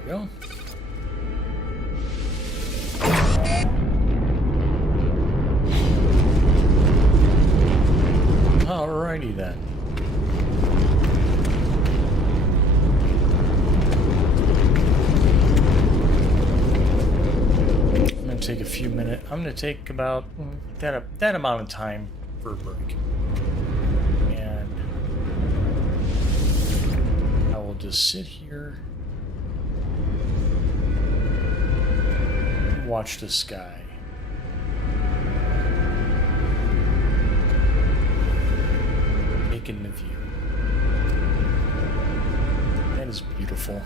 Go. Alrighty then. I'm gonna take a few minutes. I'm gonna take about that amount of time for a break, and I will just sit here. Watch the sky. Taking the view. That is beautiful.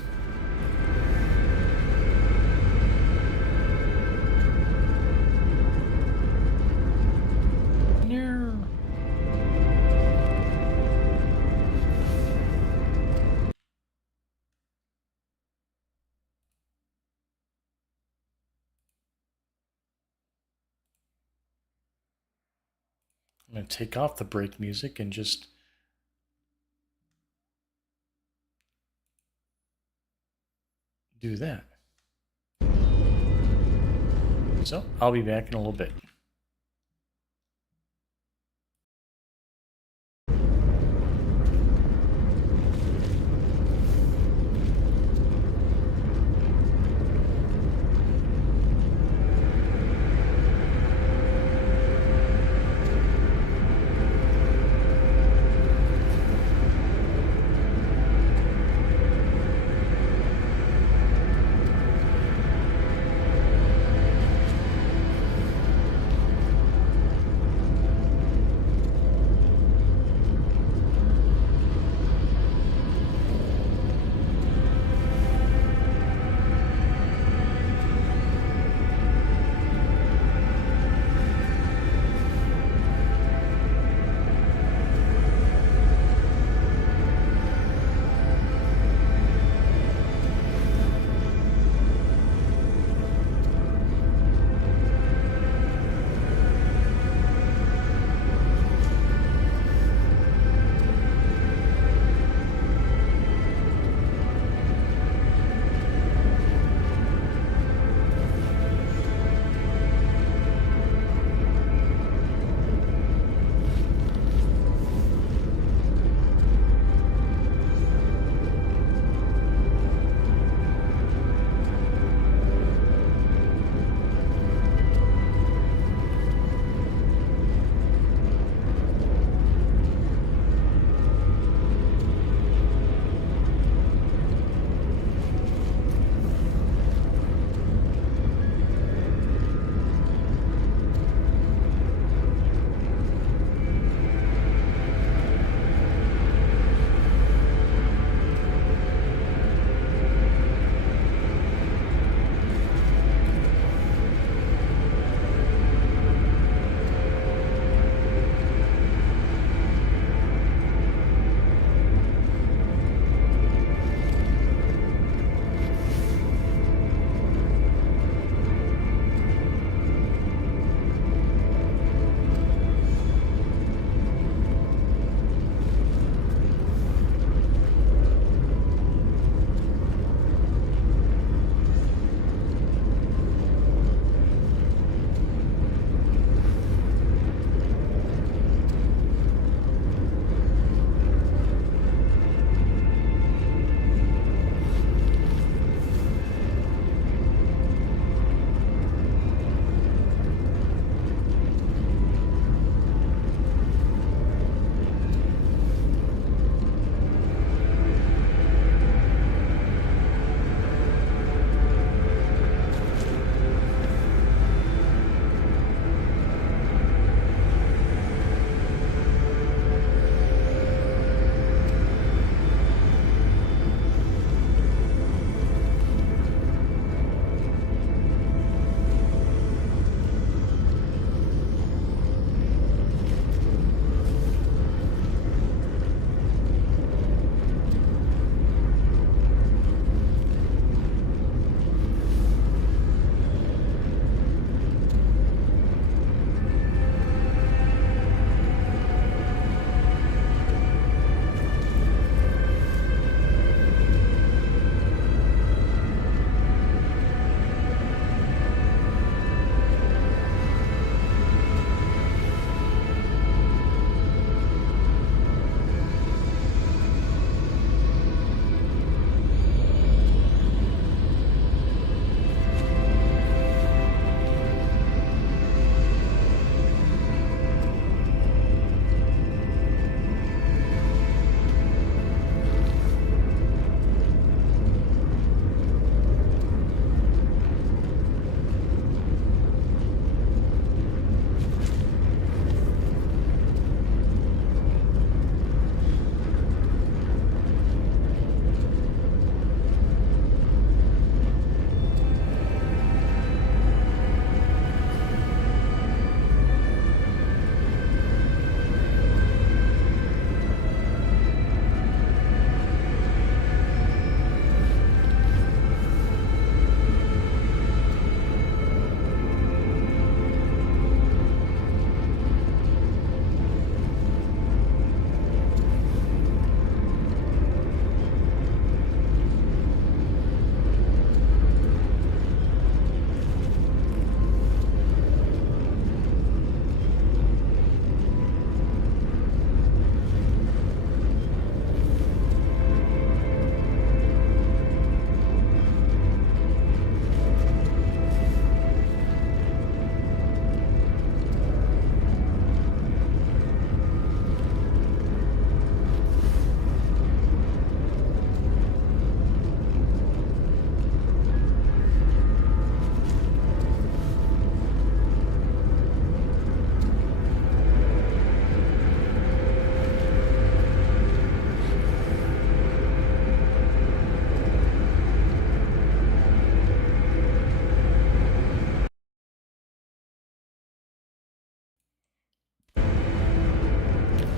I'm going to take off the brake music and just do that. So I'll be back in a little bit.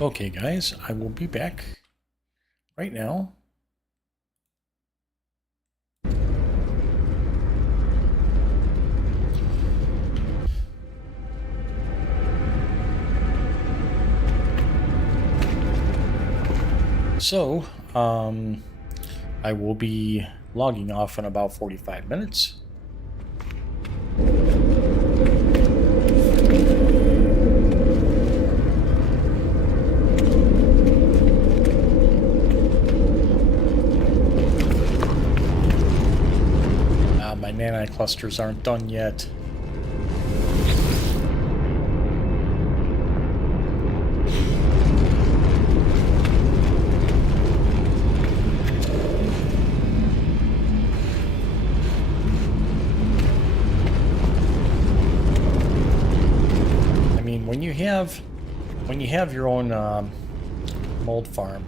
Okay, guys, I will be back right now. So, I will be logging off in about 45 minutes. My nano clusters aren't done yet. When you have your own mold farm,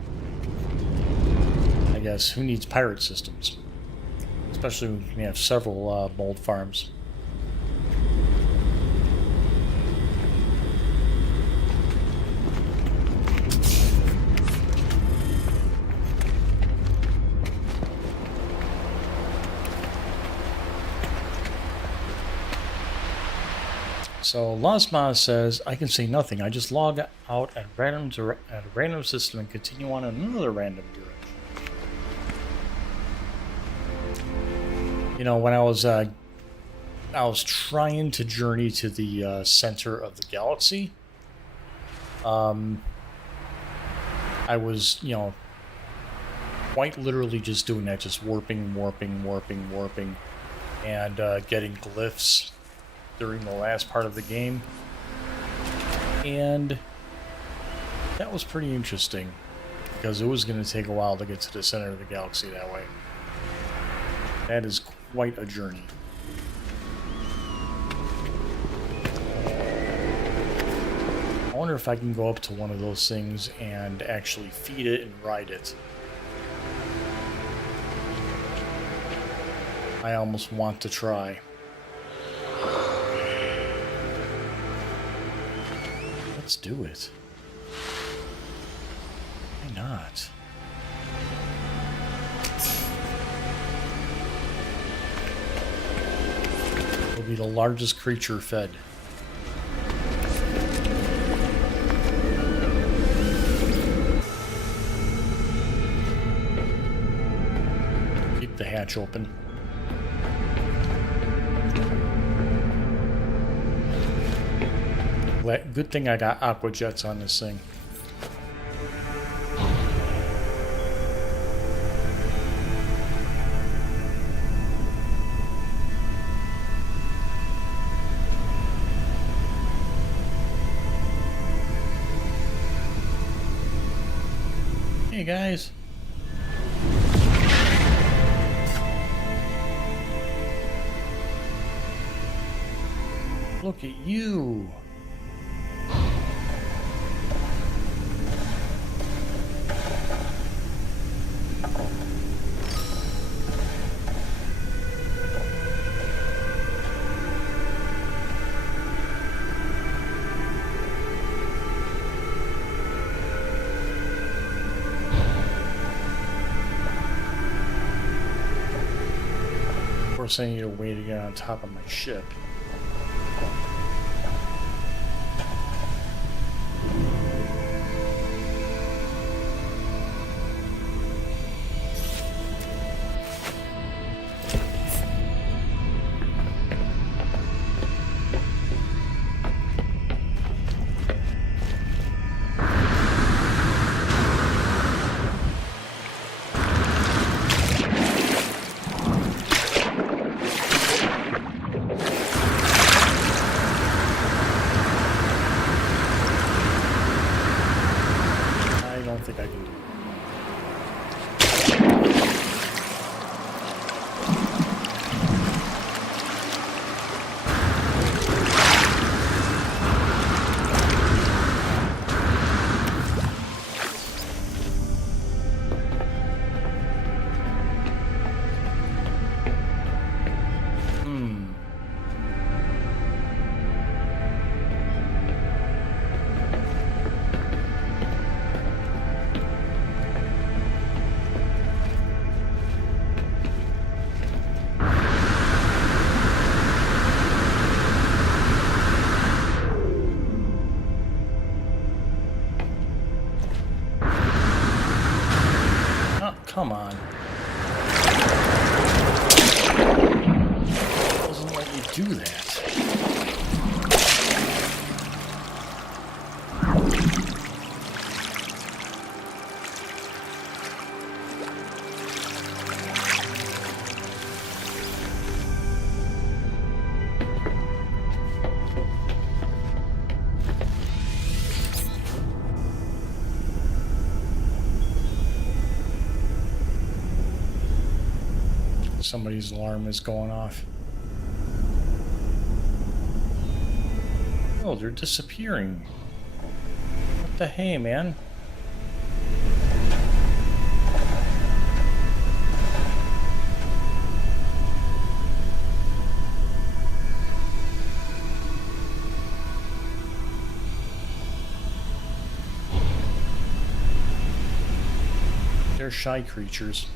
I guess, who needs pirate systems? Especially when you have several mold farms. So Lasma says, I can say nothing. I just log out at a random system and continue on another random direction. You know, when I was trying to journey to the center of the galaxy, I was, you know, quite literally just doing that, just warping, and getting glyphs during the last part of the game, and that was pretty interesting because it was going to take a while to get to the center of the galaxy that way. That is quite a journey. I wonder if I can go up to one of those things and actually feed it and ride it. I almost want to try. Let's do it. Why not? It'll be the largest creature fed. Keep the hatch open. Good thing I got aqua jets on this thing. Hey guys. Look at you. Of course, I need a way to get on top of my ship. come on. Doesn't let me do that. Somebody's alarm is going off. Oh, they're disappearing. What the hey, man? They're shy creatures.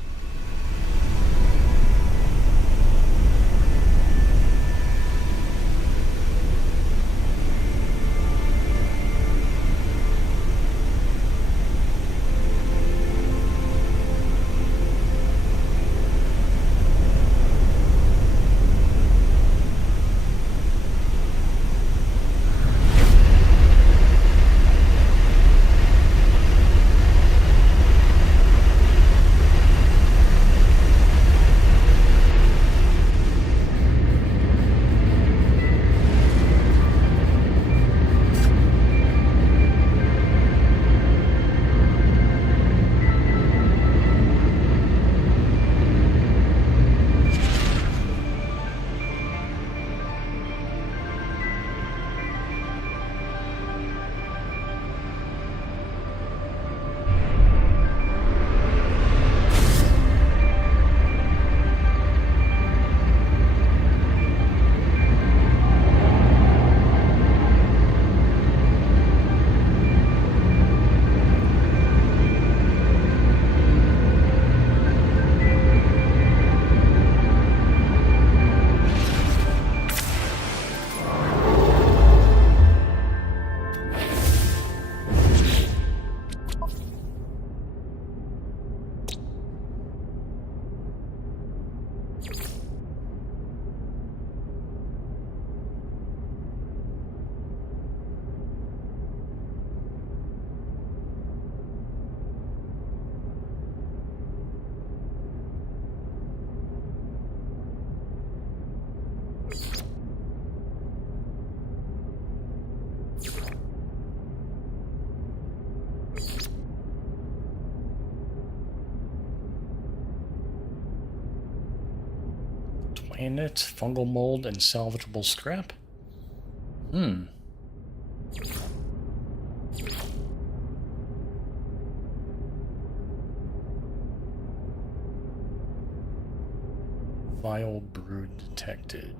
Planet, fungal mold, and salvageable scrap? Vile brood detected.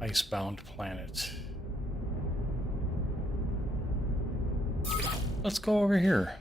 Icebound planet. Let's go over here.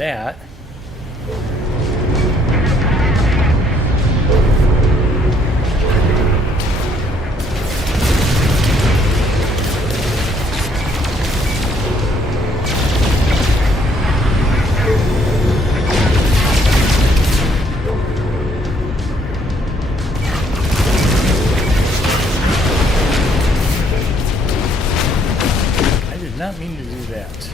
that. I did not mean to do that.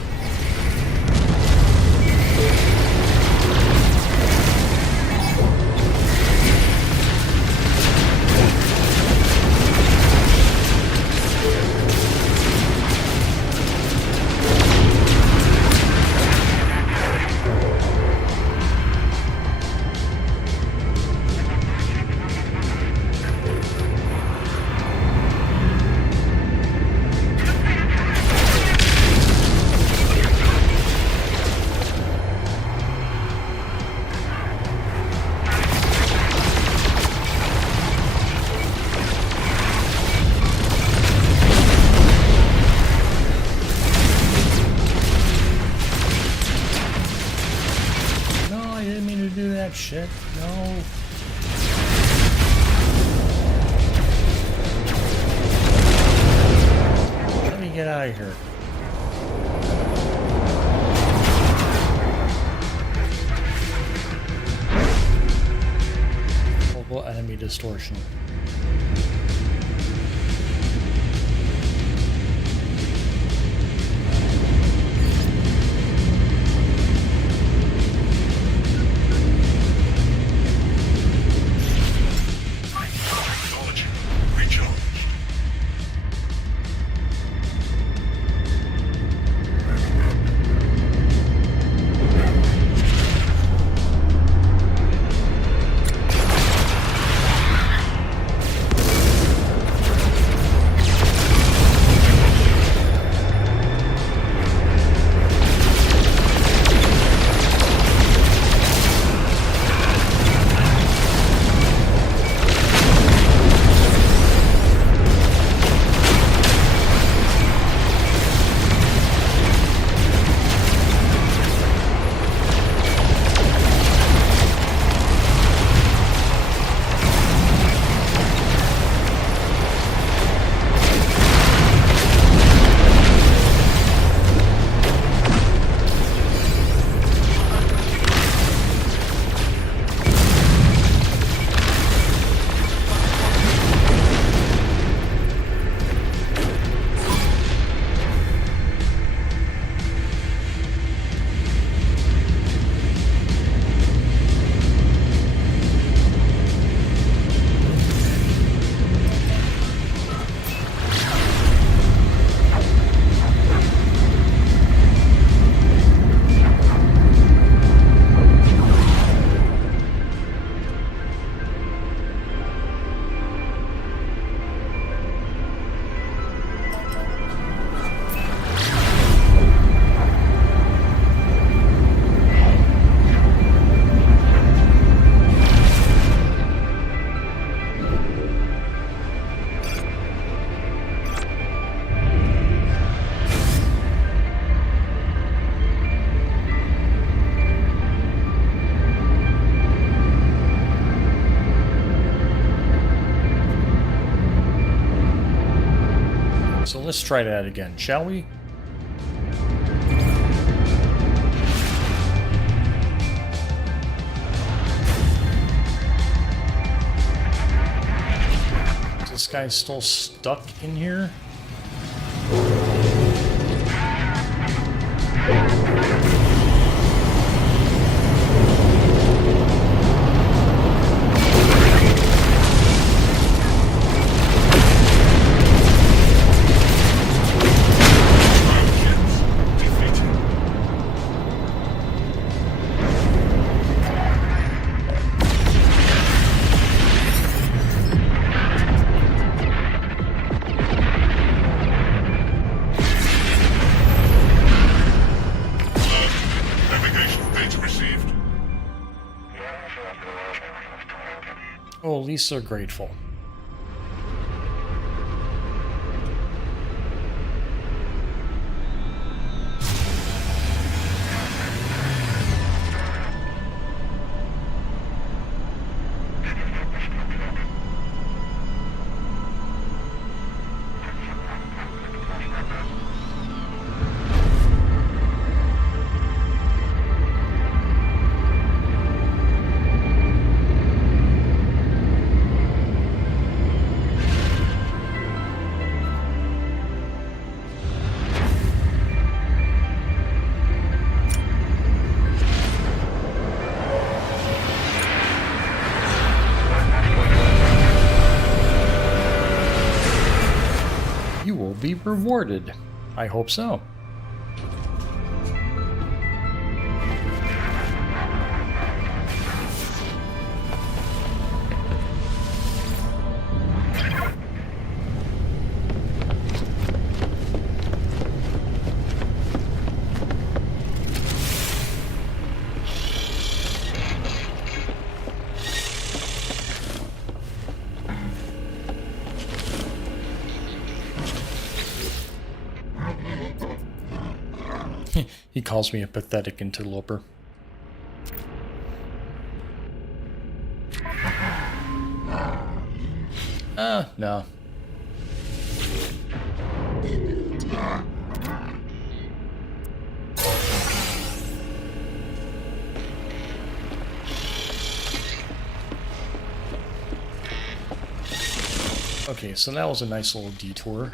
Shit, no. Let me get out of here. Global enemy distortion. So let's try that again, shall we? This guy's still stuck in here? Oh, at least they're grateful. rewarded. I hope so. He calls me a pathetic interloper. No. Okay, so that was a nice little detour.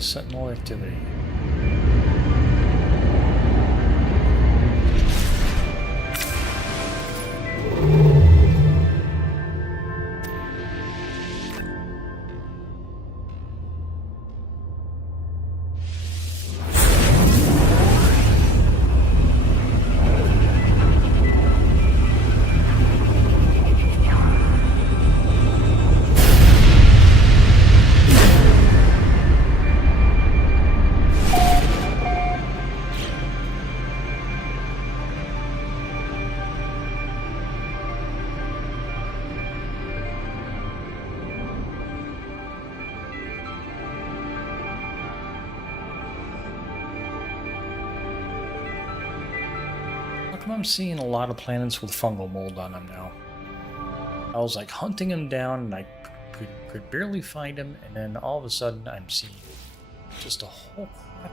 Sentinel activity. I'm seeing a lot of planets with fungal mold on them now. I was like hunting them down and I could barely find them, and then all of a sudden I'm seeing just a whole crap.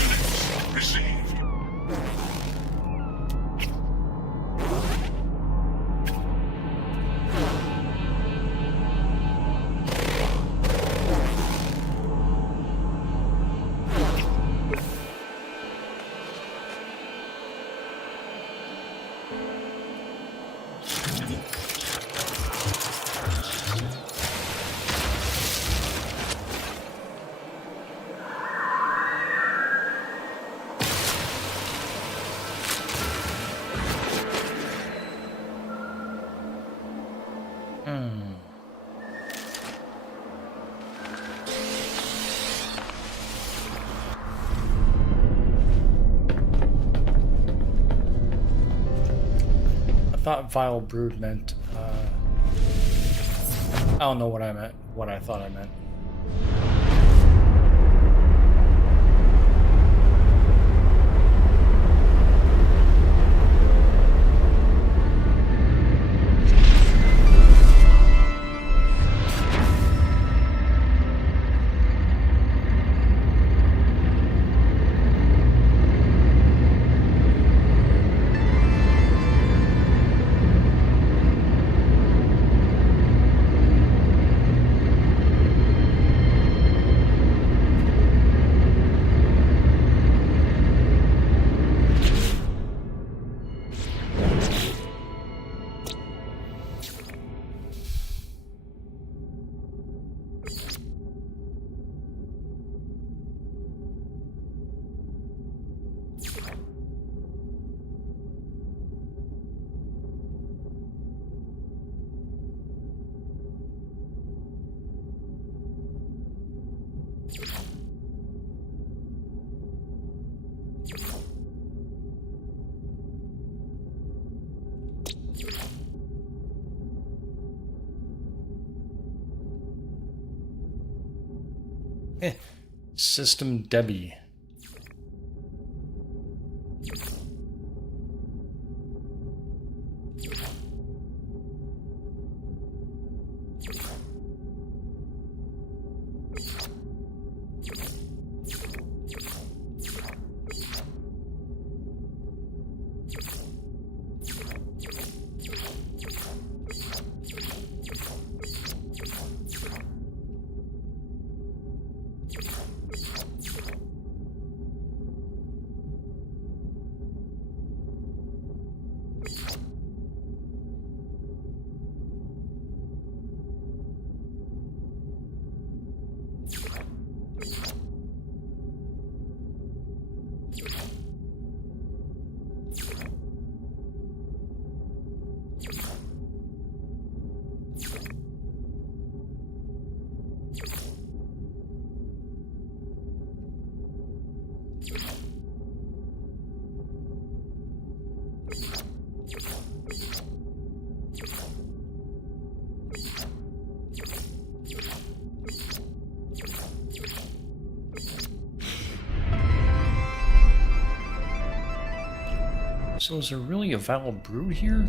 Units received. I thought vile brood meant, I don't know what I meant, what I thought I meant. System Debbie. So is there really a vile brood here?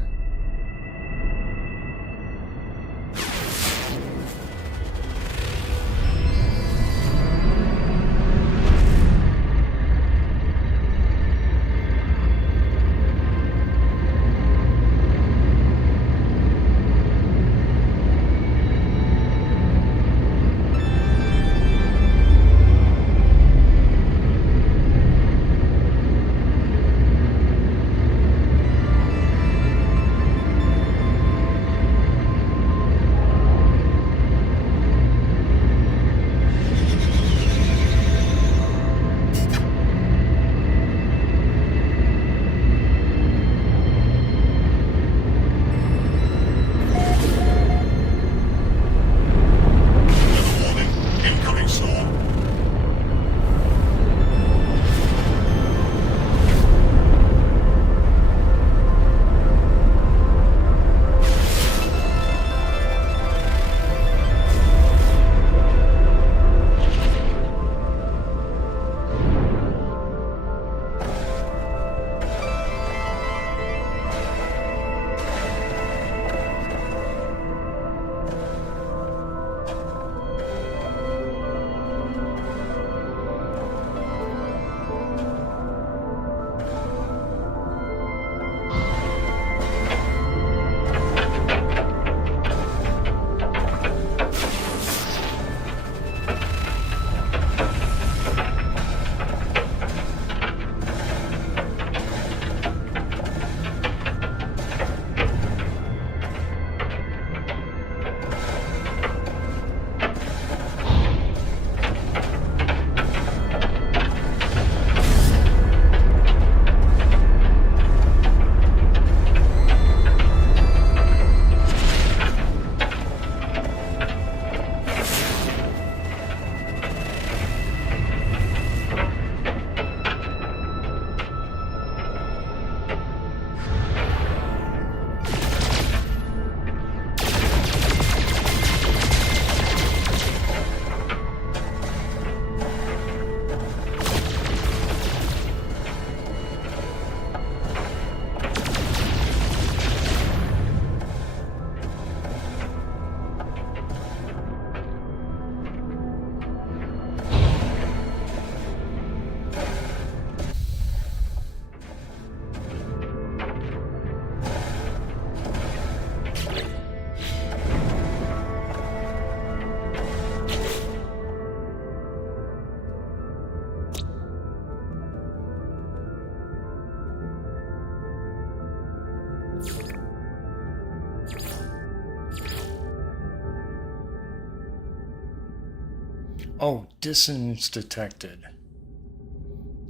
Oh, dissonance detected.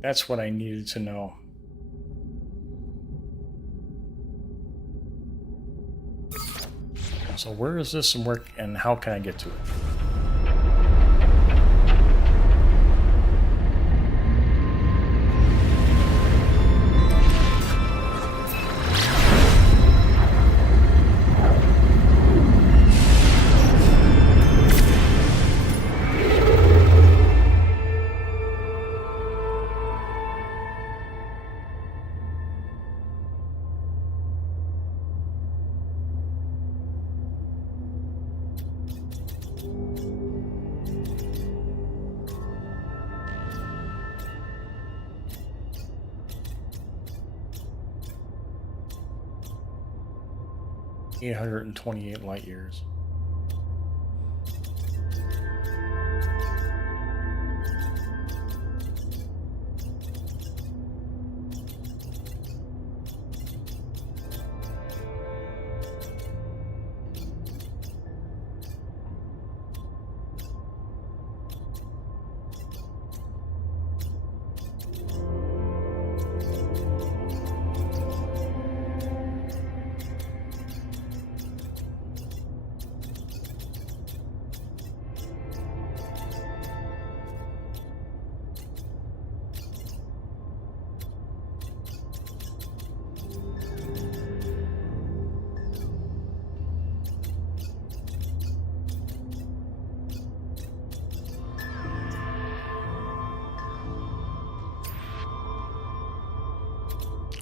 That's what I needed to know. So where is this and where and how can I get to it? $828 light years.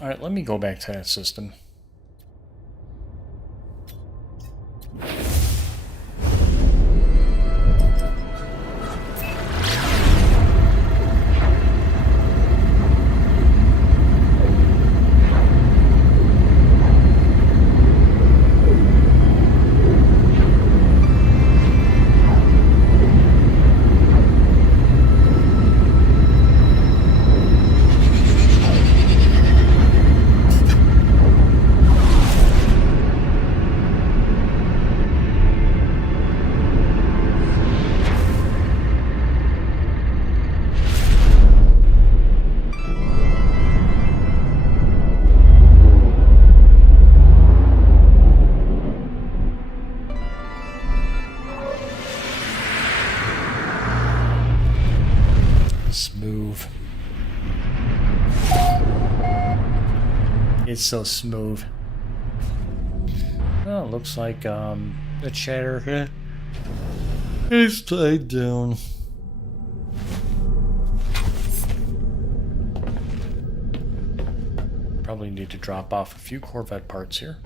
All right, let me go back to that system. Smooth. It's so smooth. Well, it looks like the chatter here is tied down. Probably need to drop off a few Corvette parts here.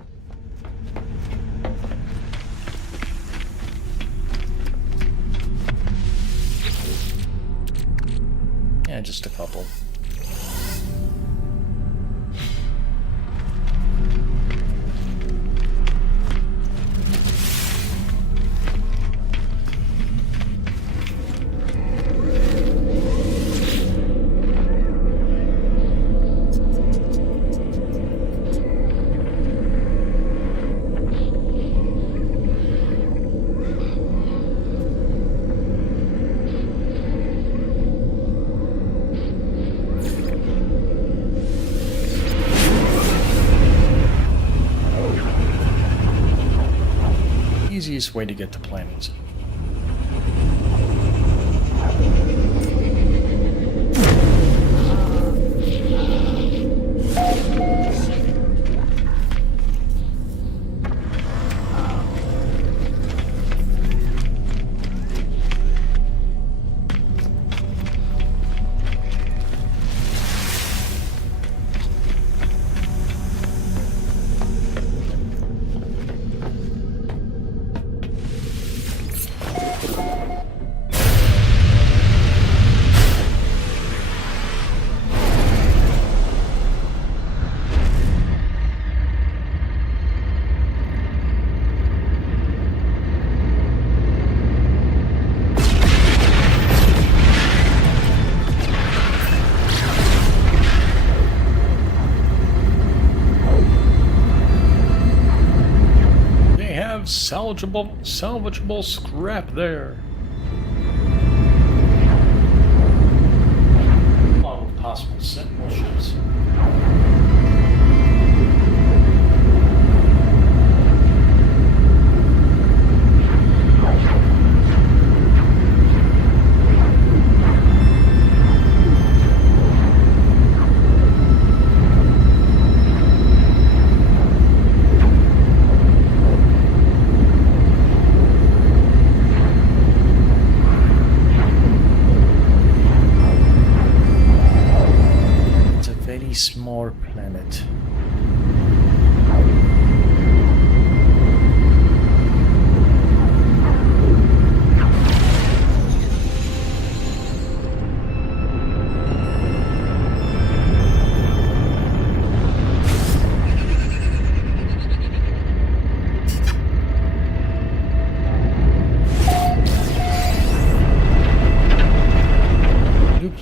Yeah, just a couple. Easiest way to get to planets. salvageable scrap there.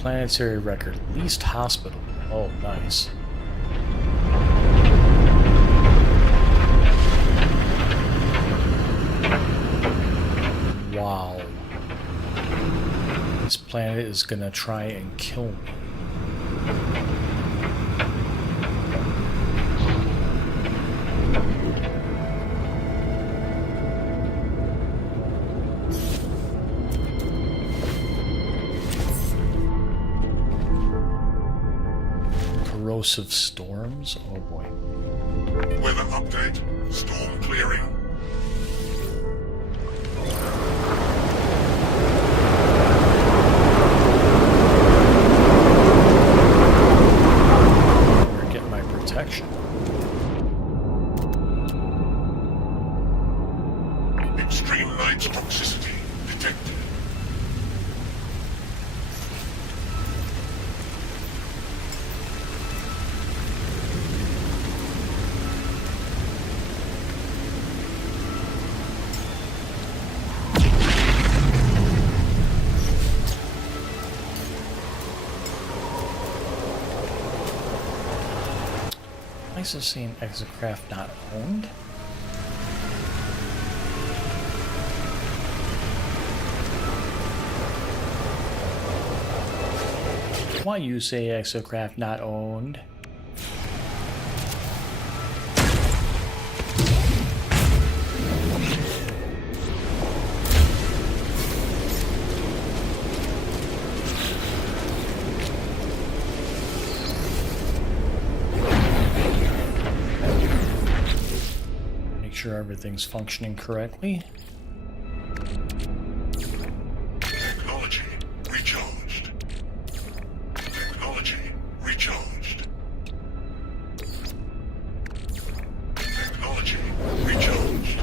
Planetary record. Least hospital. Oh, nice. Wow. This planet is gonna try and kill me. Corrosive storms? Oh boy. Weather update. Storm clearing. Where get my protection? Extreme night toxicity detected. Nice to see an exocraft not owned. Why you say exocraft not owned? Make sure everything's functioning correctly. Technology recharged. Technology recharged. Technology recharged.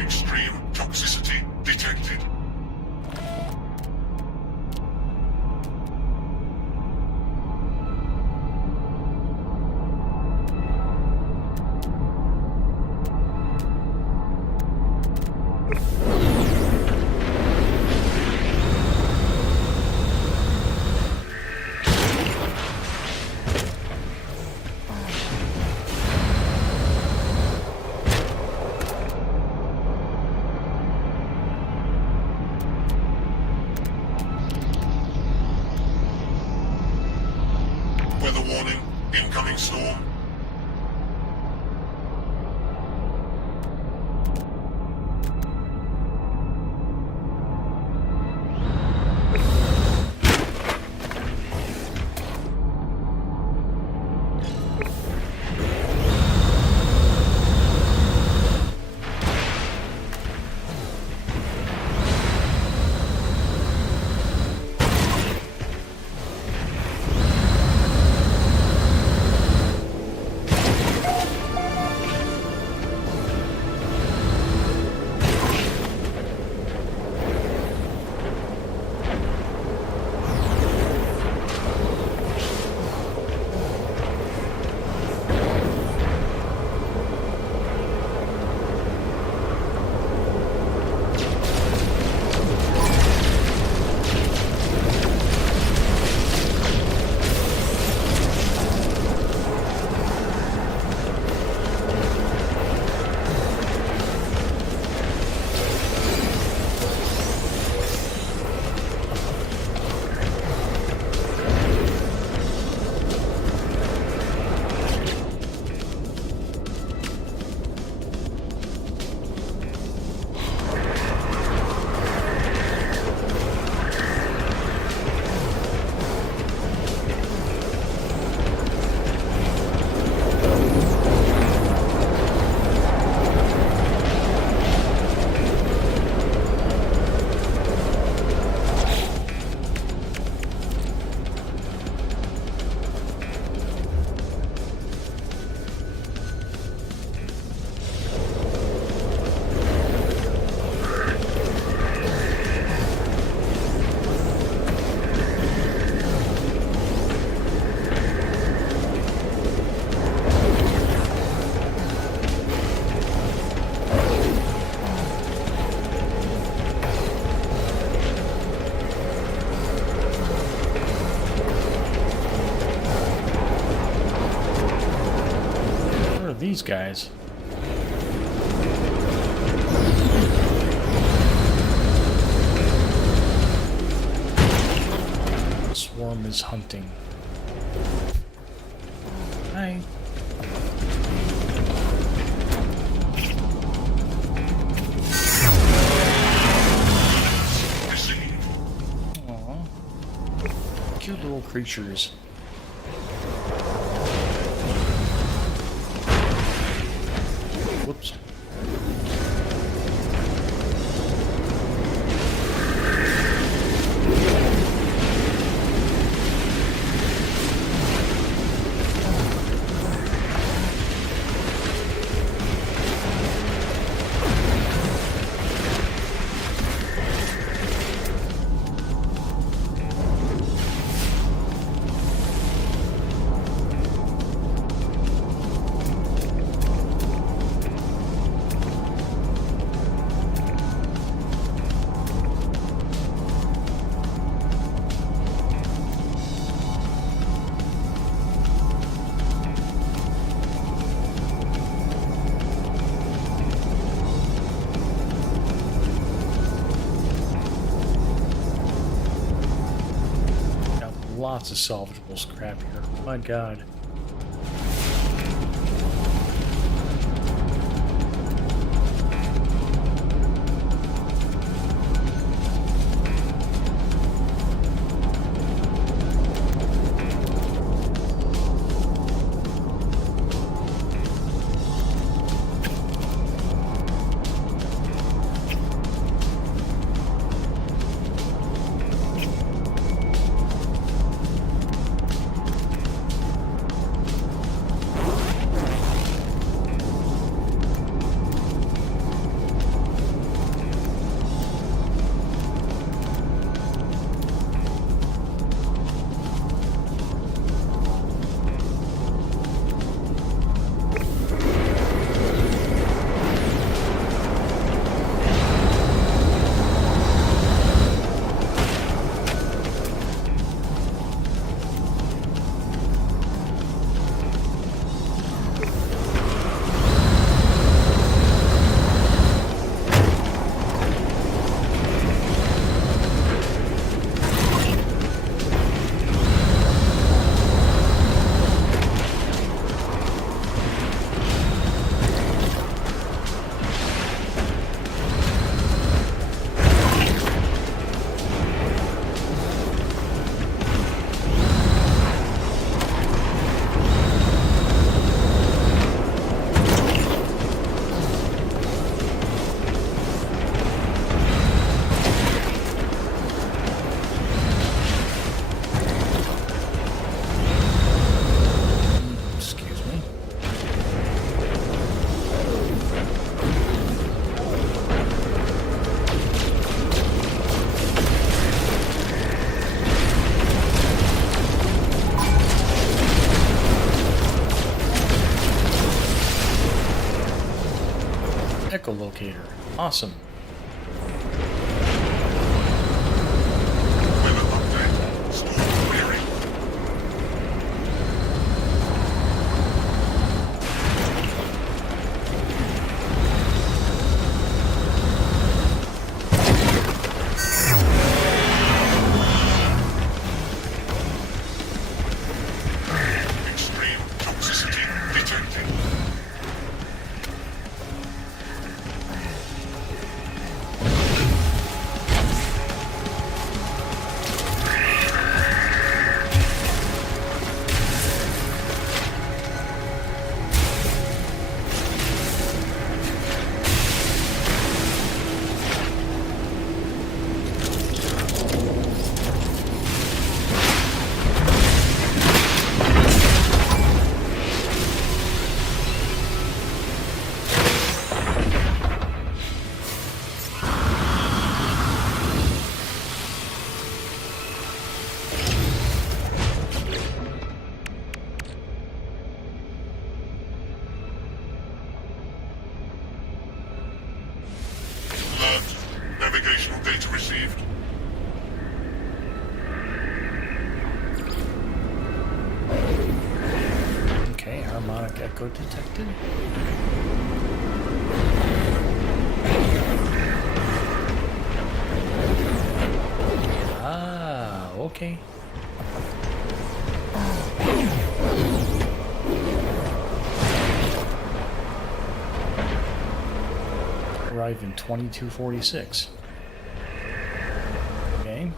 Extreme toxicity detected. Weather warning. Incoming storm. these guys. Swarm is hunting. Hi. Aww. Cute little creatures. Whoops. Lots of salvageable scrap here. My god. Echolocator. Awesome. Weather update. Storm clearing. Extreme toxicity detected. Alert. Navigational data received. Okay, harmonic Echo detected. Ah, okay. Arrive in 2246. Okay.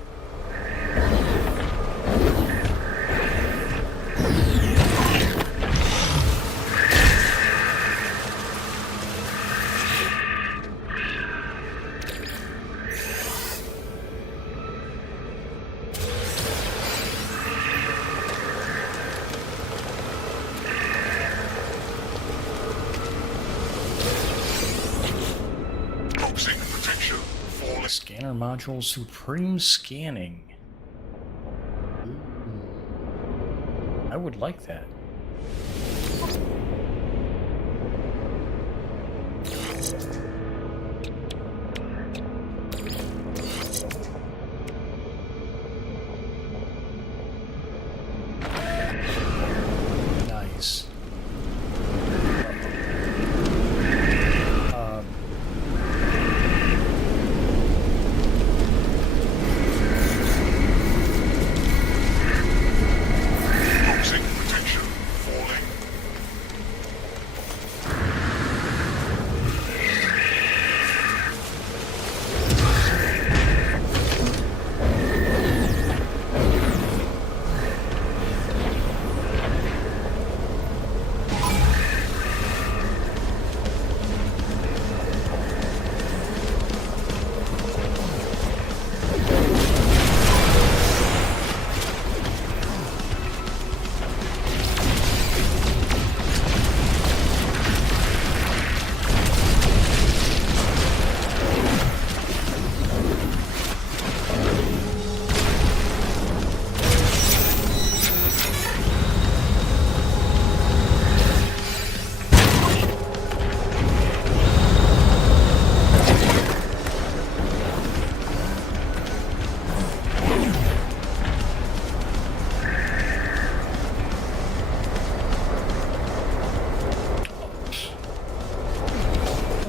Toxic protection falling. Scanner module supreme scanning. Ooh. I would like that. Nice. Toxic protection falling.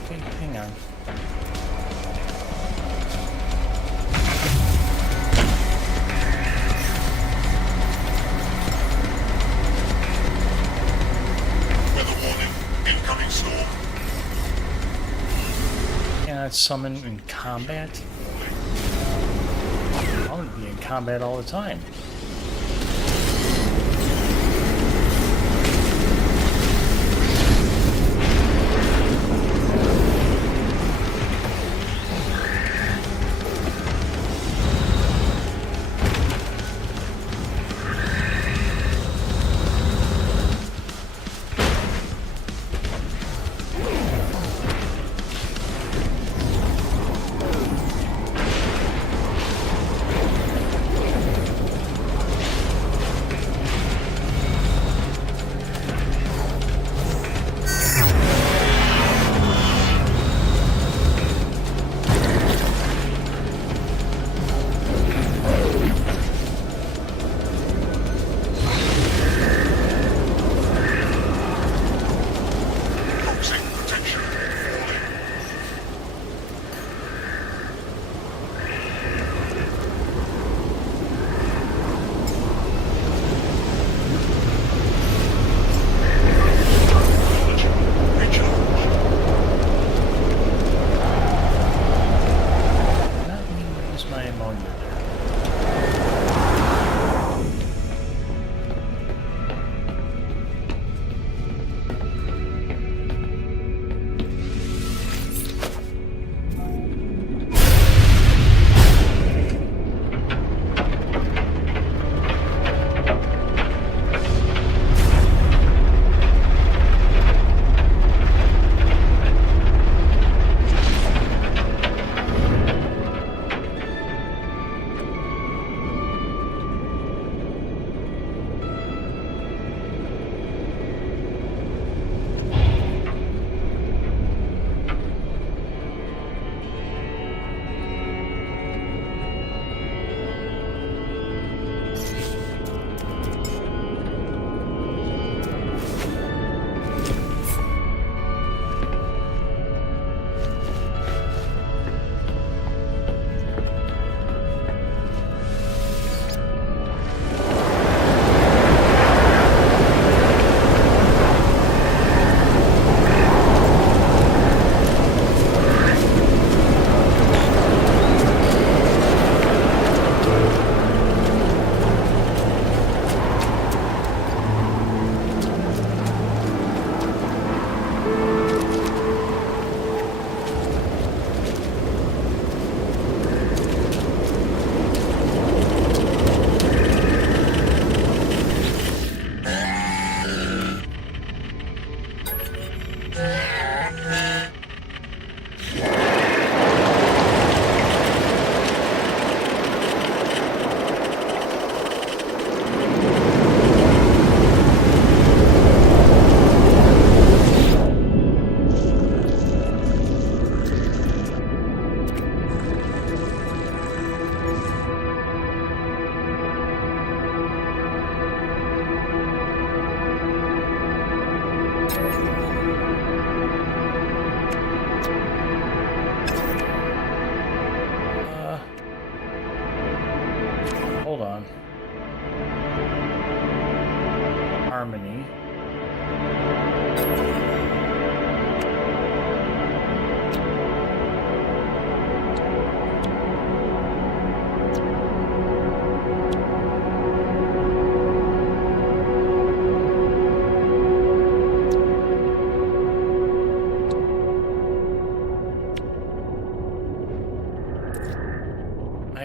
Okay, hang on. Weather warning. Incoming storm. Can I summon in combat? I'm gonna be in combat all the time.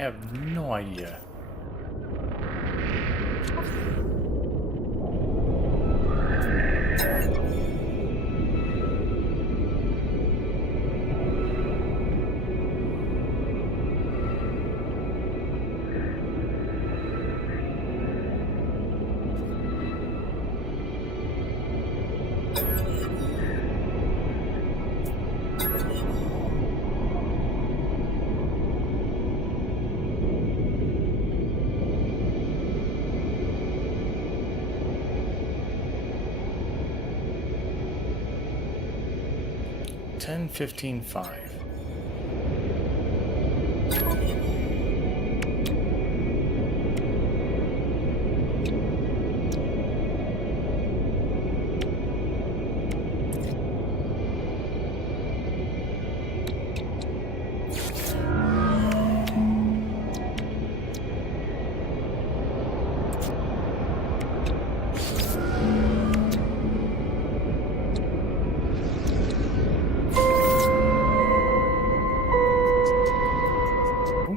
have no idea. Ten, 15, 5.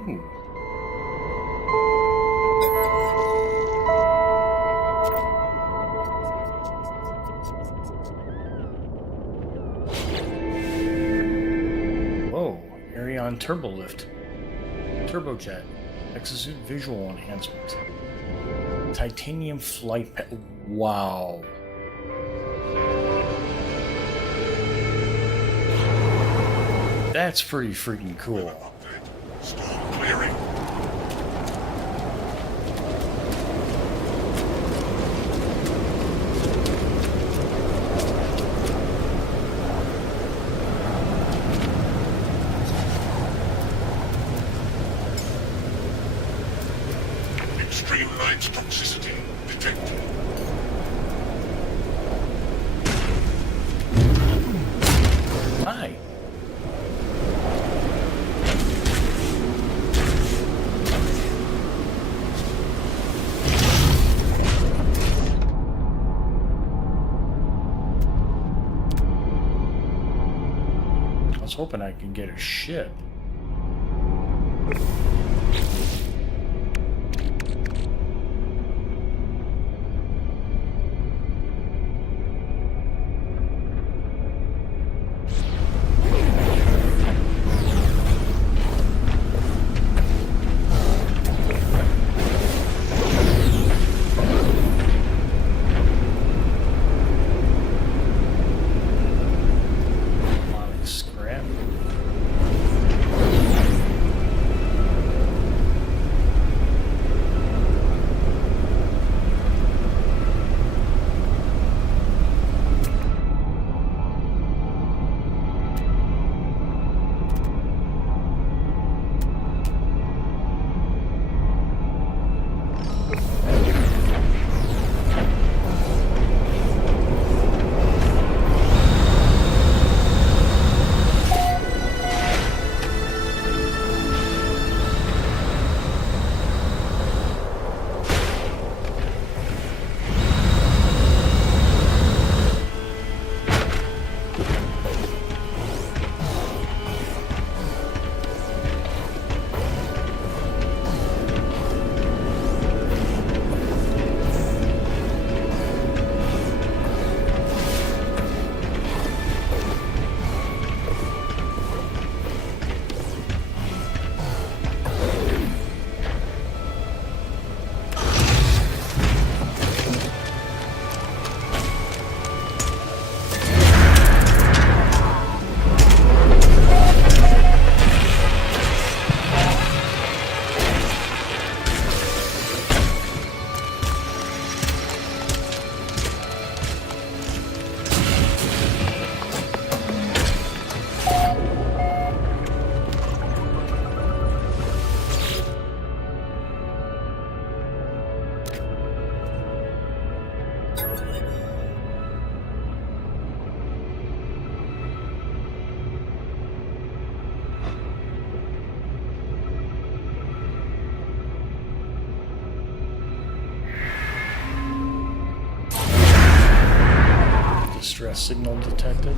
Ooh. Whoa, Arion Turbolift. Turbojet. Exosuit visual enhancement. Titanium flight wow. That's pretty freaking cool. Storm clearing. Extreme light toxicity detected. Hi. I was hoping I could get a ship. Scrap. Distress signal detected.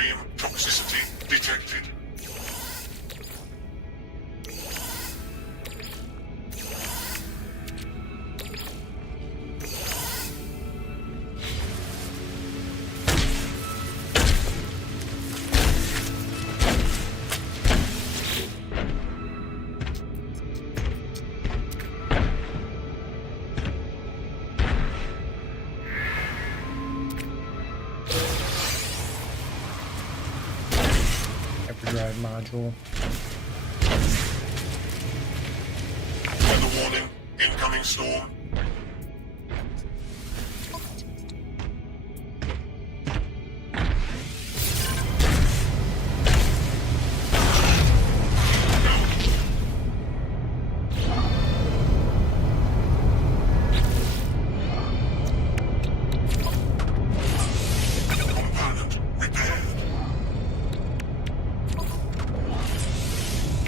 Extreme toxicity detected. Hyperdrive module. Weather warning. Incoming storm. Component repaired.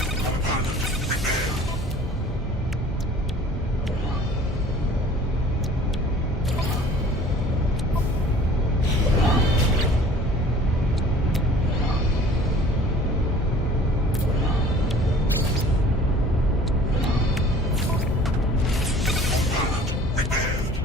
Component repaired. Component repaired.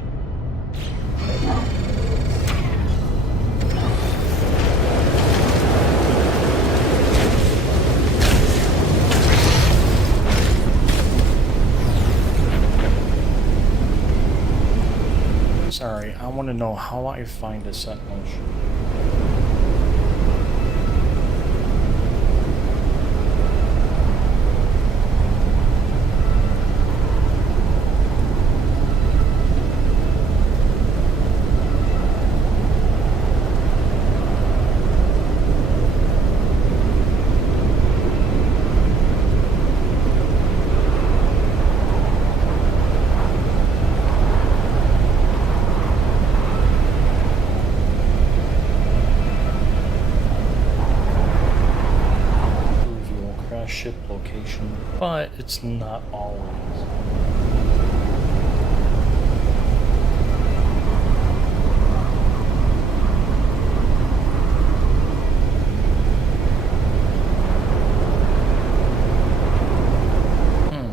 Sorry, I want to know how I find a sentinel ship. Reveal crash ship location, but it's not always. Hmm.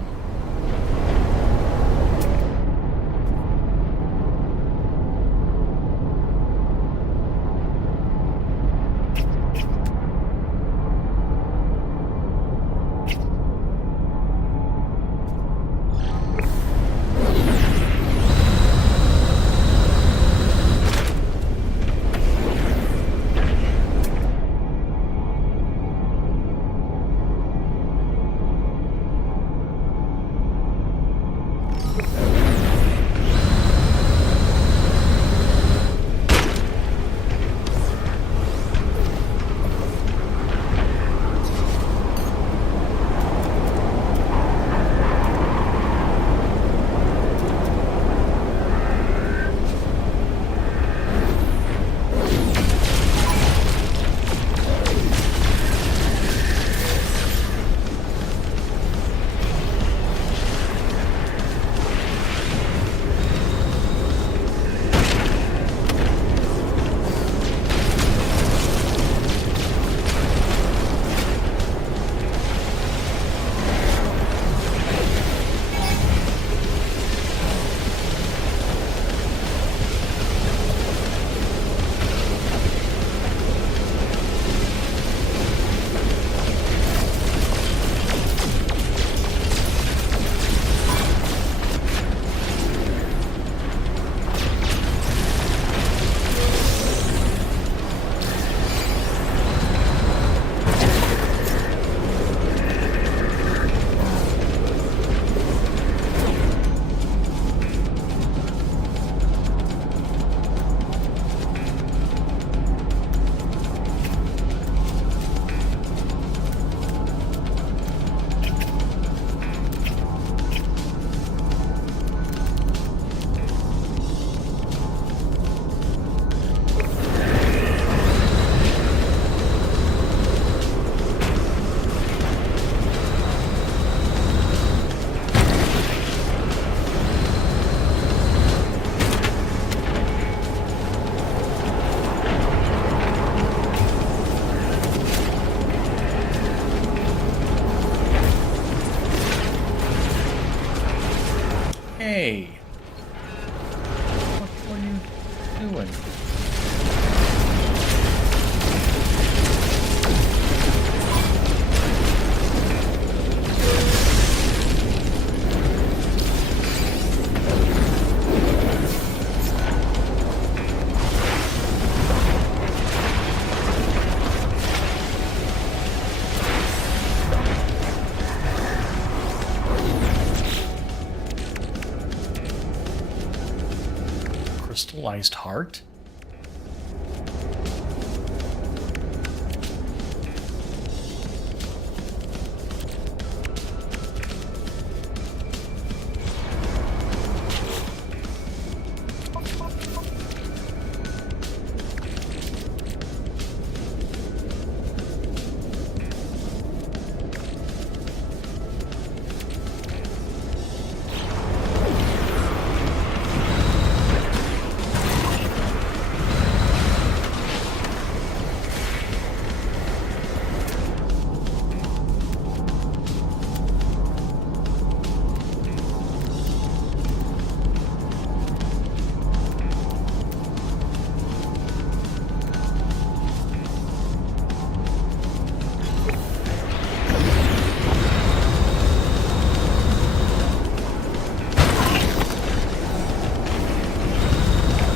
crystallized heart?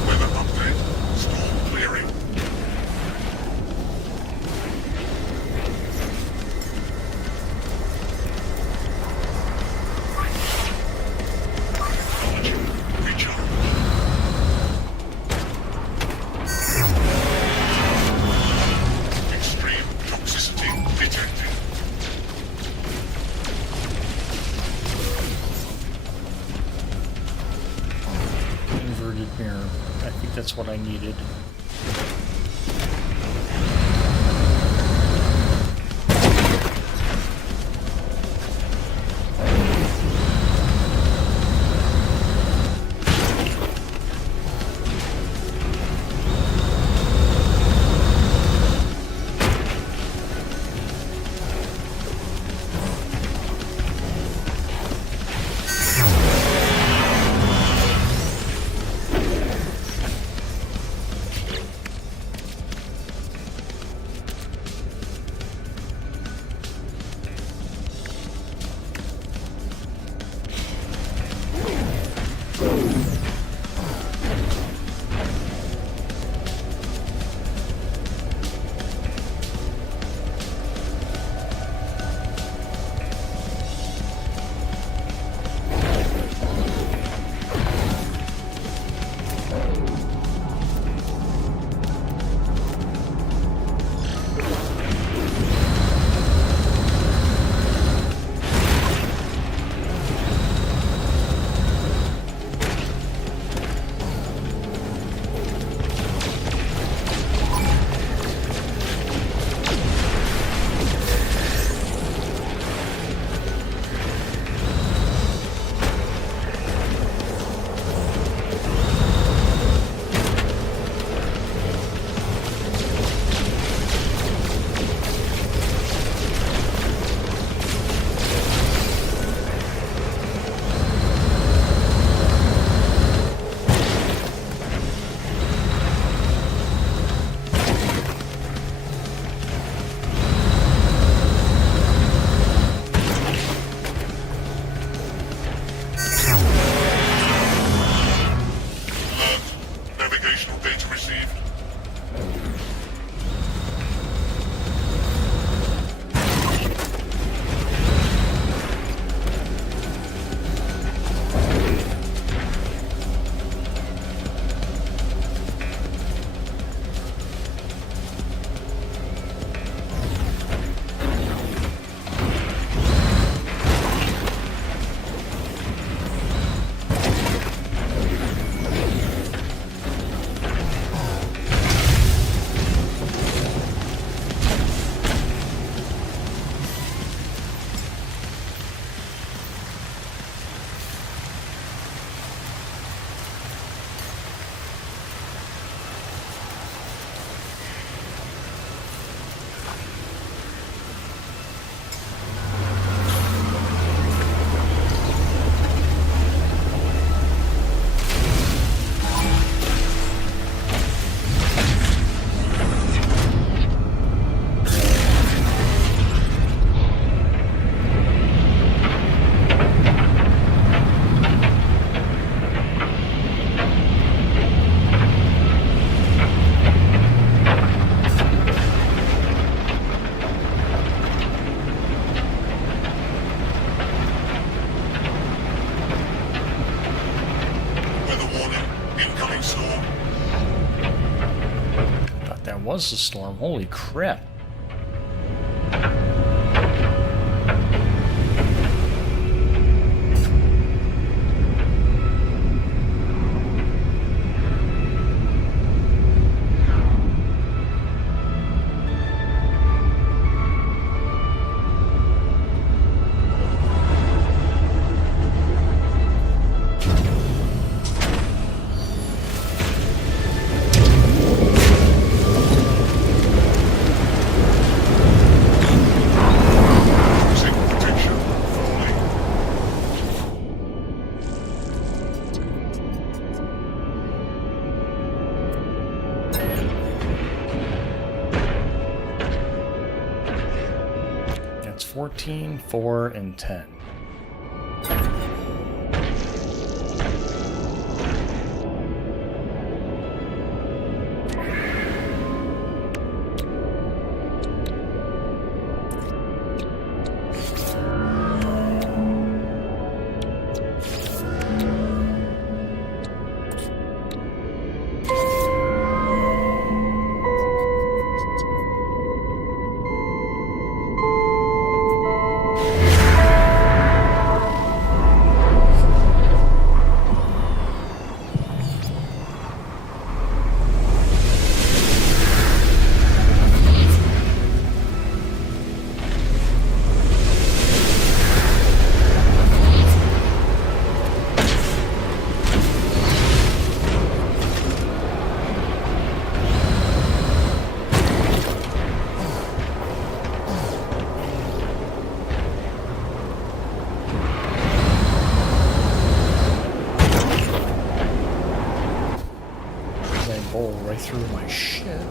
Weather update. Storm clearing. Technology recharge. Extreme toxicity detected. Inverted mirror. I think that's what I needed. caused the storm. Holy crap. That's 14, 4, and 10. Bowl right through my shit.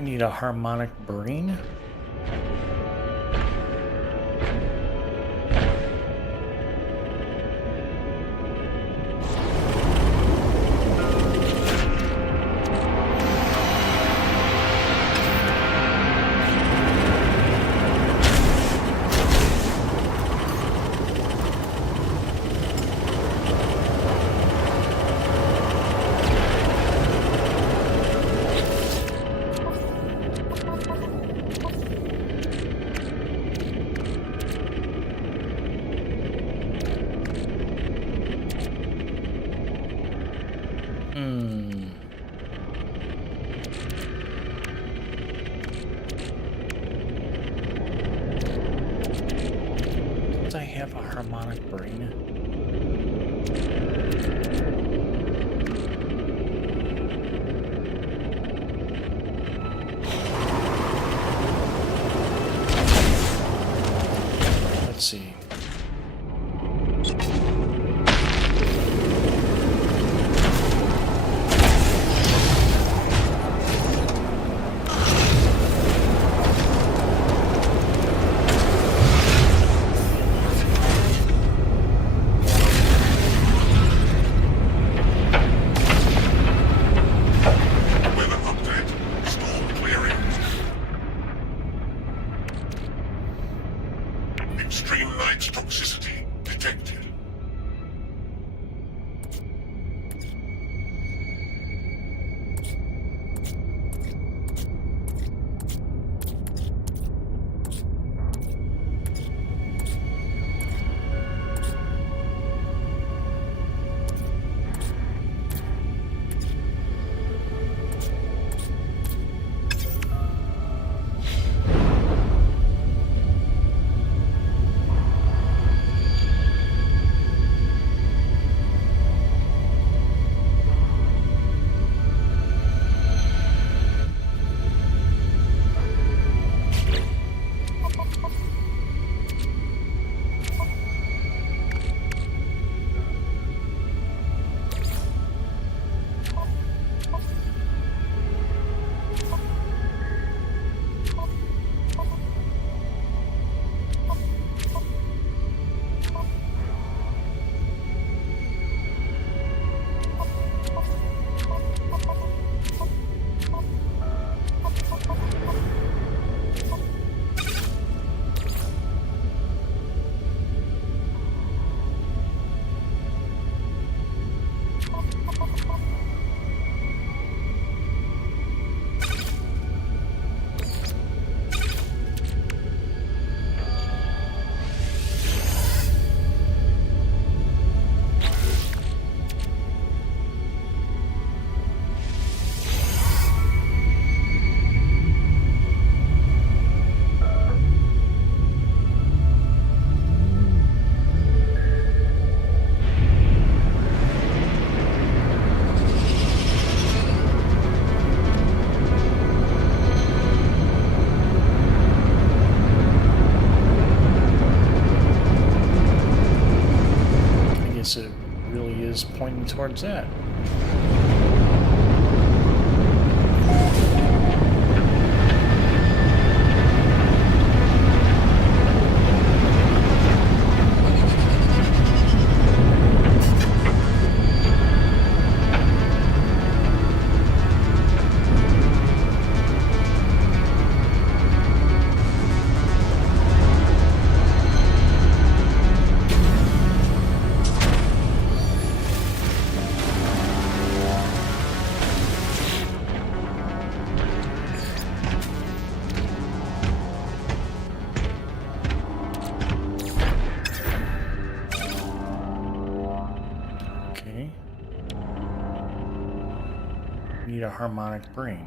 Need a harmonic brain. Hmm. Don't I have a harmonic brain? Let's see. Weather update. Storm clearing. Extreme night toxicity detected. It really is pointing towards that. Okay. Need a harmonic brain.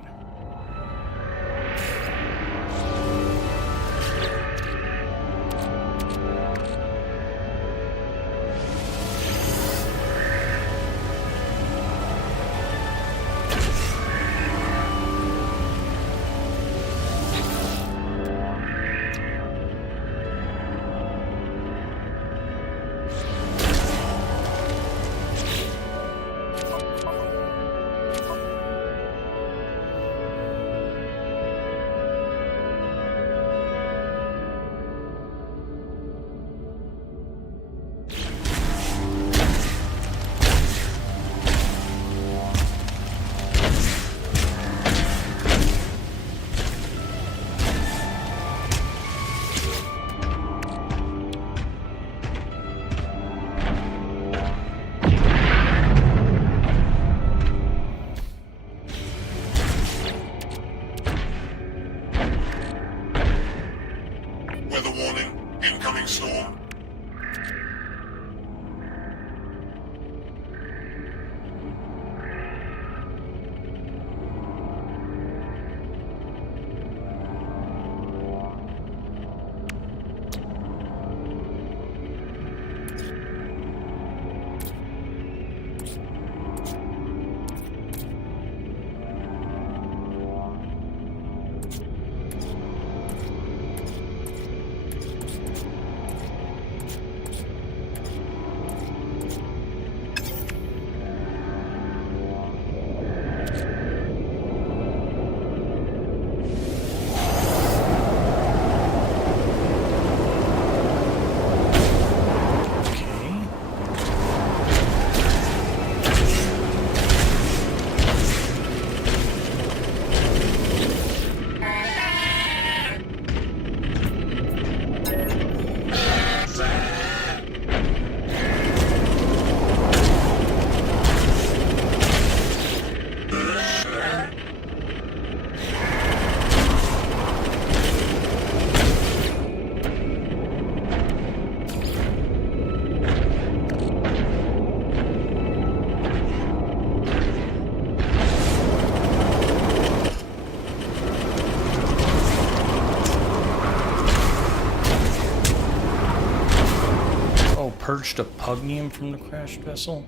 extract pugnium from the crashed vessel?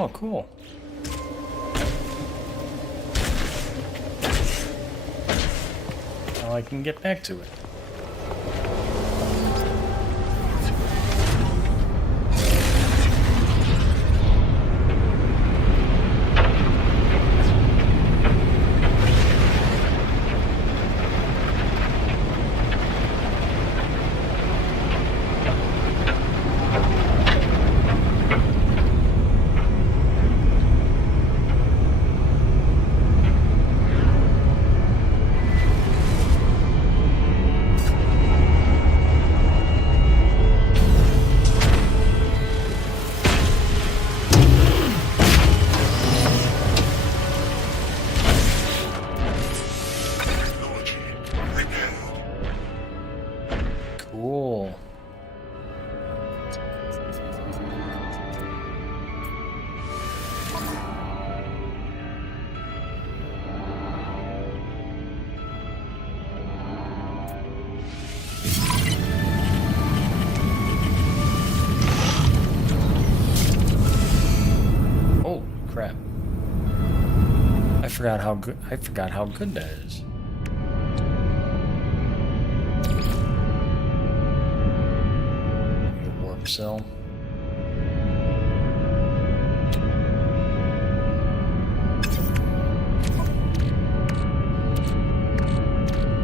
Oh, cool. Now I can get back to it. Cool. Oh, crap. I forgot how good that is. Warp cell.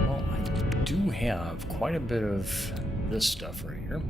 Well, I do have quite a bit of this stuff right here.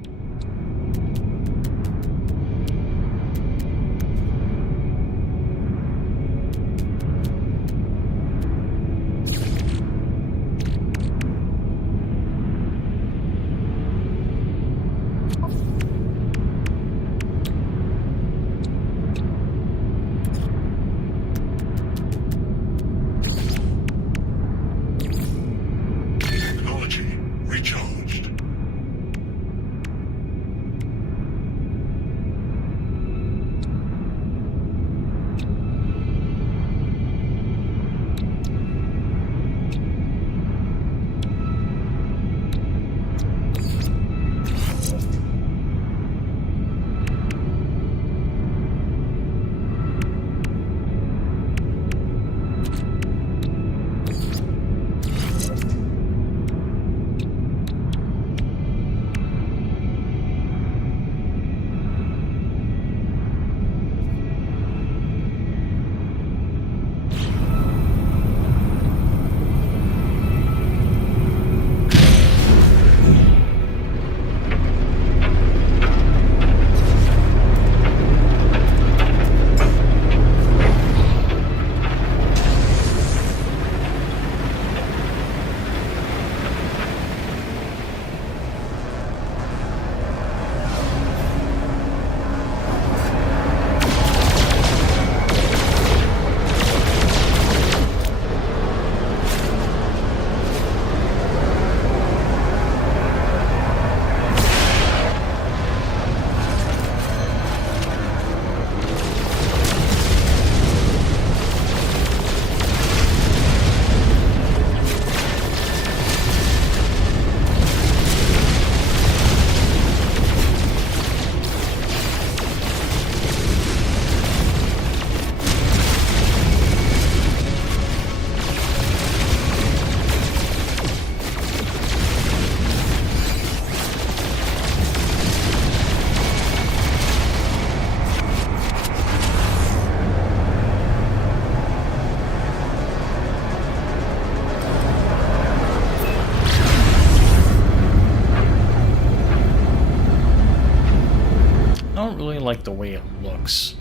like the way it looks.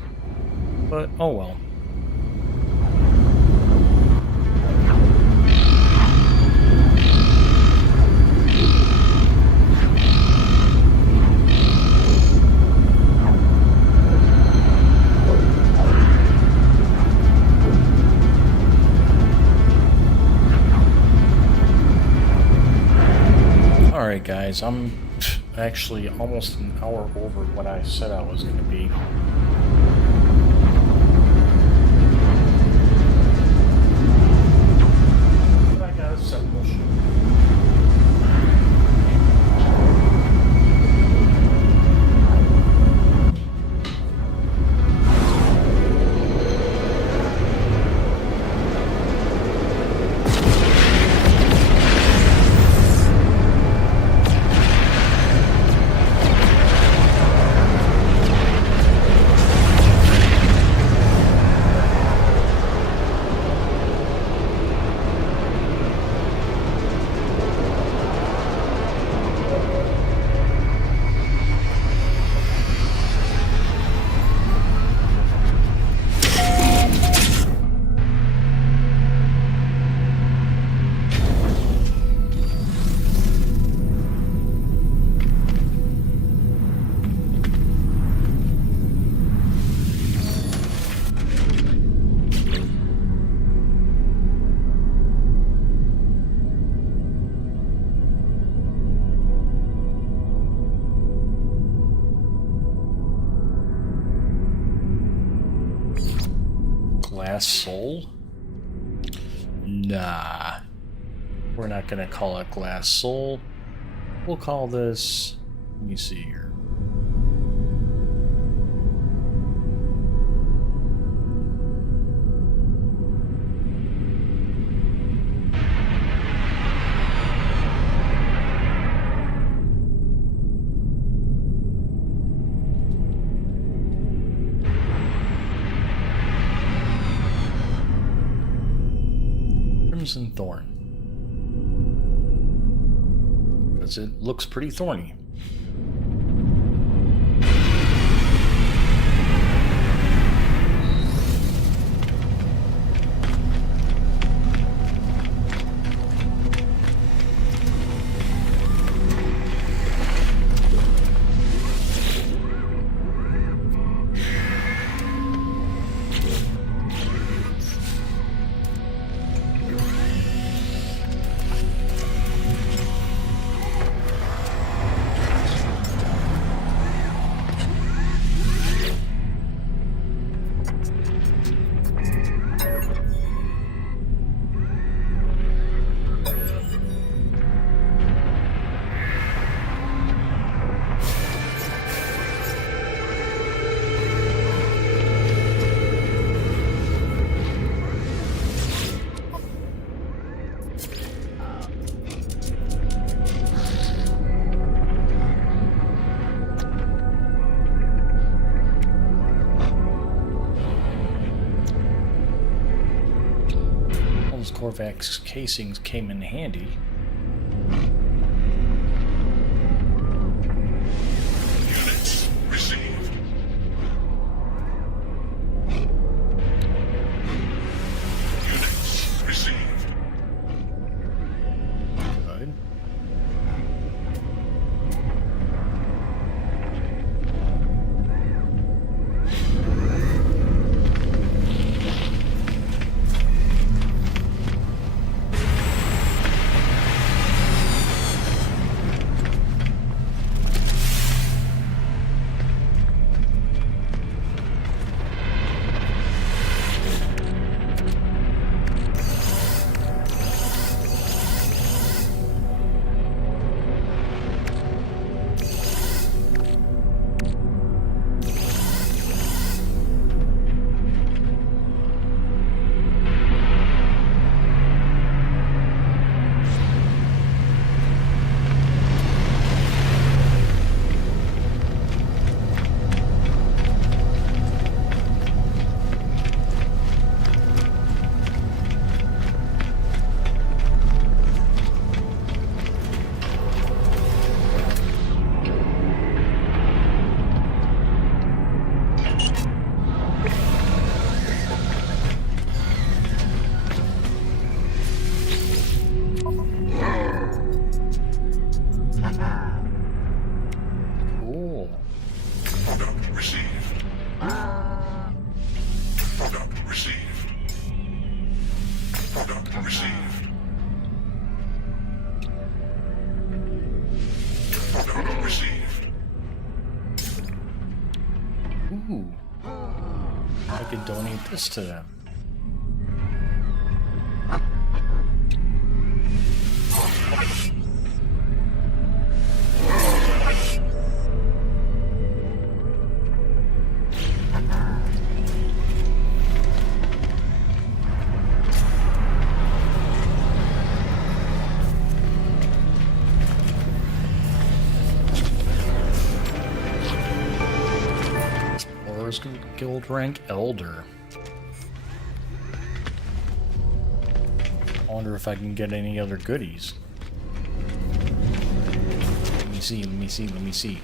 But, oh well. Alright guys, I'm actually almost an hour over what I said I was going to be. But I got a simple shoot. Glass soul? Nah. We're not gonna call it glass soul. We'll call this... Let me see here. Crimson Thorn. Because it looks pretty thorny. Corvax casings came in handy. Units received. Units received. Good. this to them? Guild rank Elder. I wonder if I can get any other goodies. Let me see, let me see, let me see.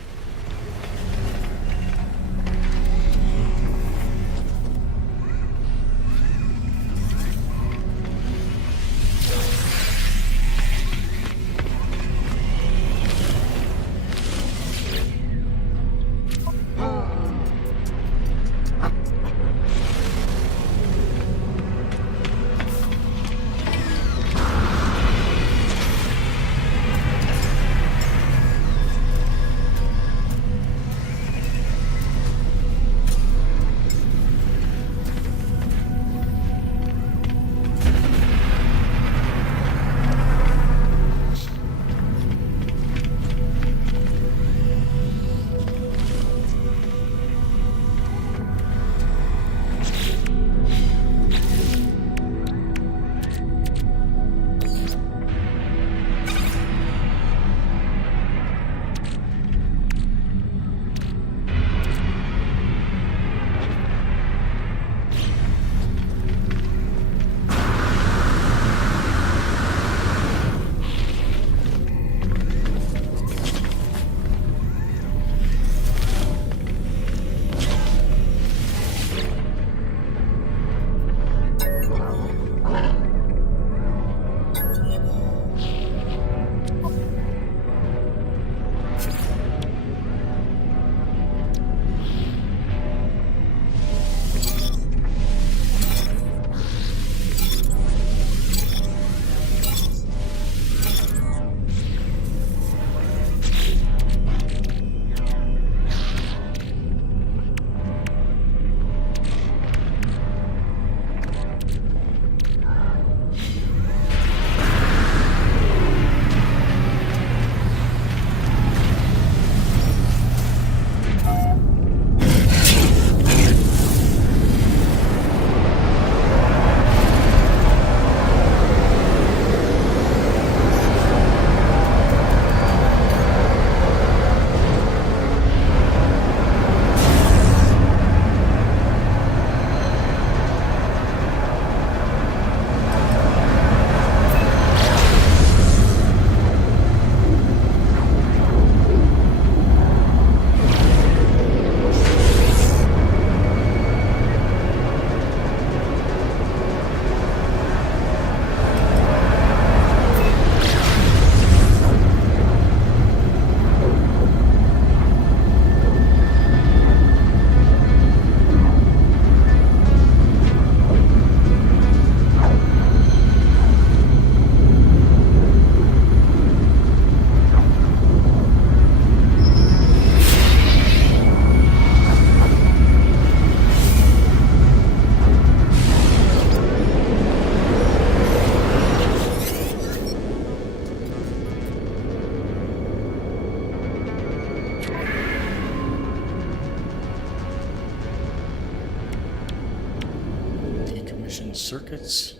Circuits.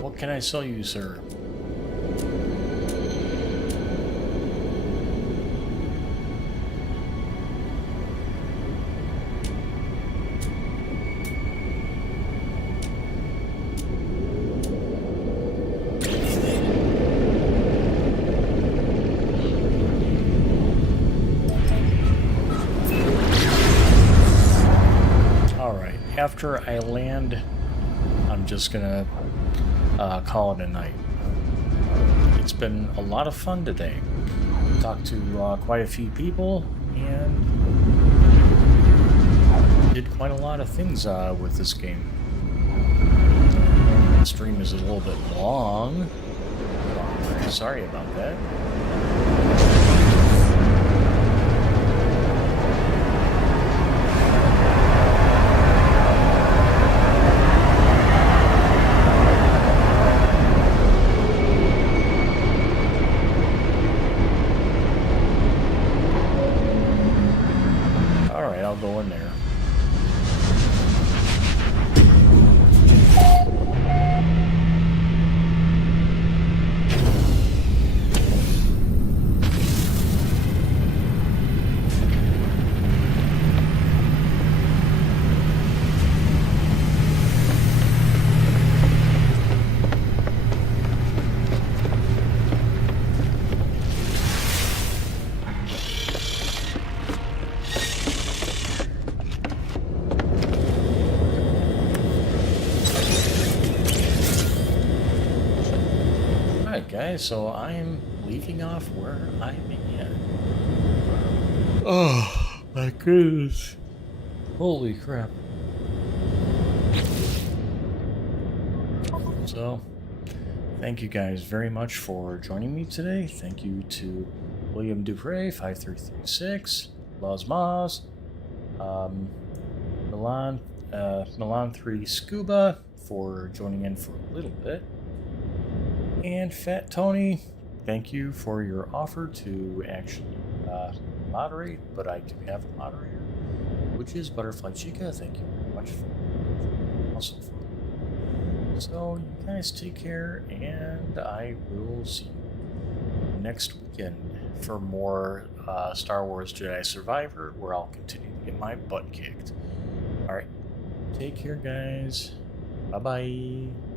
What can I sell you, sir? After I land, I'm just gonna call it a night. It's been a lot of fun today. Talked to quite a few people and did quite a lot of things with this game. The stream is a little bit long. Sorry about that. I'll go in there. Alright guys, so I am leaving off where I began. Oh my goodness. Holy crap. So, thank you guys very much for joining me today. Thank you to William Dupre 5336, Las Maz, Milan 3 Scuba for joining in for a little bit. And Fat Tony, thank you for your offer to actually moderate, but I do have a moderator, which is Butterfly Chica. Thank you very much for also for. So you guys take care, and I will see you next weekend for more Star Wars Jedi Survivor, where I'll continue to get my butt kicked. All right, take care, guys. Bye bye.